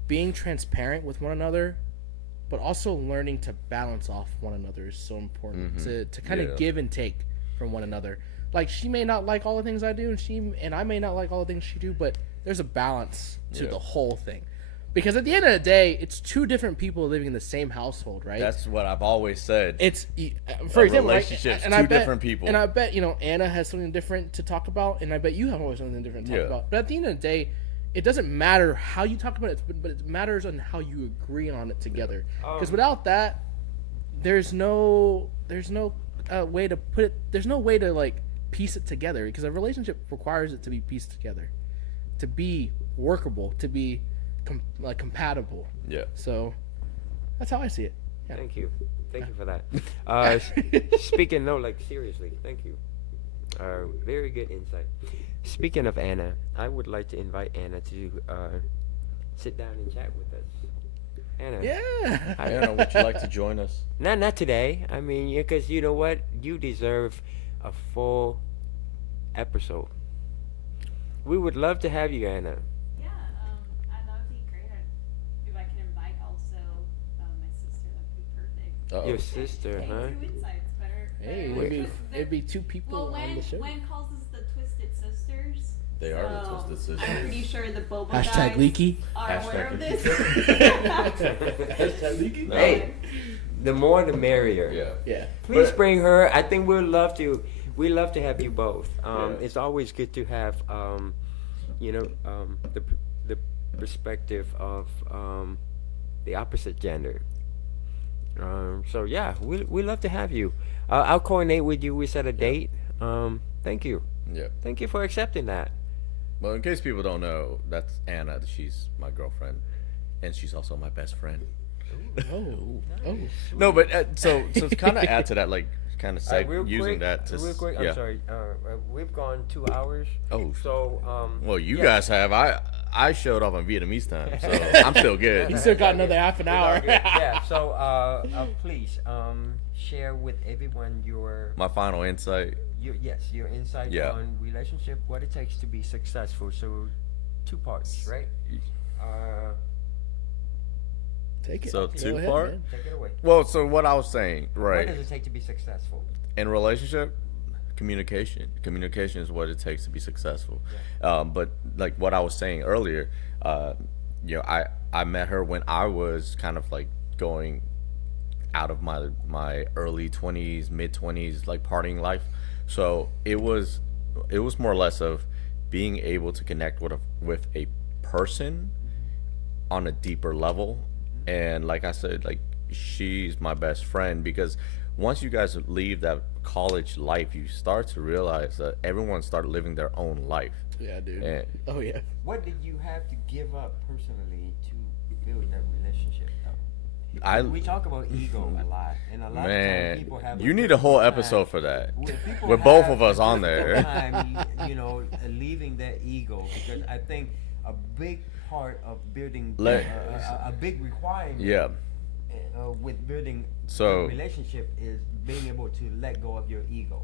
being transparent with one another, but also learning to balance off one another is so important. To kind of give and take from one another. Like, she may not like all the things I do, and I may not like all the things she do, but there's a balance to the whole thing. Because at the end of the day, it's two different people living in the same household, right? That's what I've always said. It's, for example, relationships, right? different people. And I bet, Anna has something different to talk about, and I bet you have always something different to talk about. But at the end of the day, it doesn't matter how you talk about it, but it matters on how you agree on it together. Because without that, there's no way to put it. There's no way to like piece it together, because a relationship requires it to be pieced together, to be workable, to be compatible. Yeah. So that's how I see it. Yeah. Thank you for that. Speaking seriously, thank you. Very good insight. Speaking of Anna, I would like to invite Anna to sit down and chat with us. Anna. Yeah. Anna, would you like to join us? Not today. I mean, because you know what? You deserve a full episode. We would love to have you, Anna. Yeah, that would be great. If I can invite also my sister, that would be perfect. Uh-oh. Your sister, Hey, huh? two insights, better. Hey, because it'd be two people well, on the show. Wen calls us the Twisted Sisters. They are the Twisted Sisters. I'm pretty sure the Boba Hashtag guys leaky. are aware of this. Hashtag leaky. No. Hey, the more the merrier. Yeah. Please bring her. I think we'd love to. We love to have you both. It's always good to have, the perspective of the opposite gender. So yeah, we love to have you. I'll coordinate with you. We set a date. Thank you. Yeah. Thank you for accepting that. Well, in case people don't know, that's Anna. She's my girlfriend, and she's also my best friend. Oh, oh. No, but so to kind of add to that, like kind of Real using quick, that to real quick. yeah. I'm sorry. We've gone 2 hours. Oh, So well, you yeah. guys have. I showed off on Vietnamese time, so I'm still good. You still got another half an hour. Yeah. So please share with everyone your My final insight. your insight Yeah. on relationship, what it takes to be successful. So 2 parts, right? Take it. So Go 2 ahead, part. man. Take it away. Well, so what I was saying, What right? does it take to be successful? In relationship, communication is what it takes to be successful. But like what I was saying earlier, I met her when I was kind of like going out of my early 20s, mid 20s, like partying life. So it was more or less of being able to connect with a person on a deeper level. And like I said, like she's my best friend, because once you guys leave that college life, you start to realize that everyone started living their own life. Yeah, dude. And Oh yeah. What did you have to give up personally to build that relationship? We talk about ego a lot, and a lot of times people have. you need a whole episode for that. People With both have of us a on difficult there. time, leaving that ego, because I think a big part of building a big requirement. Yeah. With building So- a relationship is being able to let go of your ego.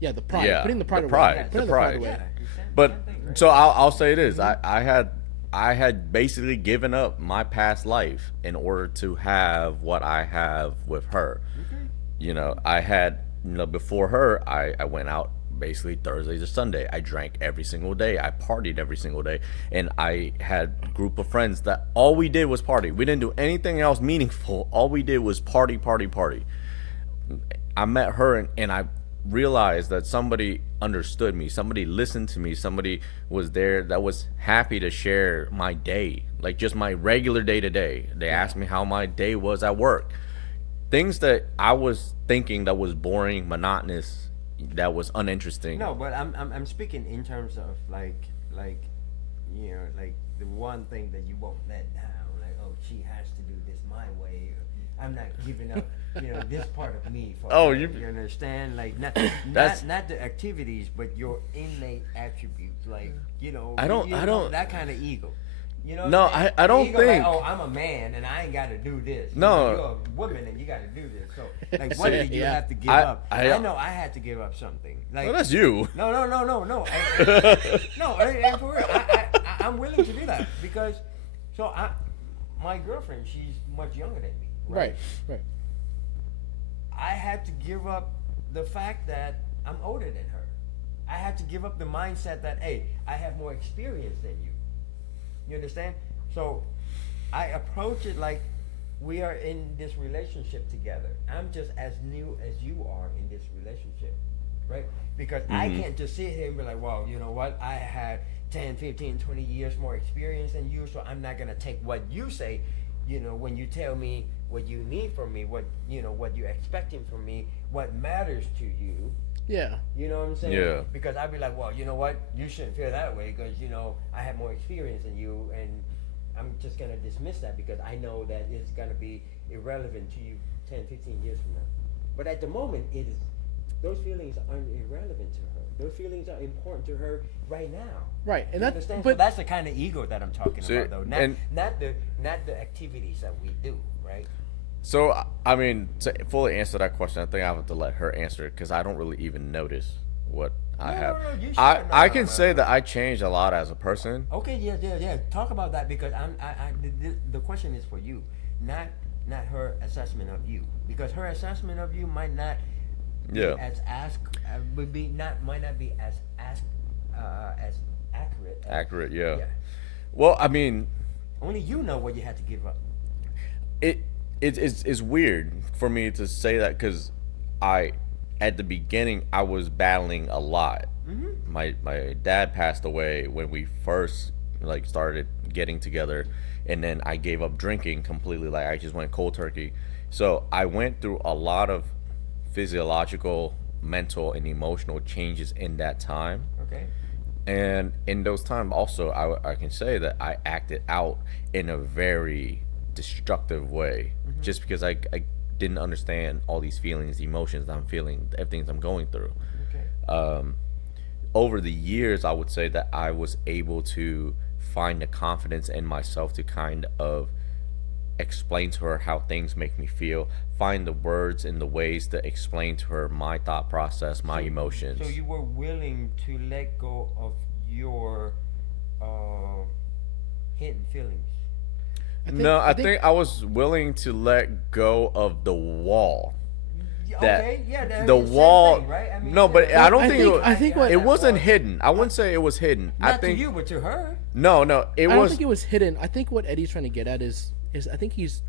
Yeah, the pride. Yeah, Putting the pride the away. pride, Putting the the pride pride. away. Yeah. But Same thing, right? so I'll say this: I had basically given up my past life in order to have what I have with her. I had before her, I went out basically Thursday to Sunday. I drank every single day. I partied every single day, and I had a group of friends that all we did was party. We didn't do anything else meaningful. All we did was party, party, party. I met her, and I realized that somebody understood me, somebody listened to me, somebody was there that was happy to share my day, like just my regular day to day. They asked me how my day was at work, things that I was thinking that was boring, monotonous, that was uninteresting. No, but I'm speaking in terms of like the one thing that you won't let down. Like, oh, she has to do this my way. Or I'm not giving up, this part of me for Oh, her. you understand? Like not the activities, but your innate attributes. Like I don't that kind of ego. No, I don't ego, think. Like, oh, I'm a man and I ain't got to do this. No. You're a woman and you got to do this. So, like, what did you Yeah. have to give I- up? I- I know I had to give up something. Like, Well, that's you. no. No, and for real, I'm willing to do that because, my girlfriend, she's much younger than me. Right. Right. I had to give up the fact that I'm older than her. I had to give up the mindset that, hey, I have more experience than you. You understand? So I approach it like we are in this relationship together. I'm just as new as you are in this relationship, right? Because I can't just sit here and be like, well, you know what? I had 10, 15, 20 years more experience than you, so I'm not going to take what you say, when you tell me what you need from me, what you're expecting from me, what matters to you. Yeah. You know what I'm saying? Yeah. Because I'd be like, well, you know what? You shouldn't feel that way because, I have more experience than you, and I'm just going to dismiss that because I know that it's going to be irrelevant to you 10, 15 years from now. But at the moment, those feelings aren't irrelevant to her. Those feelings are important to her right now. Right. And You that. understand? But So that's the kind of ego that I'm talking See, about, though. Not the activities that we do, right? So, I mean, to fully answer that question, I think I have to let her answer it because I don't really even notice what I have. No, you should. I can say that I changed a lot as a person. Okay, yeah. Talk about that because the question is for you, not her assessment of you, because her assessment of you might not be Yeah. might not be as accurate. Accurate, yeah. Well, I mean, Only you know what you had to give up. it's weird for me to say that because at the beginning I was battling a lot. My dad passed away when we first started getting together, and then I gave up drinking completely. Like I just went cold turkey, So I went through a lot of physiological, mental, and emotional changes in that time. Okay. And in those times, also, I can say that I acted out in a very destructive way, just because I didn't understand all these feelings, emotions I'm feeling, everything I'm going through. Okay. Over the years, I would say that I was able to find the confidence in myself to kind of explain to her how things make me feel, find the words and the ways to explain to her my thought process, my emotions. So you were willing to let go of your hidden feelings. I think I was willing to let go of the wall. Okay, yeah, the wall, thing, right? I mean, no, but I don't I think what it wasn't hidden. I wouldn't say it was hidden. Not I think to you, but to her. no, it I don't was. think it was hidden. I think what Eddie's trying to get at is I think he's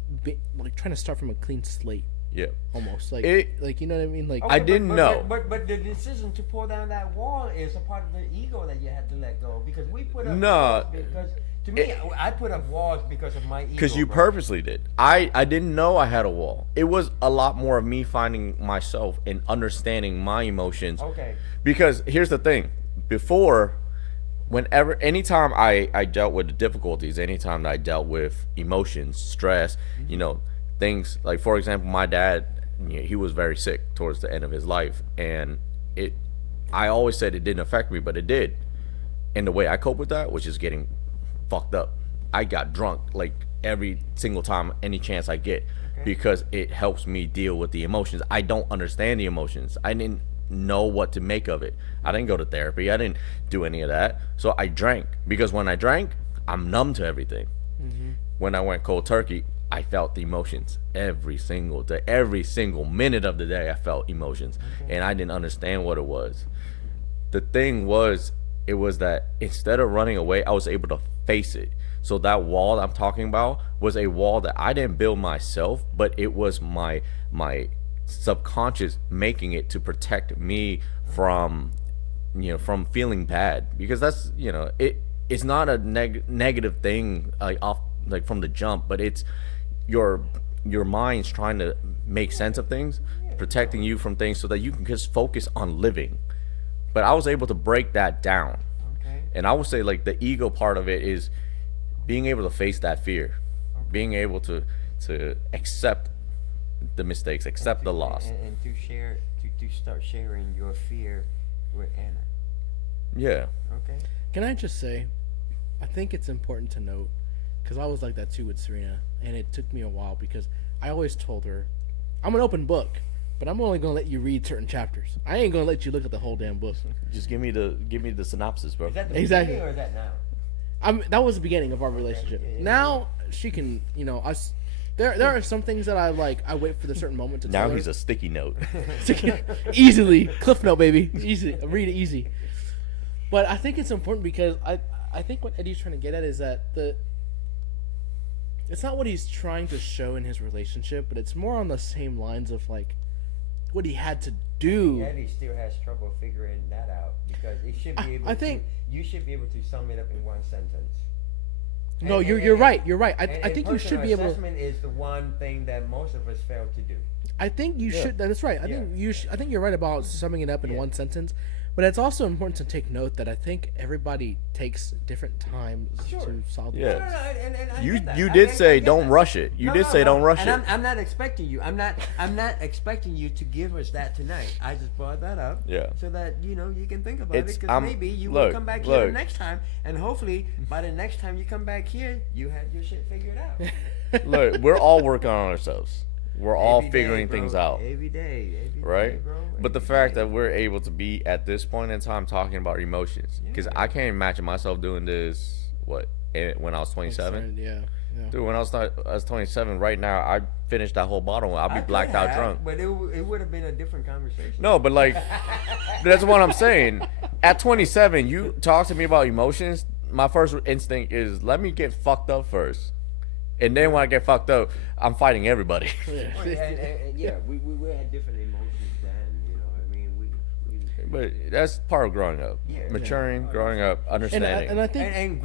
like trying to start from a clean slate. Yeah, almost like it, you know what I mean. Like I didn't know. But the decision to pull down that wall is a part of the ego that you had to let go, because we put up No. walls because to me I put up walls because of my ego. Because you bro. purposely did. I didn't know I had a wall. It was a lot more of me finding myself and understanding my emotions. Okay. Because here's the thing. Before, anytime I dealt with the difficulties, anytime I dealt with emotions, stress, things like, for example, my dad, he was very sick towards the end of his life. And I always said it didn't affect me, but it did. And the way I cope with that was just getting fucked up. I got drunk like every single time, any chance I get, because it helps me deal with the emotions. I don't understand the emotions. I didn't know what to make of it. I didn't go to therapy. I didn't do any of that. So I drank, because when I drank, I'm numb to everything. When I went cold turkey, I felt the emotions every single day. Every single minute of the day, I felt emotions, and I didn't understand what it was. The thing was, it was that instead of running away, I was able to face it. So that wall I'm talking about was a wall that I didn't build myself, but it was my subconscious making it to protect me from from feeling bad, because that's it's not a negative thing like from the jump, but it's your mind's trying to make sense of things, protecting you from things so that you can just focus on living. But I was able to break that down. And I would say, like, the ego part of it is being able to face that fear, being able to accept the mistakes, accept the loss, and to start sharing your fear with Anna. Yeah. Okay. Can I just say, I think it's important to note, because I was like that too with Serena, and it took me a while, because I always told her, I'm an open book, but I'm only gonna let you read certain chapters. I ain't gonna let you look at the whole damn book. Just give me the synopsis, bro. Is that the Exactly. beginning or is that now? That was the beginning of our relationship. Yeah. Now she can, us. There are some things that I like. I wait for the certain moment to tell Now her. he's a sticky note. Easily Cliff Note, baby. Easy, read it easy. But I think it's important, because I think what Eddie's trying to get at is that it's not what he's trying to show in his relationship, but it's more on the same lines of like what he had to do. Eddie still has trouble figuring that out, because it should be able. I think you should be able to sum it up in one sentence. No, you're right. You're right. I think you should be able. Assessment is the one thing that most of us fail to do. I think you should. That's right. I think you. I think you're right about summing it up in one sentence. But it's also important to take note that I think everybody takes different times to solve the Yeah. problems. And You did say don't rush it. You did say don't rush and it. I'm not expecting you. I'm not expecting you to give us that tonight. I just brought that up. Yeah. So that you can think about it, because maybe you will look, come back here the next time, and hopefully by the next time you come back here, you had your shit figured out. Look, we're all working on ourselves. We're all Every day, figuring bro. things out. Every day, Right? bro. But the fact that we're able to be at this point in time talking about emotions, because I can't imagine myself doing this when I was 27. Yeah. Dude, when I was 27, right now I finished that whole bottle. I'll be blacked out drunk. But it would have been a different conversation. No, but like that's what I'm saying. At 27, you talk to me about emotions. My first instinct is let me get fucked up first. And then when I get fucked up, I'm fighting everybody. We had different emotions then, I mean, But that's part of growing up. Maturing, growing up, understanding. And I think and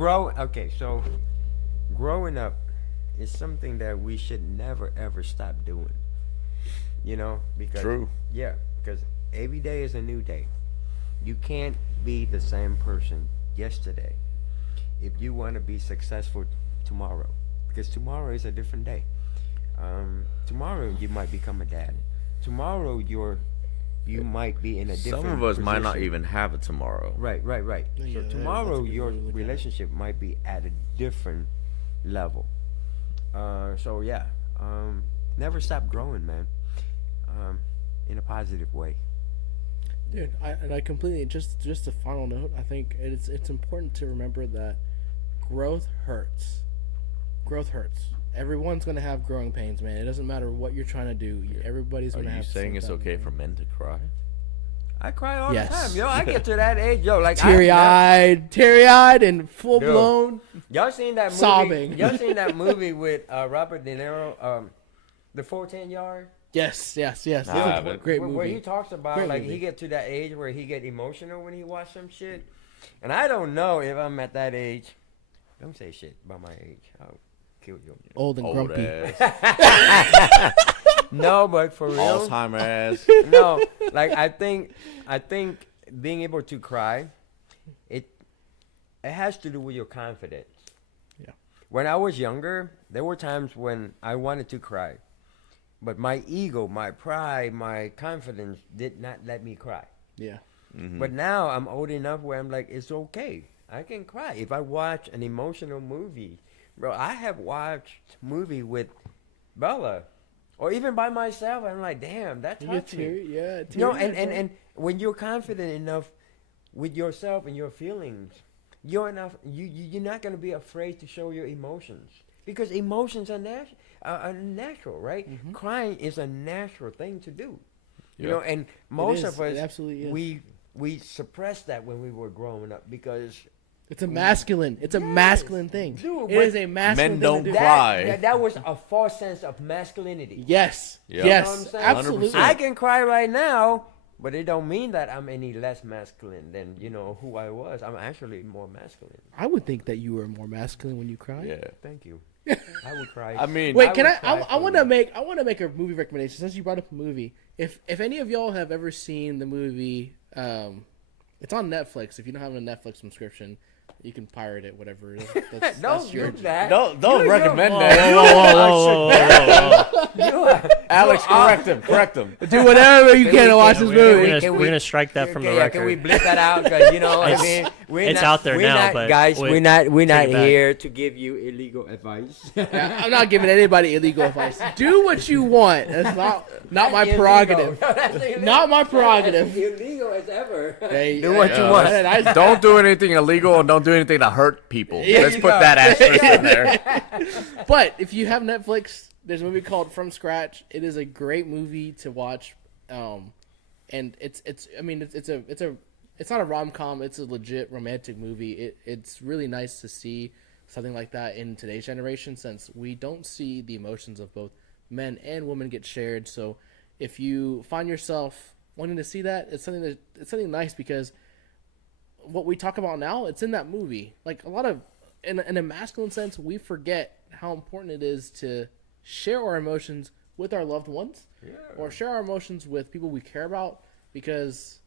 so growing up is something that we should never ever stop doing. You know, because True. yeah, because every day is a new day. You can't be the same person yesterday if you want to be successful tomorrow, because tomorrow is a different day. Tomorrow you might become a dad. Tomorrow you might be in a different. Some of us might not position. even have it tomorrow. Right. Yeah, So that's tomorrow a good your way to look at it. relationship might be at a different level. So yeah, never stop growing, man. In a positive way. Dude, I completely just a final note. I think it's important to remember that growth hurts. Growth hurts. Everyone's gonna have growing pains, man. It doesn't matter what you're trying to do. Everybody's Are gonna you have. saying it's some okay type for of- men to cry? I cry all Yes. the time, yo. I get to that age, yo. Like teary eyed, and full Dude. blown. y'all seen that movie? Sobbing. Y'all seen that movie with Robert De Niro, the 410 yard? Yes. I It's a haven't. great Where he movie. talks about Great like movie. he get to that age where he get emotional when he watch some shit, and I don't know if I'm at that age. Don't say shit about my age. I'll kill you. Old and Old grumpy. ass, No, but for real, Alzheimer ass. no. Like I think being able to cry, it has to do with your confidence. Yeah. When I was younger, there were times when I wanted to cry, but my ego, my pride, my confidence did not let me cry. Yeah. But now I'm old enough where I'm like, it's okay. I can cry if I watch an emotional movie, bro. I have watched movie with Bella, or even by myself. I'm like, damn, that You get touched me. teary, yeah. No, teary-eyed, bro. and when you're confident enough with yourself and your feelings, you're not gonna be afraid to show your emotions, because emotions are natural, right? Crying is a natural thing to do. You know, and most is. of us It absolutely is. we suppressed that when we were growing up because It's a masculine. It's a masculine thing. Dude, It but is a masculine men thing don't to do. cry. that was a false sense of masculinity. Yes. Yeah. You know Yes. what I'm saying? Absolutely. 100%. I can cry right now, but it don't mean that I'm any less masculine than who I was. I'm actually more masculine. I would think that you were more masculine when you cry. Yeah. Thank you. I would cry. I mean, Wait, can would I? cry I for want you. to make a movie recommendation since you brought up a movie. If any of y'all have ever seen the movie, it's on Netflix. If you don't have a Netflix subscription, you can pirate it. Whatever. That's Don't your. do that. Don't recommend Whoa, that. whoa. You are- Alex, you are- correct him. Do whatever you can to watch this we- movie. We're gonna strike that from the yeah, can we record. blip that out? Because I It's- mean, we're it's not, out there we're now, not, but guys, wait, we're not take it back. here to give you illegal advice. I'm not giving anybody illegal advice. Do what you want. That's not my That's prerogative. illegal. That's illegal. Not my That's prerogative. illegal as ever. Hey, Do what you want. don't do anything illegal and don't do anything to hurt people. Yeah, Let's you put go. that asterisk in there. But if you have Netflix, there's a movie called From Scratch. It is a great movie to watch, and it's not a rom-com. It's a legit romantic movie. It's really nice to see something like that in today's generation, since we don't see the emotions of both men and women get shared. So if you find yourself wanting to see that, it's something nice, because what we talk about now, it's in that movie. Like a lot of, in a masculine sense, we forget how important it is to share our emotions with our loved ones, or share our emotions with people we care about, because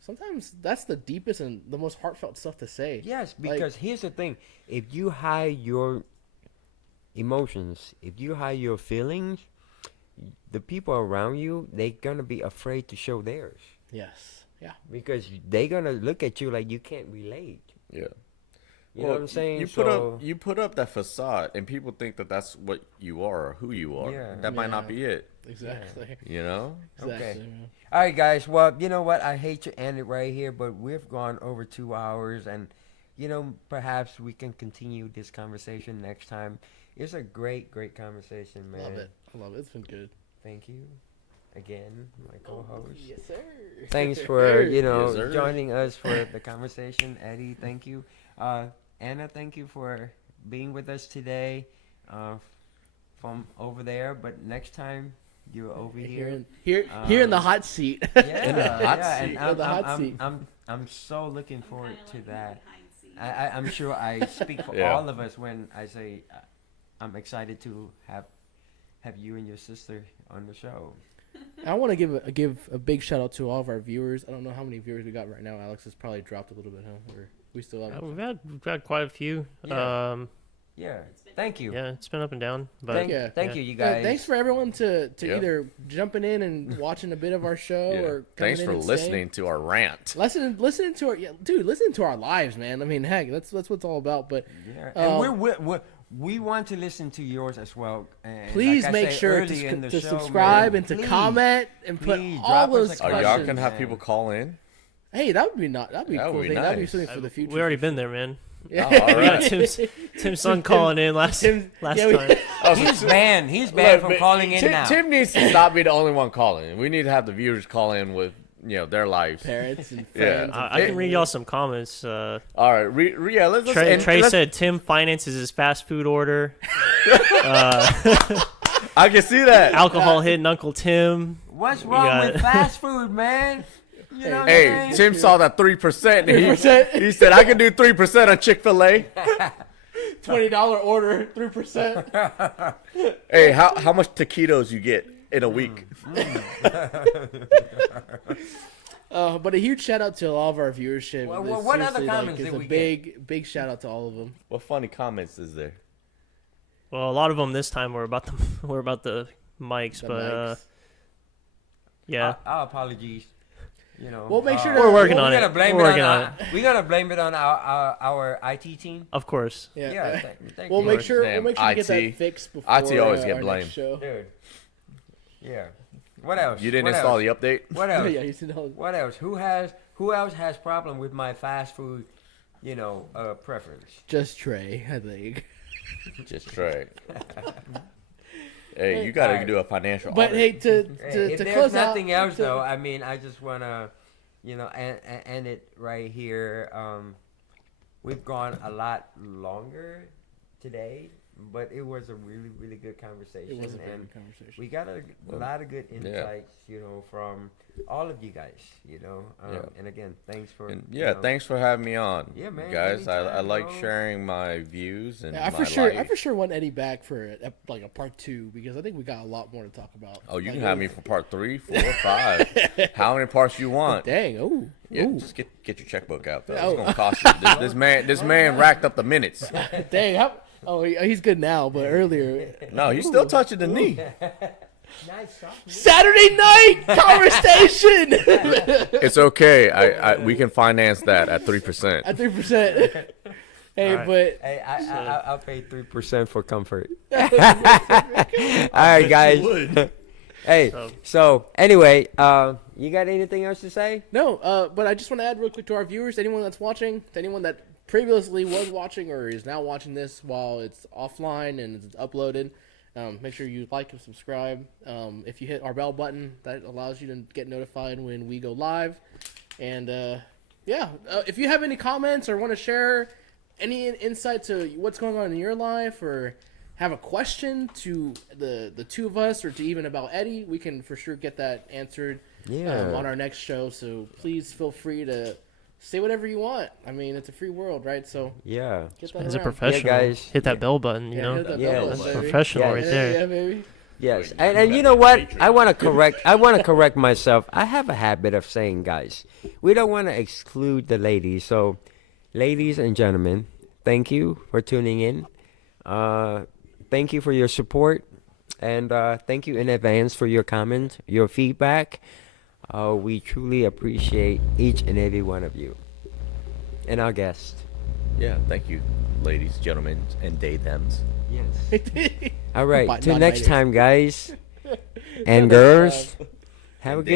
sometimes that's the deepest and the most heartfelt stuff to say. Yes, Like- because here's the thing: if you hide your emotions, if you hide your feelings, the people around you, they're gonna be afraid to show theirs, Yes. Yeah. because they're gonna look at you like you can't relate. Yeah. You know what I'm saying? You put up that facade, and people think that that's what you are or who you are. Yeah. That might not Yeah. be it. Exactly. You know. Exactly. Okay. Man. All right, guys. Well, you know what? I hate to end it right here, but we've gone over 2 hours, and perhaps we can continue this conversation next time. It's a great conversation, man. Love it. I love it. It's been good. Thank you again, my co-host. Yes, sir. Thanks for Yes, sir. joining us for the conversation, Eddie. Thank you, Anna. Thank you for being with us today, from over there. But next time you're over here. Here in the hot seat. Yeah, In the hot yeah, seat. and In the hot seat. I'm so looking forward to that. Behind scenes. I'm sure I speak for Yeah. all of us when I say I'm excited to have you and your sister on the show. I want to give a big shout out to all of our viewers. I don't know how many viewers we got right now. Alex has probably dropped a little bit, huh? Or we still have. We've had quite a few. Yeah. Thank you. Yeah, it's been up and down. But thank you, you guys. Thanks for everyone to either jumping in and watching a bit of our show or coming thanks in for and listening to our rant. Listening to our listening to our lives, man. I mean, heck, that's what it's all about. But and we want to listen to yours as well. And please make sure to subscribe and to comment and put all those questions. Y'all can have people call in. Hey, that'd be cool. Thing. That'd be something for the future. We already been there, man. Yeah. All right. Tim's son calling in last time. He's banned. He's banned from calling in now. Tim needs to stop being the only one calling. We need to have the viewers call in with their lives. Parents and friends. I can read y'all some comments. All right, let's. Trey said Tim finances his fast food order. I can see that. Alcohol hitting Uncle Tim. What's wrong with fast food, man? You know hey, Tim saw that 3%. He said, I can do 3% on Chick-fil-A. $20 order, 3%. Hey, how much taquitos you get in a week? But a huge shout out to all of our viewership. What other comments did we get? Big shout out to all of them. What funny comments is there? Well, a lot of them this time were about the mics, yeah. Our apologies. We'll make sure we're working on it. We're gonna blame it on our IT team. Of course. Yeah. Thank we'll you. make sure to IT. get that fixed before IT always get our blamed. next show. Dude. Yeah. What else? You didn't install the update? What else? Yeah, you said what else? Who else has problem with my fast food, preference? Just Trey, I think. Just Trey. Hey, you gotta do a financial But audit. hey, if to there's close nothing out, else though, I mean, I just wanna, end it right here. We've gone a lot longer today, but it was a really, really good conversation. It was a very good conversation. We got a lot of good insights, from all of you guys, and again, thanks for thanks for having me on. Yeah, man, guys, I anytime, like bro. sharing my views and I my for life. sure want Eddie back for a part 2 because I think we got a lot more to talk about. Oh, you can have me for part 3, 4, 5. How many parts you want? Dang! Just get your checkbook out though. It's gonna cost you. This man racked up the minutes. Dang! He's good now, but earlier. No, he's still touching the knee. Nice Saturday night conversation. It's okay. We can finance that at 3%. At 3%. Hey, but I'll pay 3% for comfort. All right, guys. Hey, so anyway, you got anything else to say? No, but I just want to add real quick to our viewers, anyone that's watching, to anyone that previously was watching or is now watching this while it's offline and it's uploaded, make sure you like and subscribe. If you hit our bell button, that allows you to get notified when we go live. And if you have any comments or want to share any insight to what's going on in your life or have a question to the two of us or to even about Eddie, we can for sure get that answered on our next show. So please feel free to say whatever you want. I mean, it's a free world, right? So get that as a around. professional, guys. Hit that bell button. Hit that bell That's button, baby. professional right there. Yeah, baby. Yes, and you know what? I want to correct myself. I have a habit of saying, guys, we don't want to exclude the ladies. So, ladies and gentlemen, thank you for tuning in. Thank you for your support, and thank you in advance for your comments, your feedback. We truly appreciate each and every one of you, and our guests. Yeah, thank you, ladies, gentlemen, and they/thems. Yes. All right. But Till not next ladies. time, guys and girls. Have a good